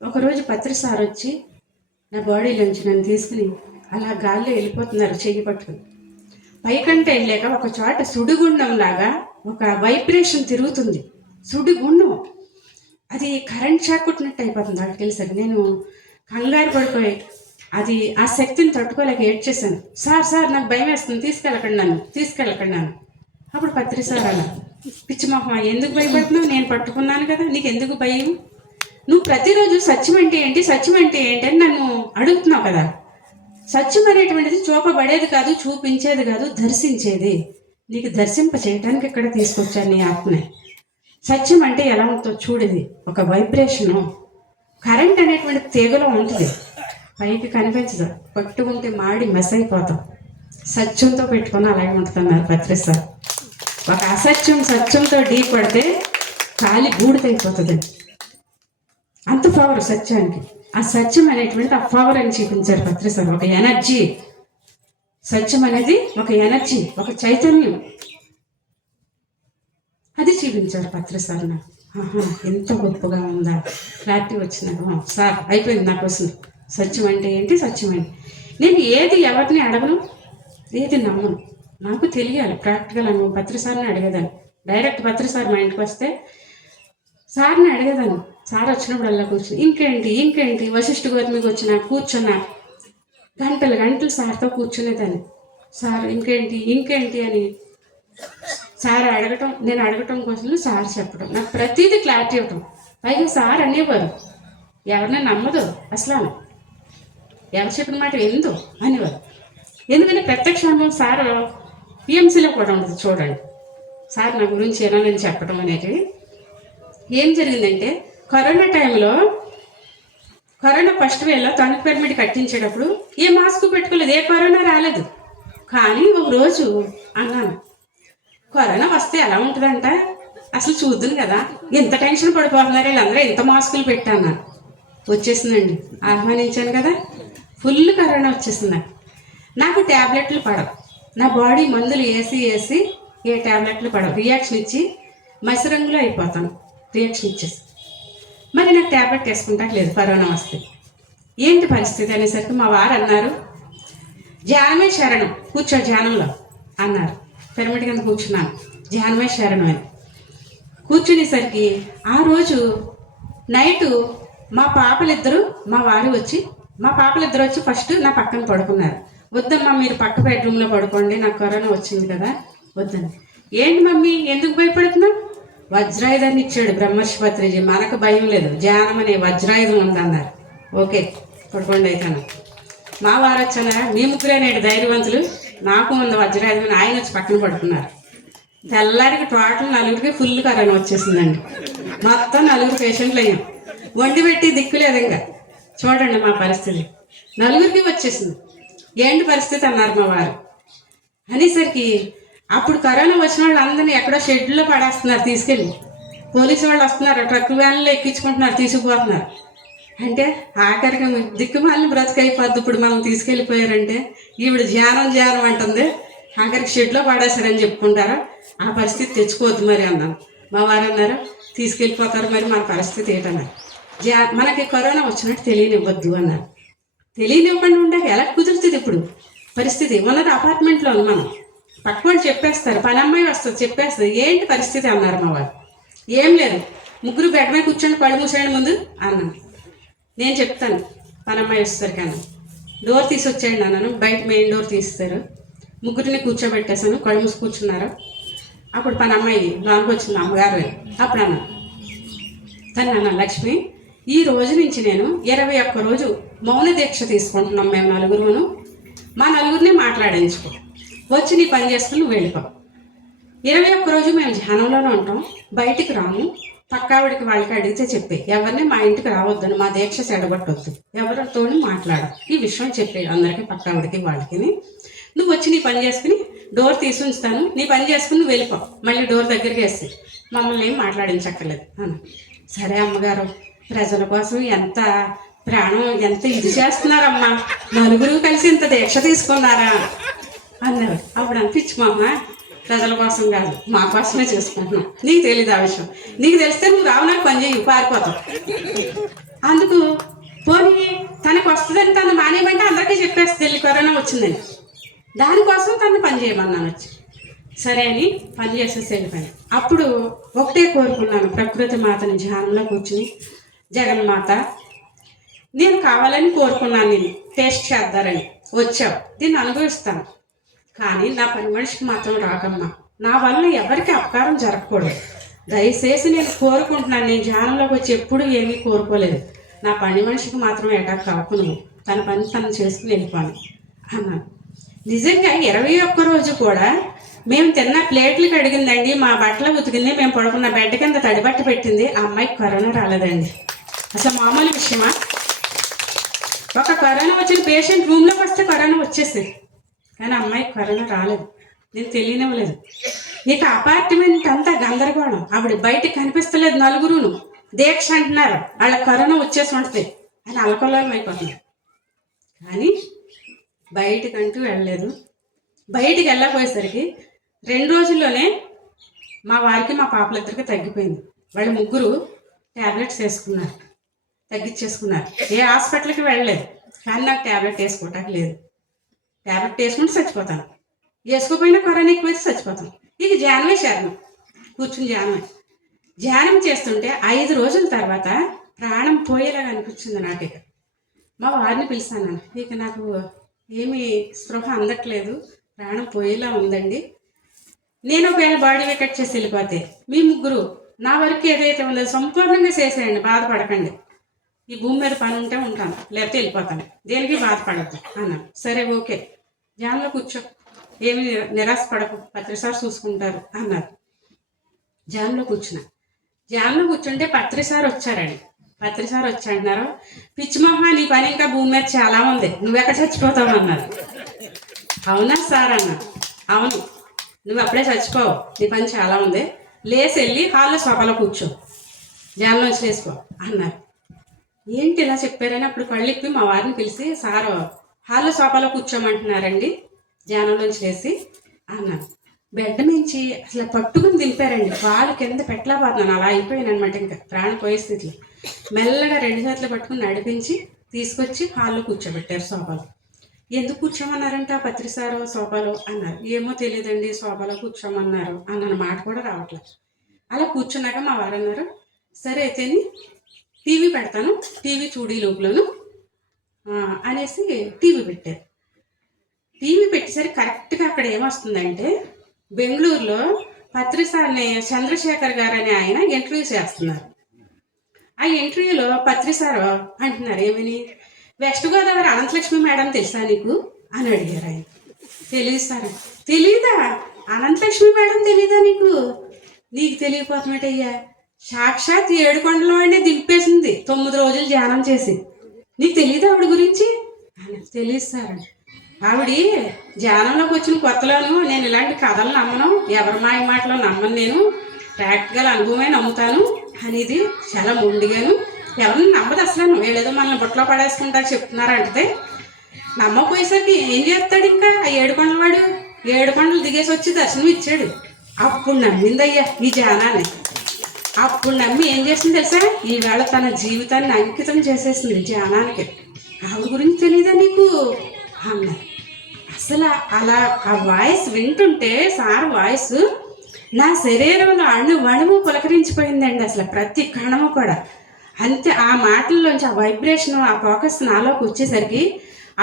ఒకరోజు పత్రిసార్ వచ్చి నా బాడీలోంచి నన్ను తీసుకుని అలా గాల్లో వెళ్ళిపోతున్నారు చెయ్యి పట్టుకుని. పైకంటే వెళ్ళాక ఒక చోట సుడిగుండం లాగా ఒక వైబ్రేషన్ తిరుగుతుంది. సుడిగుండం అది కరెంట్ షాక్ కొట్టినట్టు అయిపోతుంది. వాళ్ళకి తెలుసండి. నేను కంగారు పడిపోయి అది ఆ శక్తిని తట్టుకోలేక ఏడ్చేసాను. సార్ నాకు భయం వేస్తుంది, తీసుకెళ్ళకండి. అప్పుడు పత్రిసార్ అలా, పిచ్చిమొహం, ఎందుకు భయపడుతున్నావు? నేను పట్టుకున్నాను కదా, నీకు ఎందుకు భయం? నువ్వు ప్రతిరోజు సత్యం అంటే ఏంటి అని నన్ను అడుగుతున్నావు కదా. సత్యం అనేటువంటిది చూపబడేది కాదు, చూపించేది కాదు, దర్శించేది. నీకు దర్శింప చేయడానికి ఇక్కడ తీసుకొచ్చాను నీ ఆత్మని. సత్యం అంటే ఎలా ఉంటుందో చూడేది, ఒక వైబ్రేషను. కరెంట్ అనేటువంటి తీగలో ఉంటుంది, పైకి కనిపించదు, పట్టుకుంటే మాడి మెస్ అయిపోతాం. సత్యంతో పెట్టుకుని అలాగే ఉంటున్నారు పత్రిసార్. ఒక అసత్యం సత్యంతో ఢీ పడితే కాలి బూడిదైపోతుంది. అంత పవర్ సత్యానికి. ఆ సత్యం అనేటువంటి ఆ పవర్ అని చూపించారు పత్రిసార్. ఒక ఎనర్జీ. సత్యం అనేది ఒక ఎనర్జీ, ఒక చైతన్యం. అది చూపించారు పత్రిసార్ నాకు. ఎంత గొప్పగా ఉందా, క్లారిటీ వచ్చిందా సార్. అయిపోయింది నా కోసం. సత్యం అంటే ఏంటి, సత్యం ఏంటి. నేను ఏది ఎవరిని అడగను, ఏది నమ్మను. నాకు తెలియాలి ప్రాక్టికల్ అనుభవం. పత్రిసార్ని అడిగేదాన్ని. డైరెక్ట్ పత్రిసార్ మా ఇంటికి వస్తే సార్ని అడిగేదాన్ని. సార్ వచ్చినప్పుడు అలా కూర్చుని ఇంకేంటి వశిష్ఠ గౌతమికి వచ్చిన కూర్చున్నా గంటలు సార్తో కూర్చునేదాన్ని. సార్ ఇంకేంటి అని సార్ అడగటం, నేను అడగటం కోసం సార్ చెప్పడం, నాకు ప్రతిదీ క్లారిటీ ఇవ్వటం. పైగా సార్ అనేవారు, ఎవరిని నమ్మదు అసలు, ఎవరు చెప్పిన మాట ఎందు అనేవారు. ఎందుకంటే ప్రత్యక్ష అనుభవం సార్ పిఎంసీలో కూడా ఉండదు. చూడండి సార్ నా గురించి ఏమో నేను చెప్పడం అనేది. ఏం జరిగిందంటే కరోనా టైంలో, కరోనా ఫస్ట్ వేలో తణుకు పిరమిడ్ కట్టించేటప్పుడు ఏ మాస్క్ పెట్టుకోలేదు, ఏ కరోనా రాలేదు. కానీ ఒక రోజు అన్నాను, కరోనా వస్తే ఎలా ఉంటుందంట, అసలు చూద్దును కదా, ఎంత టెన్షన్ పడిపోతున్నారు వీళ్ళందరూ, ఎంత మాస్కులు పెట్టాను. వచ్చేసిందండి, ఆహ్వానించాను కదా, ఫుల్ కరోనా వచ్చేసింది. నాకు ట్యాబ్లెట్లు పడవు, నా బాడీ మందులు వేసి ఏ ట్యాబ్లెట్లు పడవు, రియాక్షన్ ఇచ్చి మసి రంగులో అయిపోతాను రియాక్షన్ ఇచ్చేసి. మరి నాకు ట్యాబ్లెట్ వేసుకుంటాక లేదు కరోనా వస్తే. ఏంటి పరిస్థితి అనేసరికి మా వారు అన్నారు, ధ్యానమే శరణం, కూర్చో ధ్యానంలో అన్నారు. పిరమిడ్ కింద కూర్చున్నాను, ధ్యానమే శరణం అని కూర్చునేసరికి ఆ రోజు నైటు మా పాపలిద్దరూ వచ్చి ఫస్ట్ నా పక్కన పడుకున్నారు. వద్దమ్మా మీరు పక్క బెడ్రూమ్లో పడుకోండి, నాకు కరోనా వచ్చింది కదా వద్దని. ఏంటి మమ్మీ ఎందుకు భయపడుతున్నావు? వజ్రాయుధాన్ని ఇచ్చాడు బ్రహ్మర్షి పత్రిజీ, మనకు భయం లేదు, ధ్యానం అనే వజ్రాయుధం ఉందన్నారు. ఓకే పడుకోండి అయితేను. మా వారు వచ్చానా, మీ ముగ్గురేనేటి ధైర్యవంతులు, నాకు ఉంది వజ్రాయుధం. ఆయన వచ్చి పక్కన పడుకున్నారు. తెల్లారికి టోటల్ 4 ఫుల్ కరోనా వచ్చేసిందండి. మొత్తం 4 పేషెంట్లు అయ్యాం. వండి పెట్టి దిక్కు లేదు ఇంకా. చూడండి మా పరిస్థితి, 4 వచ్చేసింది. ఏంటి పరిస్థితి అన్నారు మా వారు. అనేసరికి అప్పుడు కరోనా వచ్చిన వాళ్ళు అందరినీ ఎక్కడో షెడ్లో పడేస్తున్నారు తీసుకెళ్ళి. పోలీసు వాళ్ళు వస్తున్నారు, ట్రక్ వ్యాన్లో ఎక్కించుకుంటున్నారు, తీసుకుపోతున్నారు. అంటే ఆఖరిగా దిక్కుమాలిన బ్రతుకైపోద్ది ఇప్పుడు మనం తీసుకెళ్ళిపోయారంటే ఈవిడ ధ్యానం ధ్యానం అంటుంది, ఆఖరికి షెడ్లో పడేశారని చెప్పుకుంటారా, ఆ పరిస్థితి తెచ్చుకోవద్దు మరి అన్నాను. మా వారు అన్నారు తీసుకెళ్ళిపోతారు మరి మన పరిస్థితి ఏంటన్నారు. మనకి కరోనా వచ్చినట్టు తెలియనివ్వద్దు అన్నారు. తెలియనివ్వకుండా ఉంటే ఎలా కుదురుతుంది ఇప్పుడు పరిస్థితి? ఉన్నది అపార్ట్మెంట్లో మనం, పక్క వాళ్ళు చెప్పేస్తారు, పని అమ్మాయి వస్తుంది చెప్పేస్తుంది, ఏంటి పరిస్థితి అన్నారు మా వారు. ఏం లేదు, ముగ్గురు బెడ్ మీద కూర్చొని కళ్ళు మూసేయండి ముందు అన్నాను. నేను చెప్తాను పని అమ్మాయి వస్తారు కానీ డోర్ తీసి వచ్చేయండి అన్నాను. బయట మెయిన్ డోర్ తీస్తారు, ముగ్గురిని కూర్చోబెట్టేశాను, కళ్ళు మూసి కూర్చున్నారు. అప్పుడు పని అమ్మాయి లోనికి వచ్చింది అమ్మగారు. అప్పుడు అన్నాను తను అన్న లక్ష్మి, ఈ రోజు నుంచి నేను 21 రోజు మౌన దీక్ష తీసుకుంటున్నాం మేము నలుగురును, మా నలుగురిని మాట్లాడించుకో, వచ్చి నీ పని చేసుకుని నువ్వు వెళ్ళిపో. 21 రోజు మేము ధ్యానంలోనే ఉంటాం, బయటికి రాము, పక్కావిడికి వాళ్ళకి అడిగితే చెప్పే, ఎవరిని మా ఇంటికి రావద్దని, మా దీక్ష చెడగొట్టొద్దు, ఎవరితో మాట్లాడు, ఈ విషయం చెప్పే అందరికీ పక్కావిడికి వాళ్ళకి. నువ్వు వచ్చి నీ పని చేసుకుని డోర్ తీసి ఉంచుతాను, నీ పని చేసుకుని నువ్వు వెళ్ళిపో, మళ్ళీ డోర్ దగ్గరికి వేసి మమ్మల్ని ఏం మాట్లాడించక్కర్లేదు అన్న. సరే అమ్మగారు, ప్రజల కోసం ఎంత ప్రాణం ఎంత ఇది చేస్తున్నారమ్మా, నలుగురు కలిసి ఇంత దీక్ష తీసుకున్నారా అన్నారు. అప్పుడు అనిపించమమ్మ ప్రజల కోసం కాదు మా కోసమే చేసుకుంటున్నాం, నీకు తెలియదు ఆ విషయం, నీకు తెలిస్తే నువ్వు రావు నాకు పని చేయి పారిపోతావు. అందుకు పోనీ తనకు వస్తుందని తను మానేయమంటే అందరికీ చెప్పేస్తుంది కరోనా వచ్చిందని, దానికోసం తను పని చేయమన్నాను వచ్చి. సరే అని పని చేసేసి వెళ్ళిపోయాను. అప్పుడు ఒకటే కోరుకున్నాను, ప్రకృతి మాతని ధ్యానంలో కూర్చుని, జగన్మాత నేను కావాలని కోరుకున్నాను, నేను టేస్ట్ చేద్దారని వచ్చావు, దీన్ని అనుభవిస్తాను, కానీ నా పని మనిషికి మాత్రం రాకమ్మా, నా వల్ల ఎవరికి అపకారం జరగకూడదు, దయచేసి నేను కోరుకుంటున్నాను. నేను ధ్యానంలోకి వచ్చి ఎప్పుడు ఏమీ కోరుకోలేదు, నా పని మనిషికి మాత్రం ఎటాక్ కాకు, నువ్వు తన పని తను చేసుకుని వెళ్ళిపోను అన్నాను. నిజంగా 21 రోజు కూడా మేము తిన్న ప్లేట్లు కడిగిందండి, మా బట్టలు ఉతికింది, మేము పడుకున్న బెడ్ కింద తడిబట్ట పెట్టింది, ఆ అమ్మాయికి కరోనా రాలేదండి. అసలు మామూలు విషయమా? ఒక కరోనా వచ్చిన పేషెంట్ రూమ్లోకి వస్తే కరోనా వచ్చేసింది, కానీ అమ్మాయికి కరోనా రాలేదు, నేను తెలియనివ్వలేదు. ఇక అపార్ట్మెంట్ అంతా గందరగోళం, ఆవిడ బయటకు కనిపిస్తలేదు, నలుగురును దీక్ష అంటున్నారు, వాళ్ళ కరోనా వచ్చేసి ఉంటుంది అని అలకలోలం అయిపోతున్నారు. కానీ బయటకంటూ వెళ్ళలేదు. బయటికి వెళ్ళకపోయేసరికి 2 రోజుల్లోనే మా వారికి మా పాపలిద్దరికి తగ్గిపోయింది. వాళ్ళు ముగ్గురు ట్యాబ్లెట్స్ వేసుకున్నారు, తగ్గించేసుకున్నారు, ఏ హాస్పిటల్కి వెళ్ళలేదు. కానీ నాకు ట్యాబ్లెట్ వేసుకోవటానికి లేదు, ట్యాబ్లెట్ వేసుకుంటే చచ్చిపోతాను, వేసుకోపోయినా కరోనా ఎక్కువైతే చచ్చిపోతాను. ఇక ధ్యానమే శరణం, కూర్చుని ధ్యానం చేస్తుంటే 5 రోజుల తర్వాత ప్రాణం పోయేలాగా అనిపించింది నాకు. ఇక మా వారిని పిలిచాను, ఇక నాకు ఏమీ స్పృహ అందట్లేదు, ప్రాణం పోయేలా ఉందండి, నేను ఒకవేళ బాడీ వెకట్ చేసి వెళ్ళిపోతే మీ ముగ్గురు నా వరకు ఏదైతే ఉందో సంపూర్ణంగా చేసేయండి, బాధపడకండి, ఈ భూమి మీద పని ఉంటే ఉంటాను, లేకపోతే వెళ్ళిపోతాను, దేనికి బాధపడద్దు అన్నాను. సరే ఓకే, ధ్యానంలో కూర్చో, ఏమి నిరాశపడకు, పత్రిసార్ చూసుకుంటారు అన్నారు. ధ్యానంలో కూర్చుంటే పత్రిసార్ వచ్చారండి. పత్రిసార్ వచ్చి అంటున్నారు, పిచ్చిమమ్మ నీ పని ఇంకా భూమి మీద చాలా ఉంది, నువ్వెక్కడ చచ్చిపోతావు అన్నారు. అవునా సార్ అన్నా, అవును నువ్వు అప్పుడే చచ్చిపోవు, నీ పని చాలా ఉంది, లేసి వెళ్ళి హాల్లో సోఫాలో కూర్చో, ధ్యానంలోంచి లేసుకో అన్నారు. ఏంటి ఇలా చెప్పారని అప్పుడు కళ్ళిప్పి మా వారిని పిలిచి, సారు హాల్లో సోఫాలో కూర్చోమంటున్నారండి ధ్యానంలోంచి లేసి అన్నారు. బెడ్ నుంచి అసలు పట్టుకుని దింపారండి, కాలు కింద పెట్టలేకపోతున్నాను, అలా అయిపోయాను అనమాట. ఇంకా ప్రాణం పోయే స్థితిలో మెల్లగా 2 చేతులు పట్టుకుని నడిపించి తీసుకొచ్చి హాల్లో కూర్చోబెట్టారు సోఫాలో. ఎందుకు కూర్చోమన్నారంటే ఆ పత్రిసారు సోఫాలో అన్నారు. ఏమో తెలియదండి, సోఫాలో కూర్చోమన్నారు అన్న మాట కూడా రావట్లేదు. అలా కూర్చున్నాక మా వారు అన్నారు, సరే అయితేని టీవీ పెడతాను, టీవీ చూడి లోపలను అనేసి టీవీ పెట్టారు. టీవీ పెట్టేసరికి కరెక్ట్గా అక్కడ ఏమొస్తుందంటే, బెంగళూరులో పత్రిసార్ని చంద్రశేఖర్ గారు అనే ఆయన ఇంటర్వ్యూ చేస్తున్నారు. ఆ ఇంటర్వ్యూలో పత్రిసారు అంటున్నారు, ఏమని, వెస్ట్ గోదావరి అనంతలక్ష్మి మేడం తెలుసా నీకు అని అడిగారు ఆయన. తెలియదు సార్. తెలీదా? అనంతలక్ష్మి మేడం తెలీదా నీకు? నీకు తెలియకపోతున్నట్టయ్యా, సాక్షాత్ 7 కొండలవాడినే దింపేసింది 9 రోజులు ధ్యానం చేసి, నీకు తెలీదు ఆవిడ గురించి? తెలియదు సార్. ఆవిడ ధ్యానంలోకి వచ్చిన కొత్తలోను నేను ఇలాంటి కథలు నమ్మను, ఎవరి మాయ మాటలో నమ్మను, నేను ప్రాక్టికల్ అనుభవమే నమ్ముతాను అనేది చాలా మొండిగాను ఎవరిని నమ్మదు అసలు. వీళ్ళేదో మనల్ని బుట్టలో పడేసుకుంటా చెప్తున్నారంటే నమ్మపోయేసరికి ఏం చేస్తాడు? ఇంకా ఆ ఏడుకొండల వాడు 7 కొండలు దిగేసి వచ్చి దర్శనం ఇచ్చాడు. అప్పుడు నమ్మిందయ్యా ఈ జానాన్ని. అప్పుడు నమ్మి ఏం చేసింది తెలుసా? ఈవేళ తన జీవితాన్ని అంకితం చేసేసింది జానానికి. ఆవిడ గురించి తెలియదా నీకు అన్న. అసలు అలా ఆ వాయిస్ వింటుంటే సార్ వాయిస్ నా శరీరంలో అణువణువు పులకరించిపోయిందండి. అసలు ప్రతి కణము కూడా అంతే. ఆ మాటల్లోంచి ఆ వైబ్రేషన్, ఆ ఫోకస్ నాలోకి వచ్చేసరికి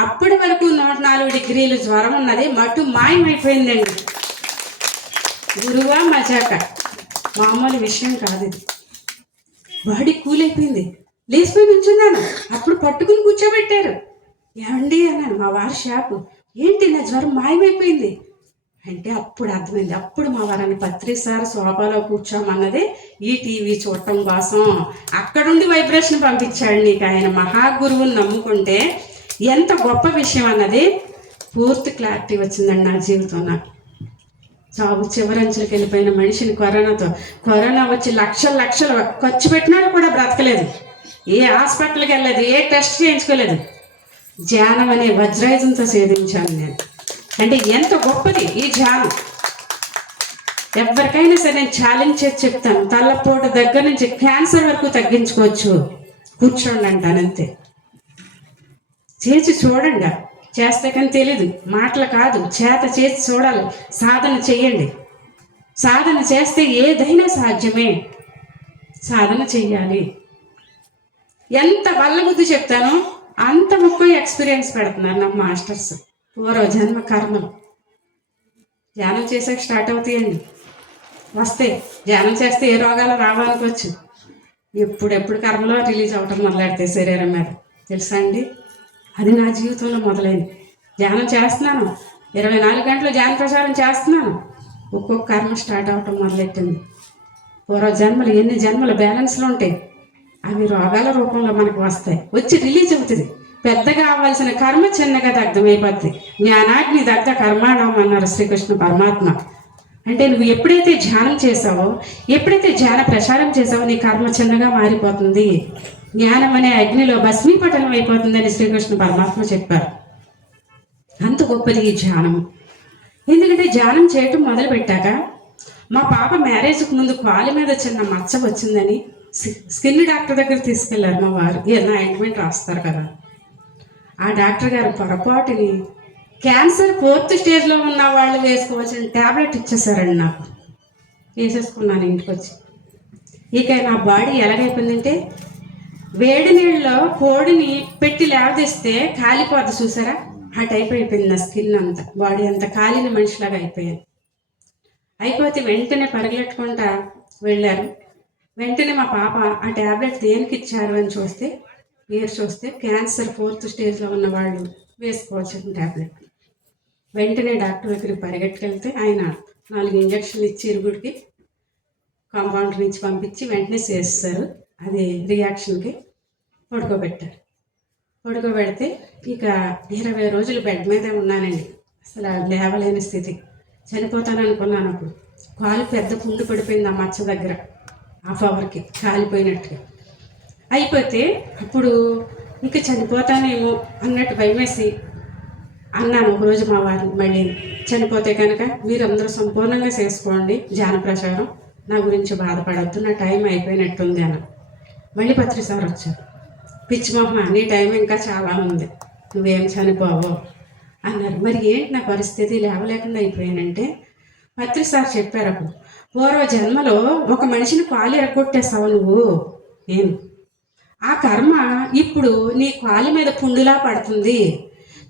అప్పటి వరకు 104 డిగ్రీలు జ్వరం ఉన్నది మటు మాయమైపోయిందండి. గురువా మజాక, మామూలు విషయం కాదు ఇది. బాడీ కూల్ అయిపోయింది. లేచిపోయి నుంచున్నాను. అప్పుడు పట్టుకుని కూర్చోబెట్టారు. ఏమండి అన్నాను. మా వారి షాపు. ఏంటి నా జ్వరం మాయమైపోయింది అంటే అప్పుడు అర్థమైంది. అప్పుడు మా వారిని పత్రి సార్ సోఫాలో కూర్చోమన్నది ఈ టీవీ చూడటం కోసం. అక్కడుండి వైబ్రేషన్ పంపించాడు నీకు. ఆయన మహాగురువుని నమ్ముకుంటే ఎంత గొప్ప విషయం అన్నది పూర్తి క్లారిటీ వచ్చిందండి నా జీవితం. నాకు చావు చివరంచులకు వెళ్ళిపోయిన మనిషిని కరోనా వచ్చి లక్షలు ఖర్చు పెట్టినా కూడా బ్రతకలేదు. ఏ హాస్పిటల్కి వెళ్ళలేదు, ఏ టెస్ట్ చేయించుకోలేదు. ధ్యానం అనే వజ్రాయుధంతో సేధించాను నేను. అంటే ఎంత గొప్పది ఈ ధ్యానం. ఎవరికైనా సరే నేను ఛాలెంజ్ చేసి చెప్తాను. తలపోటు దగ్గర నుంచి క్యాన్సర్ వరకు తగ్గించుకోవచ్చు. కూర్చోండి అంటాను అంతే. చేసి చూడండి. చేస్తే కానీ తెలీదు, మాటలు కాదు, చేత చేసి చూడాలి. సాధన చెయ్యండి. సాధన చేస్తే ఏదైనా సాధ్యమే. సాధన చెయ్యాలి. ఎంత బల్లబుద్ధి చెప్తానో అంత ముఖ్య ఎక్స్పీరియన్స్ పెడుతున్నారు నాకు మాస్టర్స్. పూర్వజన్మ కర్మలు ధ్యానం చేసాక స్టార్ట్ అవుతాయండి. వస్తే ధ్యానం చేస్తే ఏ రోగాలు రావాలనుకోవచ్చు. ఎప్పుడెప్పుడు కర్మలో రిలీజ్ అవటం మొదలెడితే శరీరం మీద తెలుసా అండి. అది నా జీవితంలో మొదలైంది. ధ్యానం చేస్తున్నాను, 24 గంటలు ధ్యాన ప్రచారం చేస్తున్నాను. ఒక్కొక్క కర్మ స్టార్ట్ అవటం మొదలెట్టింది. పూర్వజన్మలు ఎన్ని జన్మలు బ్యాలెన్స్లో ఉంటాయి. అవి రోగాల రూపంలో మనకు వస్తాయి, వచ్చి రిలీజ్ అవుతుంది. పెద్దగా అవ్వాల్సిన కర్మ చిన్నగా దగ్ధమైపోద్ది. జ్ఞానాగ్ని దగ్ధ కర్మాణం అన్నారు శ్రీకృష్ణ పరమాత్మ. అంటే నువ్వు ఎప్పుడైతే ధ్యానం చేసావో, ఎప్పుడైతే ధ్యాన ప్రచారం చేసావో నీ కర్మ చిన్నగా మారిపోతుంది. జ్ఞానం అనే అగ్నిలో భస్మీపటనం అయిపోతుందని శ్రీకృష్ణ పరమాత్మ చెప్పారు. అంత గొప్పది ఈ ధ్యానం. ఎందుకంటే ధ్యానం చేయటం మొదలు పెట్టాక మా పాప మ్యారేజ్కి ముందు కాలు మీద చిన్న మచ్చ వచ్చిందని స్కిన్ డాక్టర్ దగ్గర తీసుకెళ్లారు మా వారు. ఏదైనా ఆయింట్మెంట్ రాస్తారు కదా. ఆ డాక్టర్ గారు పొరపాటుని క్యాన్సర్ 4th స్టేజ్లో ఉన్న వాళ్ళు వేసుకోవాల్సిన ట్యాబ్లెట్ ఇచ్చేసారండి నాకు. వేసేసుకున్నాను ఇంటికి వచ్చి. ఇక నా బాడీ ఎలాగైపోయిందంటే వేడి నీళ్ళలో కోడిని పెట్టి లేవదీస్తే కాలిపోద్ది చూసారా, ఆ టైప్ అయిపోయింది నా స్కిన్ అంతా. బాడీ అంతా కాలిన మనిషిలాగా అయిపోయాను. అయిపోతే వెంటనే పరిగెట్టుకుంటా వెళ్ళారు. వెంటనే మా పాప ఆ ట్యాబ్లెట్ దేనికి ఇచ్చారు అని చూస్తే క్యాన్సర్ 4th స్టేజ్లో ఉన్న వాళ్ళు వేసుకోవాల్సిన ట్యాబ్లెట్. వెంటనే డాక్టర్ దగ్గరికి పరిగెట్టుకెళ్తే ఆయన 4 ఇంజక్షన్లు ఇచ్చి ఇరుగుడికి కాంపౌండర్ నుంచి పంపించి వెంటనే చేస్తారు. అది రియాక్షన్కి పడుకోబెడితే ఇక 20 రోజులు బెడ్ మీదే ఉన్నానండి. అసలు లేవలేని స్థితి. చనిపోతాను అనుకున్నాను. అప్పుడు కాలు పెద్ద పుండు పడిపోయింది ఆ మచ్చ దగ్గర. హాఫ్ అవర్కి కాలిపోయినట్టుగా అయిపోతే అప్పుడు ఇంకా చనిపోతానేమో అన్నట్టు భయమేసి అన్నాను ఒకరోజు మా వారిని. మళ్ళీ చనిపోతే కనుక మీరందరూ సంపూర్ణంగా చేసుకోండి ధ్యాన ప్రచారం, నా గురించి బాధపడద్దు, నా టైం అయిపోయినట్టుంది అన్న. మళ్ళీ పత్రి సార్ వచ్చారు. పిచ్చిమోహ నీ టైం ఇంకా చాలా ఉంది, నువ్వేం చనిపోవో అన్నారు. మరి ఏంటి నా పరిస్థితి, లేవలేకుండా అయిపోయానంటే పత్రి సార్ చెప్పారు అప్పుడు, పూర్వ జన్మలో ఒక మనిషిని కాలు ఎరగొట్టేస్తావు నువ్వు. నేను ఆ కర్మ ఇప్పుడు నీ కాలు మీద పుండులా పడుతుంది.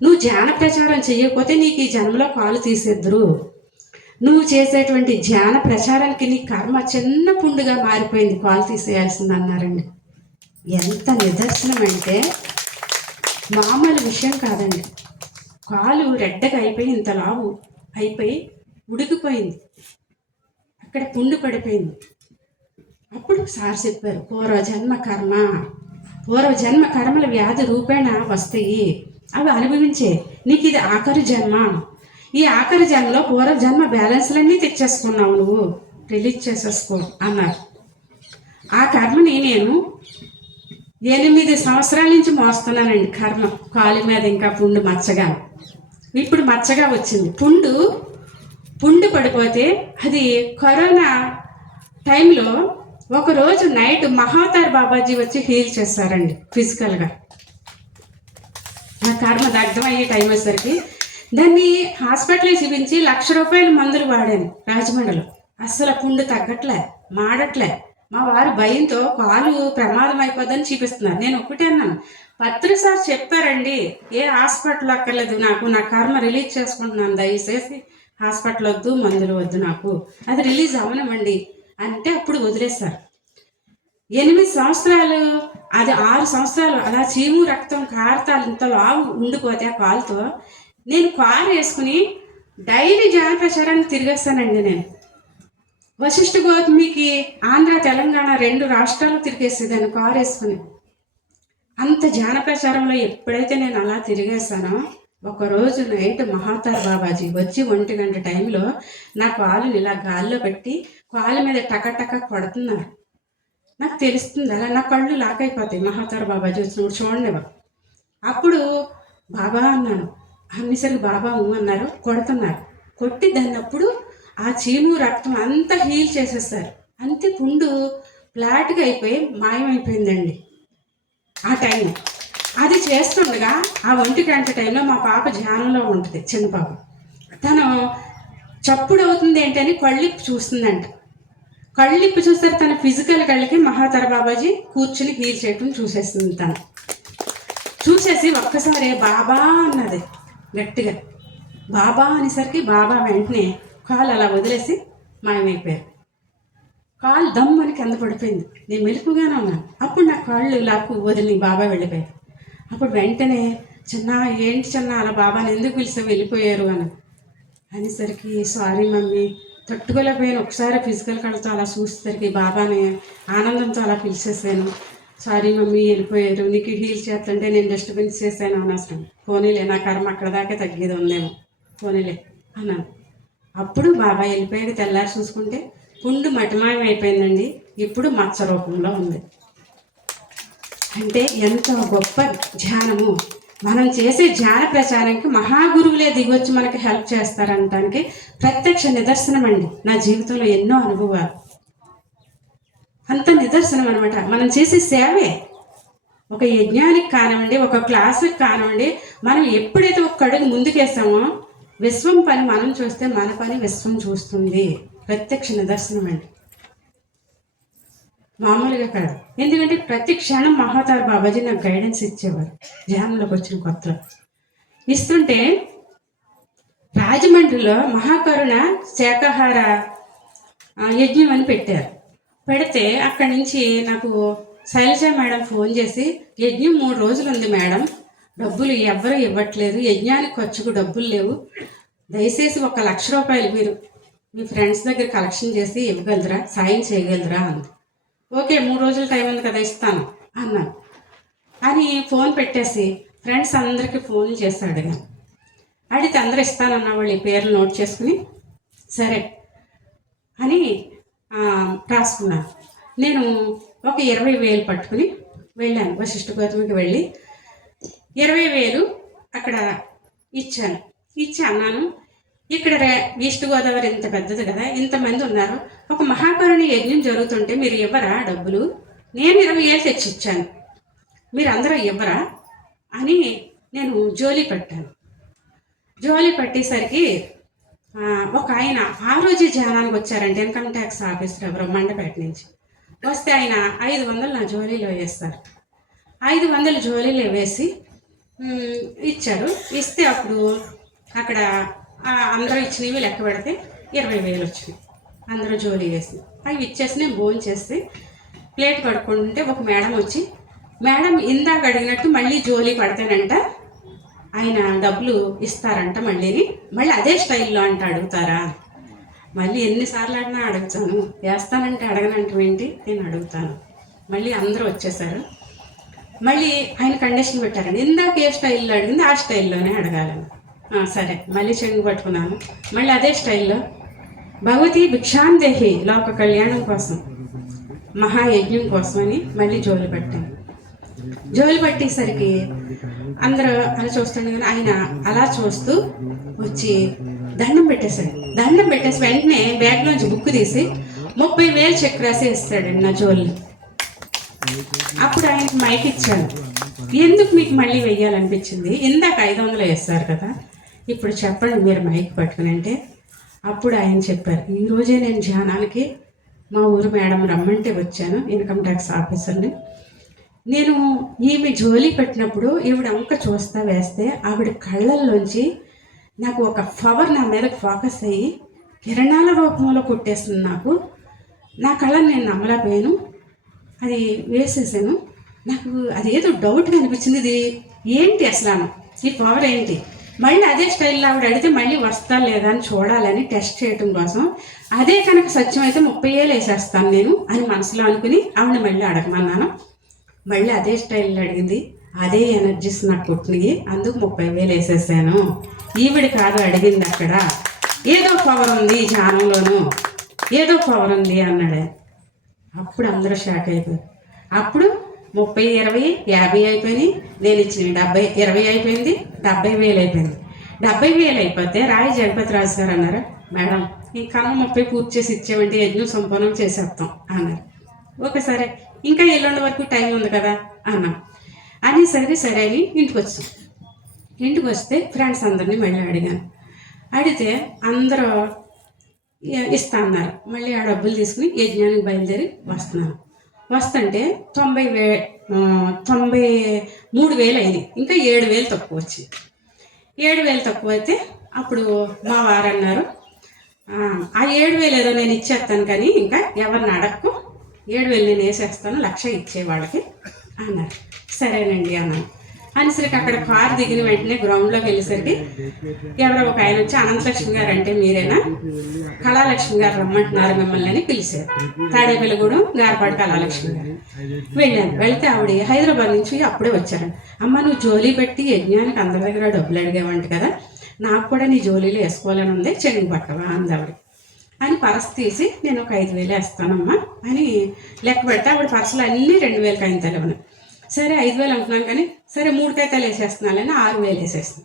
నువ్వు ధ్యాన ప్రచారం చేయకపోతే నీకు ఈ జన్మలో కాలు తీసేద్దరు. నువ్వు చేసేటువంటి ధ్యాన ప్రచారానికి నీ కర్మ చిన్న పుండుగా మారిపోయింది, కాలు తీసేయాల్సింది అన్నారండి. ఎంత నిదర్శనం అంటే మామూలు విషయం కాదండి. కాలు రెడ్డగా అయిపోయి ఇంత లావు అయిపోయి ఉడికిపోయింది, అక్కడ పుండు పడిపోయింది. అప్పుడు సార్ చెప్పారు, పూర్వజన్మ కర్మల వ్యాధి రూపేణ వస్తాయి, అవి అనుభవించే. నీకు ఇది ఆఖరి జన్మ. ఈ ఆఖరి జన్మలో పూర్వజన్మ బ్యాలెన్స్లన్నీ తెచ్చేసుకున్నావు, నువ్వు రిలీజ్ చేసేసుకో అన్నారు. ఆ కర్మని నేను 8 సంవత్సరాల నుంచి మోస్తున్నానండి కర్మ. కాలు మీద ఇంకా పుండు మచ్చగా, ఇప్పుడు మచ్చగా వచ్చింది. పుండు పడిపోతే అది కరోనా టైంలో ఒకరోజు నైట్ మహావతార్ బాబాజీ వచ్చి హీల్ చేస్తారండి ఫిజికల్గా. నా కర్మ దగ్ధం అయ్యే టైం వచ్చేసరికి దాన్ని హాస్పిటల్లో చూపించి ₹1,00,000 మందులు వాడాను రాజమండ్రిలో. అస్సలు పుండు తగ్గట్లే, మాడట్లే. మా వారు భయంతో కాలు ప్రమాదం అయిపోద్దని చూపిస్తున్నారు. నేను ఒకటే అన్నాను, పత్రి సార్ చెప్పారండి, ఏ హాస్పిటల్ అక్కర్లేదు నాకు, నా కర్మ రిలీజ్ చేసుకుంటున్నాను, దయచేసి హాస్పిటల్ వద్దు, మందులు వద్దు, నాకు అది రిలీజ్ అవ్వనివ్వండి అంటే అప్పుడు వదిలేస్తారు. 8 సంవత్సరాలు, అది 6 సంవత్సరాలు అలా చీము రక్తం కారతాలు ఇంత లావు ఉండిపోతే ఆ కాలుతో నేను కారు వేసుకుని డైలీ జాన ప్రచారానికి తిరిగేస్తానండి. నేను వశిష్ఠ గౌతమికి ఆంధ్ర తెలంగాణ 2 రాష్ట్రాలు తిరిగేసేదాన్ని కారు వేసుకుని. అంత జాన ప్రచారంలో ఎప్పుడైతే నేను అలా తిరిగేస్తానో, ఒకరోజు నైట్ మహావతార్ బాబాజీ వచ్చి 1 గంట టైంలో నా కాలుని ఇలా గాల్లో పెట్టి కాలు మీద టకటక కొడుతున్నారు. నాకు తెలుస్తుంది, అలా నా కళ్ళు లాక్ అయిపోతాయి. మహావతార్ బాబాజీ వచ్చినప్పుడు చూడండివా. అప్పుడు బాబా అన్నాను, అన్నిసరికి బాబా అన్నారు, కొడుతున్నారు. కొట్టి దాన్నప్పుడు ఆ చీము రక్తం అంతా హీల్ చేసేస్తారు. అంతే పుండు ఫ్లాట్గా అయిపోయి మాయమైపోయిందండి. ఆ టైం అది చేస్తుండగా ఆ 1 గంట టైంలో మా పాప ధ్యానంలో ఉంటుంది, చిన్న పాప. తను చప్పుడు అవుతుంది ఏంటని కళ్ళిప్పు చూస్తుందంట. కళ్ళిప్పు చూస్తారు, తన ఫిజికల్ కళ్ళకి మహావతార్ బాబాజీ కూర్చుని హీల్ చేయటం చూసేస్తుంది. తను చూసేసి ఒక్కసారి బాబా అన్నది గట్టిగా. బాబా అనేసరికి బాబా వెంటనే కాలు అలా వదిలేసి మాయమైపోయారు. కాలు దమ్మని కింద పడిపోయింది. నేను మెలుపుగానే ఉన్నాను. అప్పుడు నా కాళ్ళు లాక్కు వదిలి బాబా వెళ్ళిపోయారు. అప్పుడు వెంటనే చిన్న, ఏంటి చిన్న అలా బాబాని ఎందుకు పిలిచి వెళ్ళిపోయారు అనేసరికి, సారీ మమ్మీ, తట్టుకోలేకపోయాను. ఒకసారి ఫిజికల్ కళ్ళతో అలా చూసేసరికి బాబాని ఆనందంతో అలా పిలిచేసాను. సారీ మమ్మీ, వెళ్ళిపోయారు, నీకు హీల్ చేస్తుంటే నేను డిస్టర్బెన్స్ చేశాను అనవసరం. పోనీలే, నా కర్మ అక్కడ దాకా తగ్గేది ఉందేమో, పోనీలే అన్నాను. అప్పుడు బాబా వెళ్ళిపోయాక తెల్లారి చూసుకుంటే పుండు మటిమాయం అయిపోయిందండి. ఇప్పుడు మచ్చ రూపంలో ఉంది. అంటే ఎంత గొప్ప ధ్యానము! మనం చేసే ధ్యాన ప్రచారానికి మహాగురువులే దిగొచ్చి మనకి హెల్ప్ చేస్తారనటానికి ప్రత్యక్ష నిదర్శనం అండి. నా జీవితంలో ఎన్నో అనుభవాలు, అంత నిదర్శనం అనమాట. మనం చేసే సేవే. ఒక యజ్ఞానికి కానివ్వండి, ఒక క్లాసుకి కానివ్వండి, మనం ఎప్పుడైతే ఒక అడుగు ముందుకేసామో విశ్వం పని మనం చూస్తే మన పని విశ్వం చూస్తుంది. ప్రత్యక్ష నిదర్శనం అండి, మామూలుగా కాదు. ఎందుకంటే ప్రతి క్షణం మహావతార్ బాబాజీ నాకు గైడెన్స్ ఇచ్చేవారు. ధ్యానంలోకి వచ్చిన కొత్తలో ఇస్తుంటే రాజమండ్రిలో మహాకరుణ శాకాహార యజ్ఞం అని పెట్టారు. పెడితే అక్కడి నుంచి నాకు శైలజ మేడం ఫోన్ చేసి, యజ్ఞం 3 రోజులు ఉంది మేడం, డబ్బులు ఎవ్వరూ ఇవ్వట్లేదు, యజ్ఞానికి ఖర్చుకు డబ్బులు లేవు, దయచేసి ₹1,00,000 మీరు మీ ఫ్రెండ్స్ దగ్గర కలెక్షన్ చేసి ఇవ్వగలరా, సాయం చేయగలరా అంది. ఓకే, 3 రోజులు టైం ఉంది కదా, ఇస్తాను అన్నాను. అని ఫోన్ పెట్టేసి ఫ్రెండ్స్ అందరికీ ఫోన్లు చేశాడు. అడిగితే అందరూ ఇస్తానన్న వాళ్ళు ఈ పేర్లు నోట్ చేసుకుని సరే అని రాసుకున్నాను. నేను ఒక 20,000 పట్టుకుని వెళ్ళాను. వశిష్ఠ గౌతమికి వెళ్ళి 20,000 అక్కడ ఇచ్చాను. ఇచ్చి అన్నాను, ఇక్కడ ఈస్ట్ గోదావరి ఇంత పెద్దది కదా, ఇంతమంది ఉన్నారు, ఒక మహాకరుణ యజ్ఞం జరుగుతుంటే మీరు ఇవ్వరా డబ్బులు? నేను 20,000 తెచ్చి ఇచ్చాను, మీరు అందరూ ఇవ్వరా అని నేను జోలి పట్టాను. జోలి పట్టేసరికి ఒక ఆయన ఆ రోజే ధ్యానానికి వచ్చారంటే, ఇన్కమ్ ట్యాక్స్ ఆఫీసర్ ఎవరో మండపేట నుంచి వస్తే ఆయన 500 నా జోలీలో వేస్తారు. 500 జోలీలో వేసి ఇచ్చారు. ఇస్తే అప్పుడు అక్కడ అందరూ ఇచ్చినవి లెక్క పెడితే 20,000 వచ్చినాయి. అందరూ జోలీ వేసి అవి ఇచ్చేసి నేను భోజనం చేస్తే ప్లేట్ కడుక్కుంటుంటే ఒక మేడం వచ్చి, మేడం ఇందాక అడిగినట్టు మళ్ళీ జోలీ పడతానంట, ఆయన డబ్బులు ఇస్తారంట, మళ్ళీ అదే స్టైల్లో అంట అడుగుతారా? మళ్ళీ ఎన్నిసార్లు అడినా అడుగుతాను, వేస్తానంటే అడగనంటే ఏంటి, నేను అడుగుతాను. మళ్ళీ అందరూ వచ్చేసారు. మళ్ళీ ఆయన కండిషన్ పెట్టారండి, ఇందాక ఏ స్టైల్లో అడిగింది ఆ స్టైల్లోనే అడగాలని. సరే, మళ్ళీ చెంగు పట్టుకున్నాను. మళ్ళీ అదే స్టైల్లో భగవతి భిక్షాందేహి లోక కళ్యాణం కోసం, మహాయజ్ఞం కోసమని మళ్ళీ జోలు పెట్టాను. జోలు పట్టేసరికి అందరూ అలా చూస్తుండే కానీ ఆయన అలా చూస్తూ వచ్చి దండం పెట్టేశాడు. దండం పెట్టేసి వెంటనే బ్యాగ్లోంచి బుక్ తీసి 30,000 చెక్ రాసి ఇస్తాడండి నా జోలు. అప్పుడు ఆయనకి మైక్ ఇచ్చాను. ఎందుకు మీకు మళ్ళీ వెయ్యాలనిపించింది? ఇందాక 500 వేస్తారు కదా, ఇప్పుడు చెప్పండి మీరు మైక్ పట్టుకుని అంటే అప్పుడు ఆయన చెప్పారు, ఈరోజే నేను ధ్యానానికి మా ఊరు మేడం రమ్మంటే వచ్చాను, ఇన్కమ్ ట్యాక్స్ ఆఫీసర్ని. నేను ఈమె జోలి పెట్టినప్పుడు ఈవిడ అంక చూస్తా వేస్తే ఆవిడ కళ్ళల్లోంచి నాకు ఒక పవర్ నా మీద ఫోకస్ అయ్యి కిరణాల రూపంలో కొట్టేస్తుంది. నా కళ్ళని నేను నమ్మలేకపోయాను. అది వేసేసాను. నాకు అదేదో డౌట్గా అనిపించింది, ఇది ఏంటి అసలు, ఈ పవర్ ఏంటి? మళ్ళీ అదే స్టైల్లో ఆవిడ అడిగితే మళ్ళీ వస్తా లేదా అని చూడాలని టెస్ట్ చేయడం కోసం, అదే కనుక సత్యం అయితే 30,000 వేసేస్తాను నేను అని మనసులో అనుకుని ఆవిడ మళ్ళీ అడగమన్నాను. మళ్ళీ అదే స్టైల్లో అడిగింది, అదే ఎనర్జీస్ నాకు పుట్టినవి, అందుకు 30,000 వేసేసాను. ఈవిడ కాదు అడిగింది, అక్కడ ఏదో పవర్ ఉంది ఈ ధ్యానంలోనూ, ఏదో పవర్ ఉంది అన్నాడు. అప్పుడు అందరూ షాక్ అయిపోయారు. అప్పుడు 30, 20, 50 అయిపోయినాయి. నేను ఇచ్చినవి 70, 20 అయిపోయింది, 70,000 అయిపోయింది. 70,000 అయిపోతే రాయి జగపతిరాజు గారు అన్నారు, మేడం ఇంకా 30 పూర్తి చేసి ఇచ్చేవంటి, యజ్ఞం సంపూర్ణం చేసేస్తాం అన్నారు. ఒకసారి ఇంకా ఎల్లుండి వరకు టైం ఉంది కదా అన్నాం. అనేసరికి సరే అని ఇంటికి వచ్చాం. ఇంటికి వస్తే ఫ్రెండ్స్ అందరినీ మళ్ళీ అడిగాను. అడిగితే అందరూ ఇస్తా అన్నారు. మళ్ళీ ఆ డబ్బులు తీసుకుని యజ్ఞానికి బయలుదేరి వస్తున్నాను. వస్తుంటే 93,000 అయింది. ఇంకా 7,000 తక్కువ వచ్చింది. 7,000 తక్కువ అయితే అప్పుడు మా వారు అన్నారు, ఆ 7,000 ఏదో నేను ఇచ్చేస్తాను కానీ ఇంకా ఎవరిని అడగకు, 7,000 నేను వేసేస్తాను, 1,00,000 ఇచ్చే వాళ్ళకి అన్నారు. సరేనండి అన్నాను. అనేసరికి అక్కడ కారు దిగిన వెంటనే గ్రౌండ్లోకి వెళ్ళేసరికి ఎవరో ఒక ఆయన వచ్చి, అనంతలక్ష్మి గారు అంటే మీరేనా, కళాలక్ష్మి గారు రమ్మంటున్నారు మిమ్మల్ని అని పిలిచారు. తాడేపల్లిగూడెం గారపాడు కళాలక్ష్మి గారు. వెళ్ళాను. వెళితే ఆవిడ హైదరాబాద్ నుంచి అప్పుడే వచ్చారండి. అమ్మ నువ్వు జోలీ పెట్టి యజ్ఞానికి అందరి దగ్గర డబ్బులు అడిగావంట కదా, నాకు కూడా నీ జోలీలు వేసుకోవాలని ఉంది, చెంగు పట్టవా అంది ఆవిడ. అని పరస తీసి నేను ఒక 5,000 వేస్తానమ్మా అని లెక్క పెడితే ఆవిడ పరసలు అన్నీ 2,000 కాయింతాలు ఉన్నాయి. సరే 5,000 అనుకున్నాను కానీ సరే 3 కాగితాలు వేసేస్తున్నానని 6,000 వేసేసింది.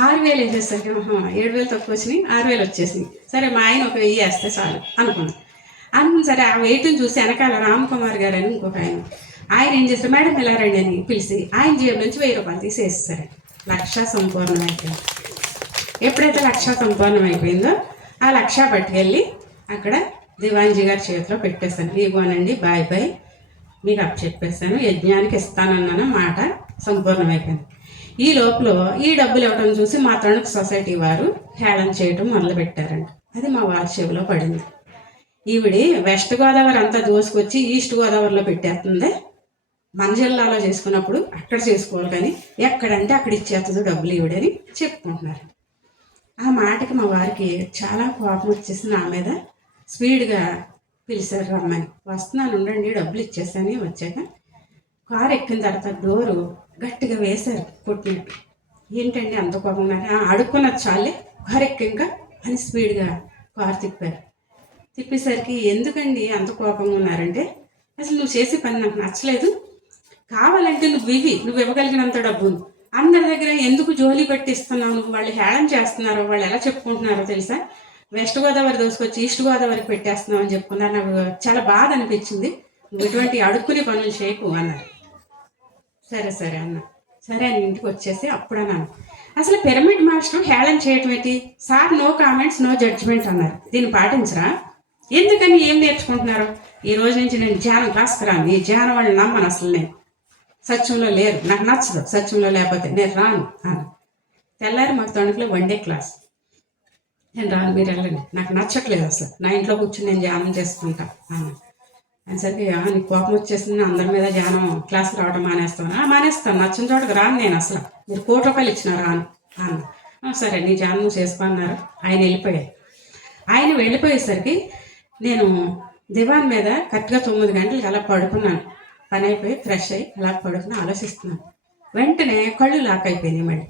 6,000 వేసేసరికి 7,000 తక్కువ వచ్చినాయి, 6,000 వచ్చేసింది. సరే మా ఆయన ఒక 1,000 వేస్తే చాలు అనుకున్నాను. సరే ఆ వెయిట్ని చూసి వెనకాల రామ్కుమార్ గారు అని ఇంకొక ఆయన ఏం చేస్తారు, మేడం ఎలా రండి అని పిలిచి ఆయన జేబు నుంచి 1,000 రూపాయలు తీసి వేసేసారు. 1,00,000 సంపూర్ణం అయిపోయింది. ఎప్పుడైతే 1,00,000 సంపూర్ణం అయిపోయిందో ఆ 1,00,000 పట్టుకెళ్ళి అక్కడ దివాన్జీ గారి చేతిలో పెట్టేస్తాను. ఇగోనండి బాయ్ బాయ్, మీకు చెప్పేస్తాను, యజ్ఞానికి ఇస్తానన్నాను, మాట సంపూర్ణమైపోయింది. ఈ లోపల ఈ డబ్బులు ఇవ్వడం చూసి మా తణుకు సొసైటీ వారు హేళన చేయటం మొదలుపెట్టారంట. అది మా వారి చెవిలో పడింది. ఈవిడి వెస్ట్ గోదావరి అంతా దోసుకొచ్చి ఈస్ట్ గోదావరిలో పెట్టేస్తుంది, మన జిల్లాలో చేసుకున్నప్పుడు అక్కడ చేసుకోవాలి కానీ ఎక్కడంటే అక్కడ ఇచ్చేస్తుంది డబ్బులు ఈవిడని చెప్పుకుంటున్నారు. ఆ మాటకి మా వారికి చాలా కోపం వచ్చేసి నా మీద స్పీడ్గా పిలిచారు రమ్మని. వస్తున్నాను ఉండండి డబ్బులు ఇచ్చేసాని. వచ్చాక కారు ఎక్కిన తర్వాత డోరు గట్టిగా వేశారు కొట్టినట్టు. ఏంటండి అంత కోపం ఉన్నారు? అడుక్కున్నది చాలే, కారు ఎక్కింక అని స్పీడ్గా కారు తిప్పారు. తిప్పేసరికి ఎందుకండి అంత కోపంగా ఉన్నారంటే, అసలు నువ్వు చేసే పని నాకు నచ్చలేదు, కావాలంటే నువ్వు ఇవ్వగలిగినంత డబ్బు అందరి దగ్గర ఎందుకు జోలి పెట్టిస్తున్నావు, నువ్వు వాళ్ళు హేళన చేస్తున్నారో, వాళ్ళు ఎలా చెప్పుకుంటున్నారో తెలుసా, వెస్ట్ గోదావరి దోసుకొచ్చి ఈస్ట్ గోదావరికి పెట్టేస్తున్నావు అని చెప్పుకున్నారు. నాకు చాలా బాధ అనిపించింది, నువ్వు ఇటువంటి అడుక్కునే పనులు చేయకు అన్నారు. సరే సరే అన్న. సరే అని ఇంటికి వచ్చేసి అప్పుడు అన్నాను, అసలు పిరమిడ్ మాస్టర్ హేళన చేయటం ఏంటి, sir no comments no judgement అన్నారు, దీన్ని పాటించరా, ఎందుకని ఏం నేర్చుకుంటున్నారు? ఈ రోజు నుంచి నేను ధ్యానం క్లాస్కి రాను, ఈ ధ్యానం వాళ్ళని నమ్మను, అసలు నేను సత్యంలో లేరు, నాకు నచ్చదు, సత్యంలో లేకపోతే నేను రాను అన్న. తెల్లారి మాకు తణుకులో 1 డే క్లాస్, నేను రాను, మీరు వెళ్ళండి, నాకు నచ్చట్లేదు అసలు, నా ఇంట్లో కూర్చొని నేను ధ్యానం చేసుకుంటా అన్న. అనేసరికి నీకు కోపం వచ్చేసింది, అందరి మీద ధ్యానం క్లాస్కి రావడం మానేస్తాను. మానేస్తాను, నచ్చిన చోటకి రాను నేను అసలు, మీరు 1,00,00,000 రూపాయలు ఇచ్చినా రాను అన్న. సరే నీ ధ్యానం చేసుకున్నారు. ఆయన వెళ్ళిపోయారు. ఆయన వెళ్ళిపోయేసరికి నేను దివాన్ మీద కరెక్ట్గా 9 గంటలకి అలా పడుకున్నాను. పని అయిపోయి ఫ్రెష్ అయ్యి అలా పడుకుని ఆలోచిస్తున్నాను. వెంటనే కళ్ళు లాక్ అయిపోయినాయి. మళ్ళీ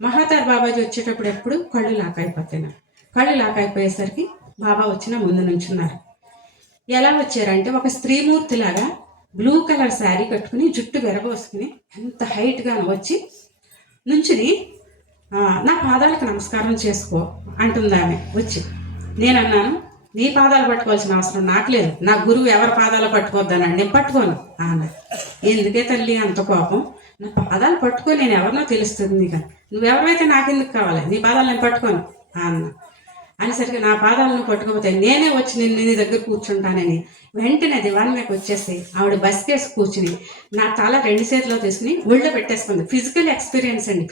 మహాతార్ బాబాజీ వచ్చేటప్పుడు ఎప్పుడు కళ్ళు లాక్ అయిపోతున్నాను. కళ్ళు లాక్ అయిపోయేసరికి బాబా వచ్చిన ముందు నుంచున్నారు. ఎలా వచ్చారంటే ఒక స్త్రీమూర్తిలాగా బ్లూ కలర్ శారీ కట్టుకుని జుట్టు విరబోసుకుని ఎంత హైట్గాను వచ్చి నుంచుని నా పాదాలకు నమస్కారం చేసుకో అంటుంది ఆమె వచ్చి. నేను అన్నాను, నీ పాదాలు పట్టుకోవాల్సిన అవసరం నాకు లేదు, నా గురువు ఎవరి పాదాలు పట్టుకోవద్దనండి, నేను పట్టుకోను అన్న. ఎందుకే తల్లి అంత కోపం, నా పాదాలు పట్టుకో, నేను ఎవరినో తెలుస్తుంది నీకు, నువ్వెవరైతే నాకెందుకు కావాలి, నీ పాదాలు నేను పట్టుకోను అన్న. అనేసరికి నా పాదాలను పట్టుకోపోతే నేనే వచ్చి నీ దగ్గర కూర్చుంటానని వెంటనే దివాన్ మీదకి వచ్చేసి ఆవిడ బస్ కేసి కూర్చుని నా తల 2 చేతిలో తీసుకుని ఒళ్ళో పెట్టేసుకుంది. ఫిజికల్ ఎక్స్పీరియన్స్ అండి,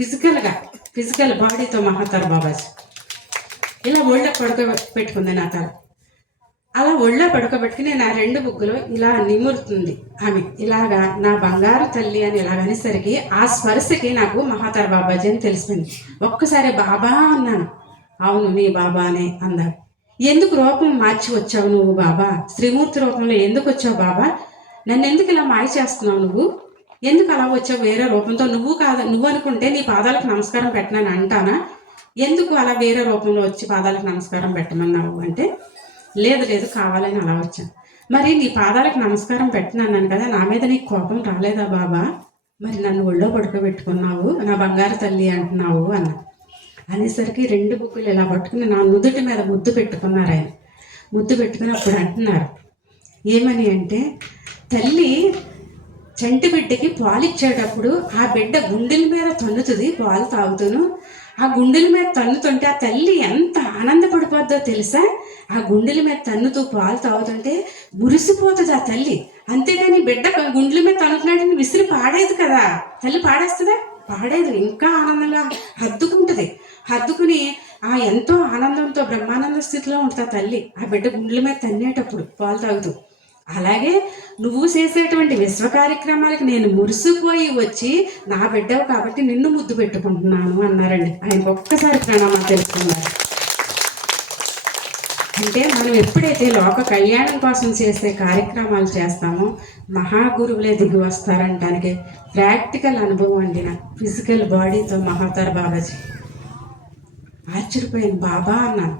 ఫిజికల్ బాడీతో మహాతార్ బాబాజీ ఇలా ఒళ్ళో పెట్టుకుంది నా తల. అలా ఒళ్ళో పడుకోబెట్టుకుని నా 2 బుగ్గలు ఇలా నిమురుతుంది ఆమె. ఇలాగా నా బంగారు తల్లి అని ఇలాగనేసరికి ఆ స్పర్శకి నాకు మహాతార్ బాబాజీ అని తెలిసింది. ఒక్కసారి బాబా అన్నాను. అవును నీ బాబానే అన్నారు. ఎందుకు రూపం మార్చి వచ్చావు నువ్వు బాబా, శ్రీమూర్తి రూపంలో ఎందుకు వచ్చావు బాబా, నన్ను ఎందుకు ఇలా మాయ చేస్తున్నావు, నువ్వు ఎందుకు అలా వచ్చావు వేరే రూపంతో, నువ్వు అనుకుంటే నీ పాదాలకు నమస్కారం పెట్టనని అంటానా, ఎందుకు అలా వేరే రూపంలో వచ్చి పాదాలకు నమస్కారం పెట్టమన్నావు అంటే, లేదు కావాలని అలా వచ్చాను. మరి నీ పాదాలకు నమస్కారం పెట్టనన్నాను కదా, నా మీద నీకు కోపం రాలేదా బాబా, మరి నన్ను ఒళ్ళో పడుకోబెట్టుకున్నావు, నా బంగారు తల్లి అంటున్నావు అన్న. అనేసరికి 2 బుక్కులు ఇలా పట్టుకుని నా నుదుటి మీద ముద్దు పెట్టుకున్నారు ఆయన. ముద్దు పెట్టుకుని అప్పుడు అంటున్నారు ఏమని అంటే, తల్లి చంటి బిడ్డకి పాలు ఇచ్చేటప్పుడు ఆ బిడ్డ గుండెల మీద తన్నుతుంది పాలు తాగుతాను, ఆ గుండెల మీద తన్నుతుంటే ఆ తల్లి ఎంత ఆనందపడిపోద్దో తెలుసా, ఆ గుండెల మీద తన్నుతూ పాలు తాగుతుంటే మురిసిపోతుంది ఆ తల్లి. అంతేగాని బిడ్డ గుండెల మీద తన్నుతున్నాడని విసిరి పాడేది కదా, తల్లి పాడేస్తుందా, పాడేది, ఇంకా ఆనందంగా హద్దుకుని ఆ ఎంతో ఆనందంతో బ్రహ్మానంద స్థితిలో ఉంటుంది తల్లి ఆ బిడ్డ గుండెల మీద తన్నేటప్పుడు పాలు తాగుతూ. అలాగే నువ్వు చేసేటువంటి విశ్వ కార్యక్రమాలకి నేను మురిసిపోయి వచ్చి నా బిడ్డవు కాబట్టి నిన్ను ముద్దు పెట్టుకుంటున్నాను అన్నారండి. ఆయన ఒక్కసారి ప్రణామాలు తెలుసుకున్నారు. అంటే మనం ఎప్పుడైతే లోక కళ్యాణం కోసం చేసే కార్యక్రమాలు చేస్తామో మహాగురువులే దిగి వస్తారంటానికి ప్రాక్టికల్ అనుభవం అండి. నా ఫిజికల్ బాడీతో మహాతార్ బాబాజీ ఆశ్చర్యపోయింది. బాబా అన్నాను.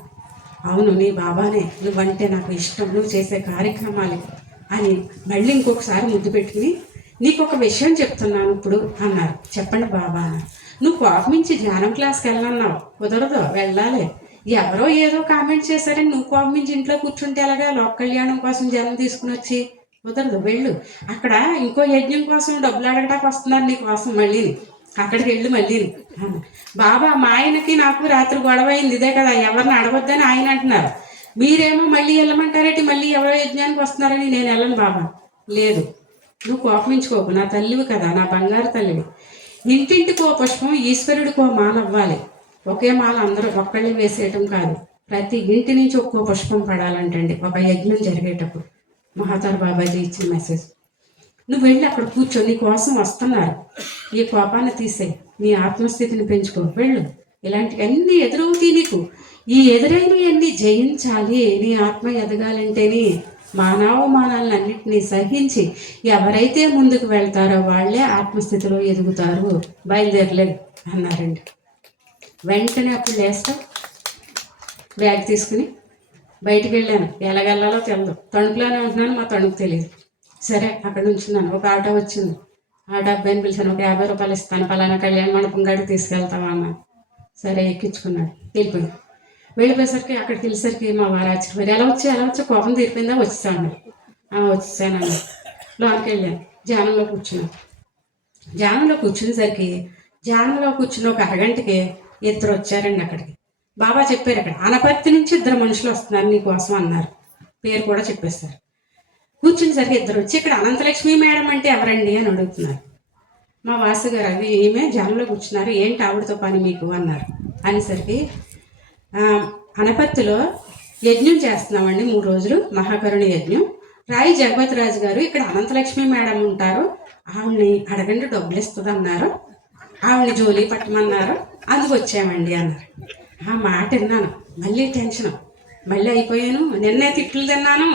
అవును నీ బాబానే, నువ్వంటే నాకు ఇష్టం, నువ్వు చేసే కార్యక్రమాలు అని మళ్ళీ ఇంకొకసారి ముద్దు పెట్టుకుని నీకు ఒక విషయం చెప్తున్నాను ఇప్పుడు అన్నారు. చెప్పండి బాబా అన్నారు. నువ్వు కోపమించి ధ్యానం క్లాస్కి వెళ్ళన్నావు, కుదరదు, వెళ్ళాలి. ఎవరో ఏదో కామెంట్ చేశారని నువ్వు కోపమించి ఇంట్లో కూర్చుంటే ఎలాగా, లోక కళ్యాణం కోసం జన్మ తీసుకుని వచ్చి, కుదరదు, వెళ్ళు. అక్కడ ఇంకో యజ్ఞం కోసం డబ్బులు అడగడానికి వస్తున్నారు నీ కోసం, మళ్ళీ అక్కడికి వెళ్ళు మళ్ళీ. బాబా మా ఆయనకి నాకు రాత్రి గొడవ అయింది, ఇదే కదా, ఎవరిని అడగొద్దని ఆయన అంటున్నారు, మీరేమో మళ్ళీ వెళ్ళమంటారేంటి, మళ్ళీ ఎవరో యజ్ఞానికి వస్తున్నారని. నేను వెళ్ళను బాబా. లేదు, నువ్వు కోపమించుకోకు, నా తల్లివి కదా, నా బంగారు తల్లివి. ఇంటింటికో పుష్పం ఈశ్వరుడికో మాల అవ్వాలి, ఒకే మాల అందరూ ఒక్కళ్ళే వేసేయటం కాదు, ప్రతి ఇంటి నుంచి ఒక్కో పుష్పం పడాలంటండి ఒక యజ్ఞం జరిగేటప్పుడు. మహాతార్ బాబాజీ ఇచ్చిన మెసేజ్. నువ్వు వెళ్ళి అక్కడ కూర్చో, నీ కోసం వస్తున్నారు, ఈ కోపాన్ని తీసేయి, నీ ఆత్మస్థితిని పెంచుకో, వెళ్ళు. ఇలాంటివన్నీ ఎదురవుతాయి నీకు, ఈ ఎదురైనవన్నీ జయించాలి, నీ ఆత్మ ఎదగాలంటేనే మానవాలను అన్నింటినీ సహించి ఎవరైతే ముందుకు వెళ్తారో వాళ్ళే ఆత్మస్థితిలో ఎదుగుతారు, బయలుదేరలేదు అన్నారండి. వెంటనే అప్పుడు లేస్తా బ్యాగ్ తీసుకుని బయటికి వెళ్ళాను. ఎలాగెళ్ళాలో తెలియదు, తణుకులోనే ఉంటున్నాను, మా తణుకు తెలియదు. సరే అక్కడ నుంచున్నాను. ఒక ఆటో వచ్చింది, ఆటో అబ్బాయిని పిలిచాను, ఒక 50 రూపాయలు ఇస్తాను, పలానా కళ్యాణ మండపం గాడికి తీసుకెళ్తావా అన్నాను. సరే ఎక్కించుకున్నాడు, వెళ్ళిపోయింది. వెళ్ళిపోయేసరికి అక్కడికి వెళ్ళేసరికి మా వారు ఆశ్చర్యపోయారు, ఎలా వచ్చి కోపం తీరిపోయిందా, వచ్చేసాను. వచ్చేసాను. లోనికి వెళ్ళాను, ధ్యానంలో కూర్చున్నాను. ధ్యానంలో కూర్చునేసరికి ధ్యానంలో కూర్చున్న ఒక అరగంటకి 2 వచ్చారండి అక్కడికి. బాబా చెప్పారు, అక్కడ అనపర్తి నుంచి 2 మనుషులు వస్తున్నారు నీకోసం అన్నారు, పేరు కూడా చెప్పేస్తారు. కూర్చునేసరికి 2 వచ్చి, ఇక్కడ అనంతలక్ష్మి మేడం అంటే ఎవరండి అని అడుగుతున్నారు. మా వాసు గారు, అది ఏమే ధ్యానంలో కూర్చున్నారు, ఏంటి ఆవిడతో పని మీకు అన్నారు. అనేసరికి అనపర్తిలో యజ్ఞం చేస్తున్నామండి 3 రోజులు, మహాకరుణ యజ్ఞం. రాయి జగపతిరాజు గారు ఇక్కడ అనంతలక్ష్మి మేడం ఉంటారు, ఆవిడని అడగండి డబ్బులు ఇస్తుంది అన్నారు, ఆవిడని జోలి పట్టమన్నారు, అందుకు వచ్చామండి అన్నారు. ఆ మాట విన్నాను, మళ్ళీ టెన్షన్, మళ్ళీ అయిపోయాను. నిన్నే తిట్లు తిన్నాను,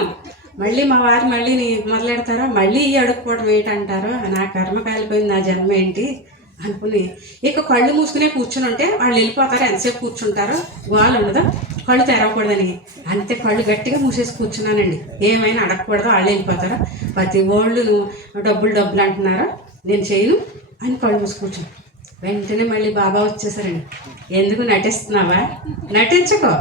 మళ్ళీ మా వారు మళ్ళీ మొదలెడతారో, మళ్ళీ ఈ అడుక్కోవడం ఏంటంటారో, నా కర్మ కాలిపోయింది, నా జన్మ ఏంటి అనుకుని ఇక కళ్ళు మూసుకునే కూర్చుని ఉంటే వాళ్ళు వెళ్ళిపోతారు, ఎంతసేపు కూర్చుంటారో గోలు ఉండదు, కళ్ళు తెరవకూడదని అంతే కళ్ళు గట్టిగా మూసేసి కూర్చున్నానండి. ఏమైనా అడగకూడదు, వాళ్ళు వెళ్ళిపోతారు, ప్రతి వాళ్ళు డబ్బులు డబ్బులు అంటున్నారో నేను చేయను అని కళ్ళు మూసి కూర్చున్నాను. వెంటనే మళ్ళీ బాబా వచ్చేసారండి. ఎందుకు నటిస్తున్నావా, నటించుకో,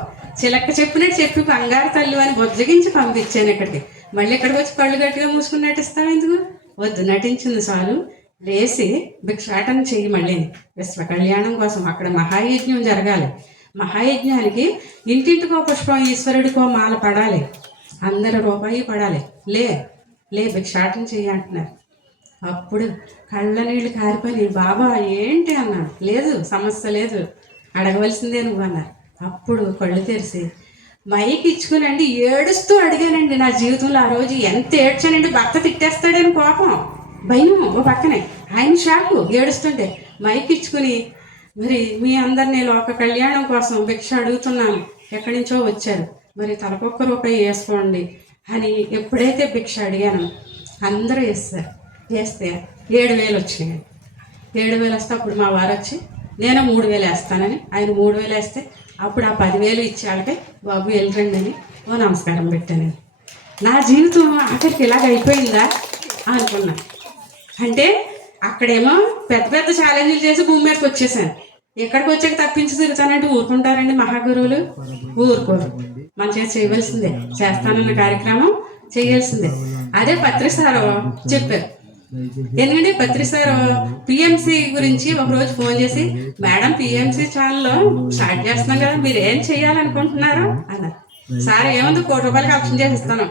చిలక్క చెప్పినట్టు చెప్పి బంగారు తల్లి అని బొజ్జగించి పంపించాను ఇక్కడికి. మళ్ళీ ఇక్కడికి వచ్చి కళ్ళు గట్టిగా మూసుకుని నటిస్తావు ఎందుకు, వద్దు, నటించింది చాలు, లేచి భిక్షాటన చెయ్యి. మళ్ళీ విశ్వ కళ్యాణం కోసం అక్కడ మహాయజ్ఞం జరగాలి. మహాయజ్ఞానికి ఇంటింటికో పుష్పం, ఈశ్వరుడికో మాల పడాలి, అందరి రూపాయి పడాలి, లే లే భిక్షాటన చెయ్యి అంటున్నారు. అప్పుడు కళ్ళ నీళ్ళు కారిపోయి, బాబా ఏంటి అన్నాను. లేదు, సమస్య లేదు, అడగవలసిందే నువ్వు అన్నారు. అప్పుడు కళ్ళు తెరిచి మైకి ఇచ్చుకునండి ఏడుస్తూ అడిగానండి. నా జీవితంలో ఆ రోజు ఎంత ఏడ్చానండి, భర్త తిట్టేస్తాడని కోపం, భయం ఓ పక్కనే, ఆయన షాకు ఏడుస్తుంటే. మైకి ఇచ్చుకుని, మరి మీ అందరినీ లోక కళ్యాణం కోసం భిక్ష అడుగుతున్నాను, ఎక్కడి నుంచో వచ్చారు, మరి తలకొక్క రూపాయి వేసుకోండి అని ఎప్పుడైతే భిక్ష అడిగాను అందరూ వేస్తారు. వేస్తే 7,000 వచ్చినాయి. 7,000 వస్తే అప్పుడు మా వారు వచ్చి నేను 3,000 వేస్తానని, ఆయన 3,000 వేస్తే అప్పుడు ఆ 10,000 ఇచ్చే వాళ్ళకి బాబు వెళ్ళరండి అని ఓ నమస్కారం పెట్టానండి. నా జీవితం ఆఖరికి ఇలాగ అయిపోయిందా అనుకున్నా. అంటే అక్కడేమో పెద్ద పెద్ద ఛాలెంజ్లు చేసి భూమి మీదకి వచ్చేసాను. ఎక్కడికి వచ్చాక తప్పించి తిరుగుతానంటే ఊరుకుంటారండి మహాగురువులు, ఊరుకోరు. మన చేసి చేయవలసిందే, చేస్తానన్న కార్యక్రమం చేయాల్సిందే. అదే పత్రిసారు చెప్పారు. ఎందుకంటే పత్రిసారు పిఎంసి గురించి ఒకరోజు ఫోన్ చేసి, మేడం పిఎంసి ఛానల్లో స్టార్ట్ చేస్తున్నాం కదా, మీరు ఏం చేయాలనుకుంటున్నారు అన్నారు. సార్ ఏముంది, ₹1,00,000 కలెక్షన్ చేసి ఇస్తాను.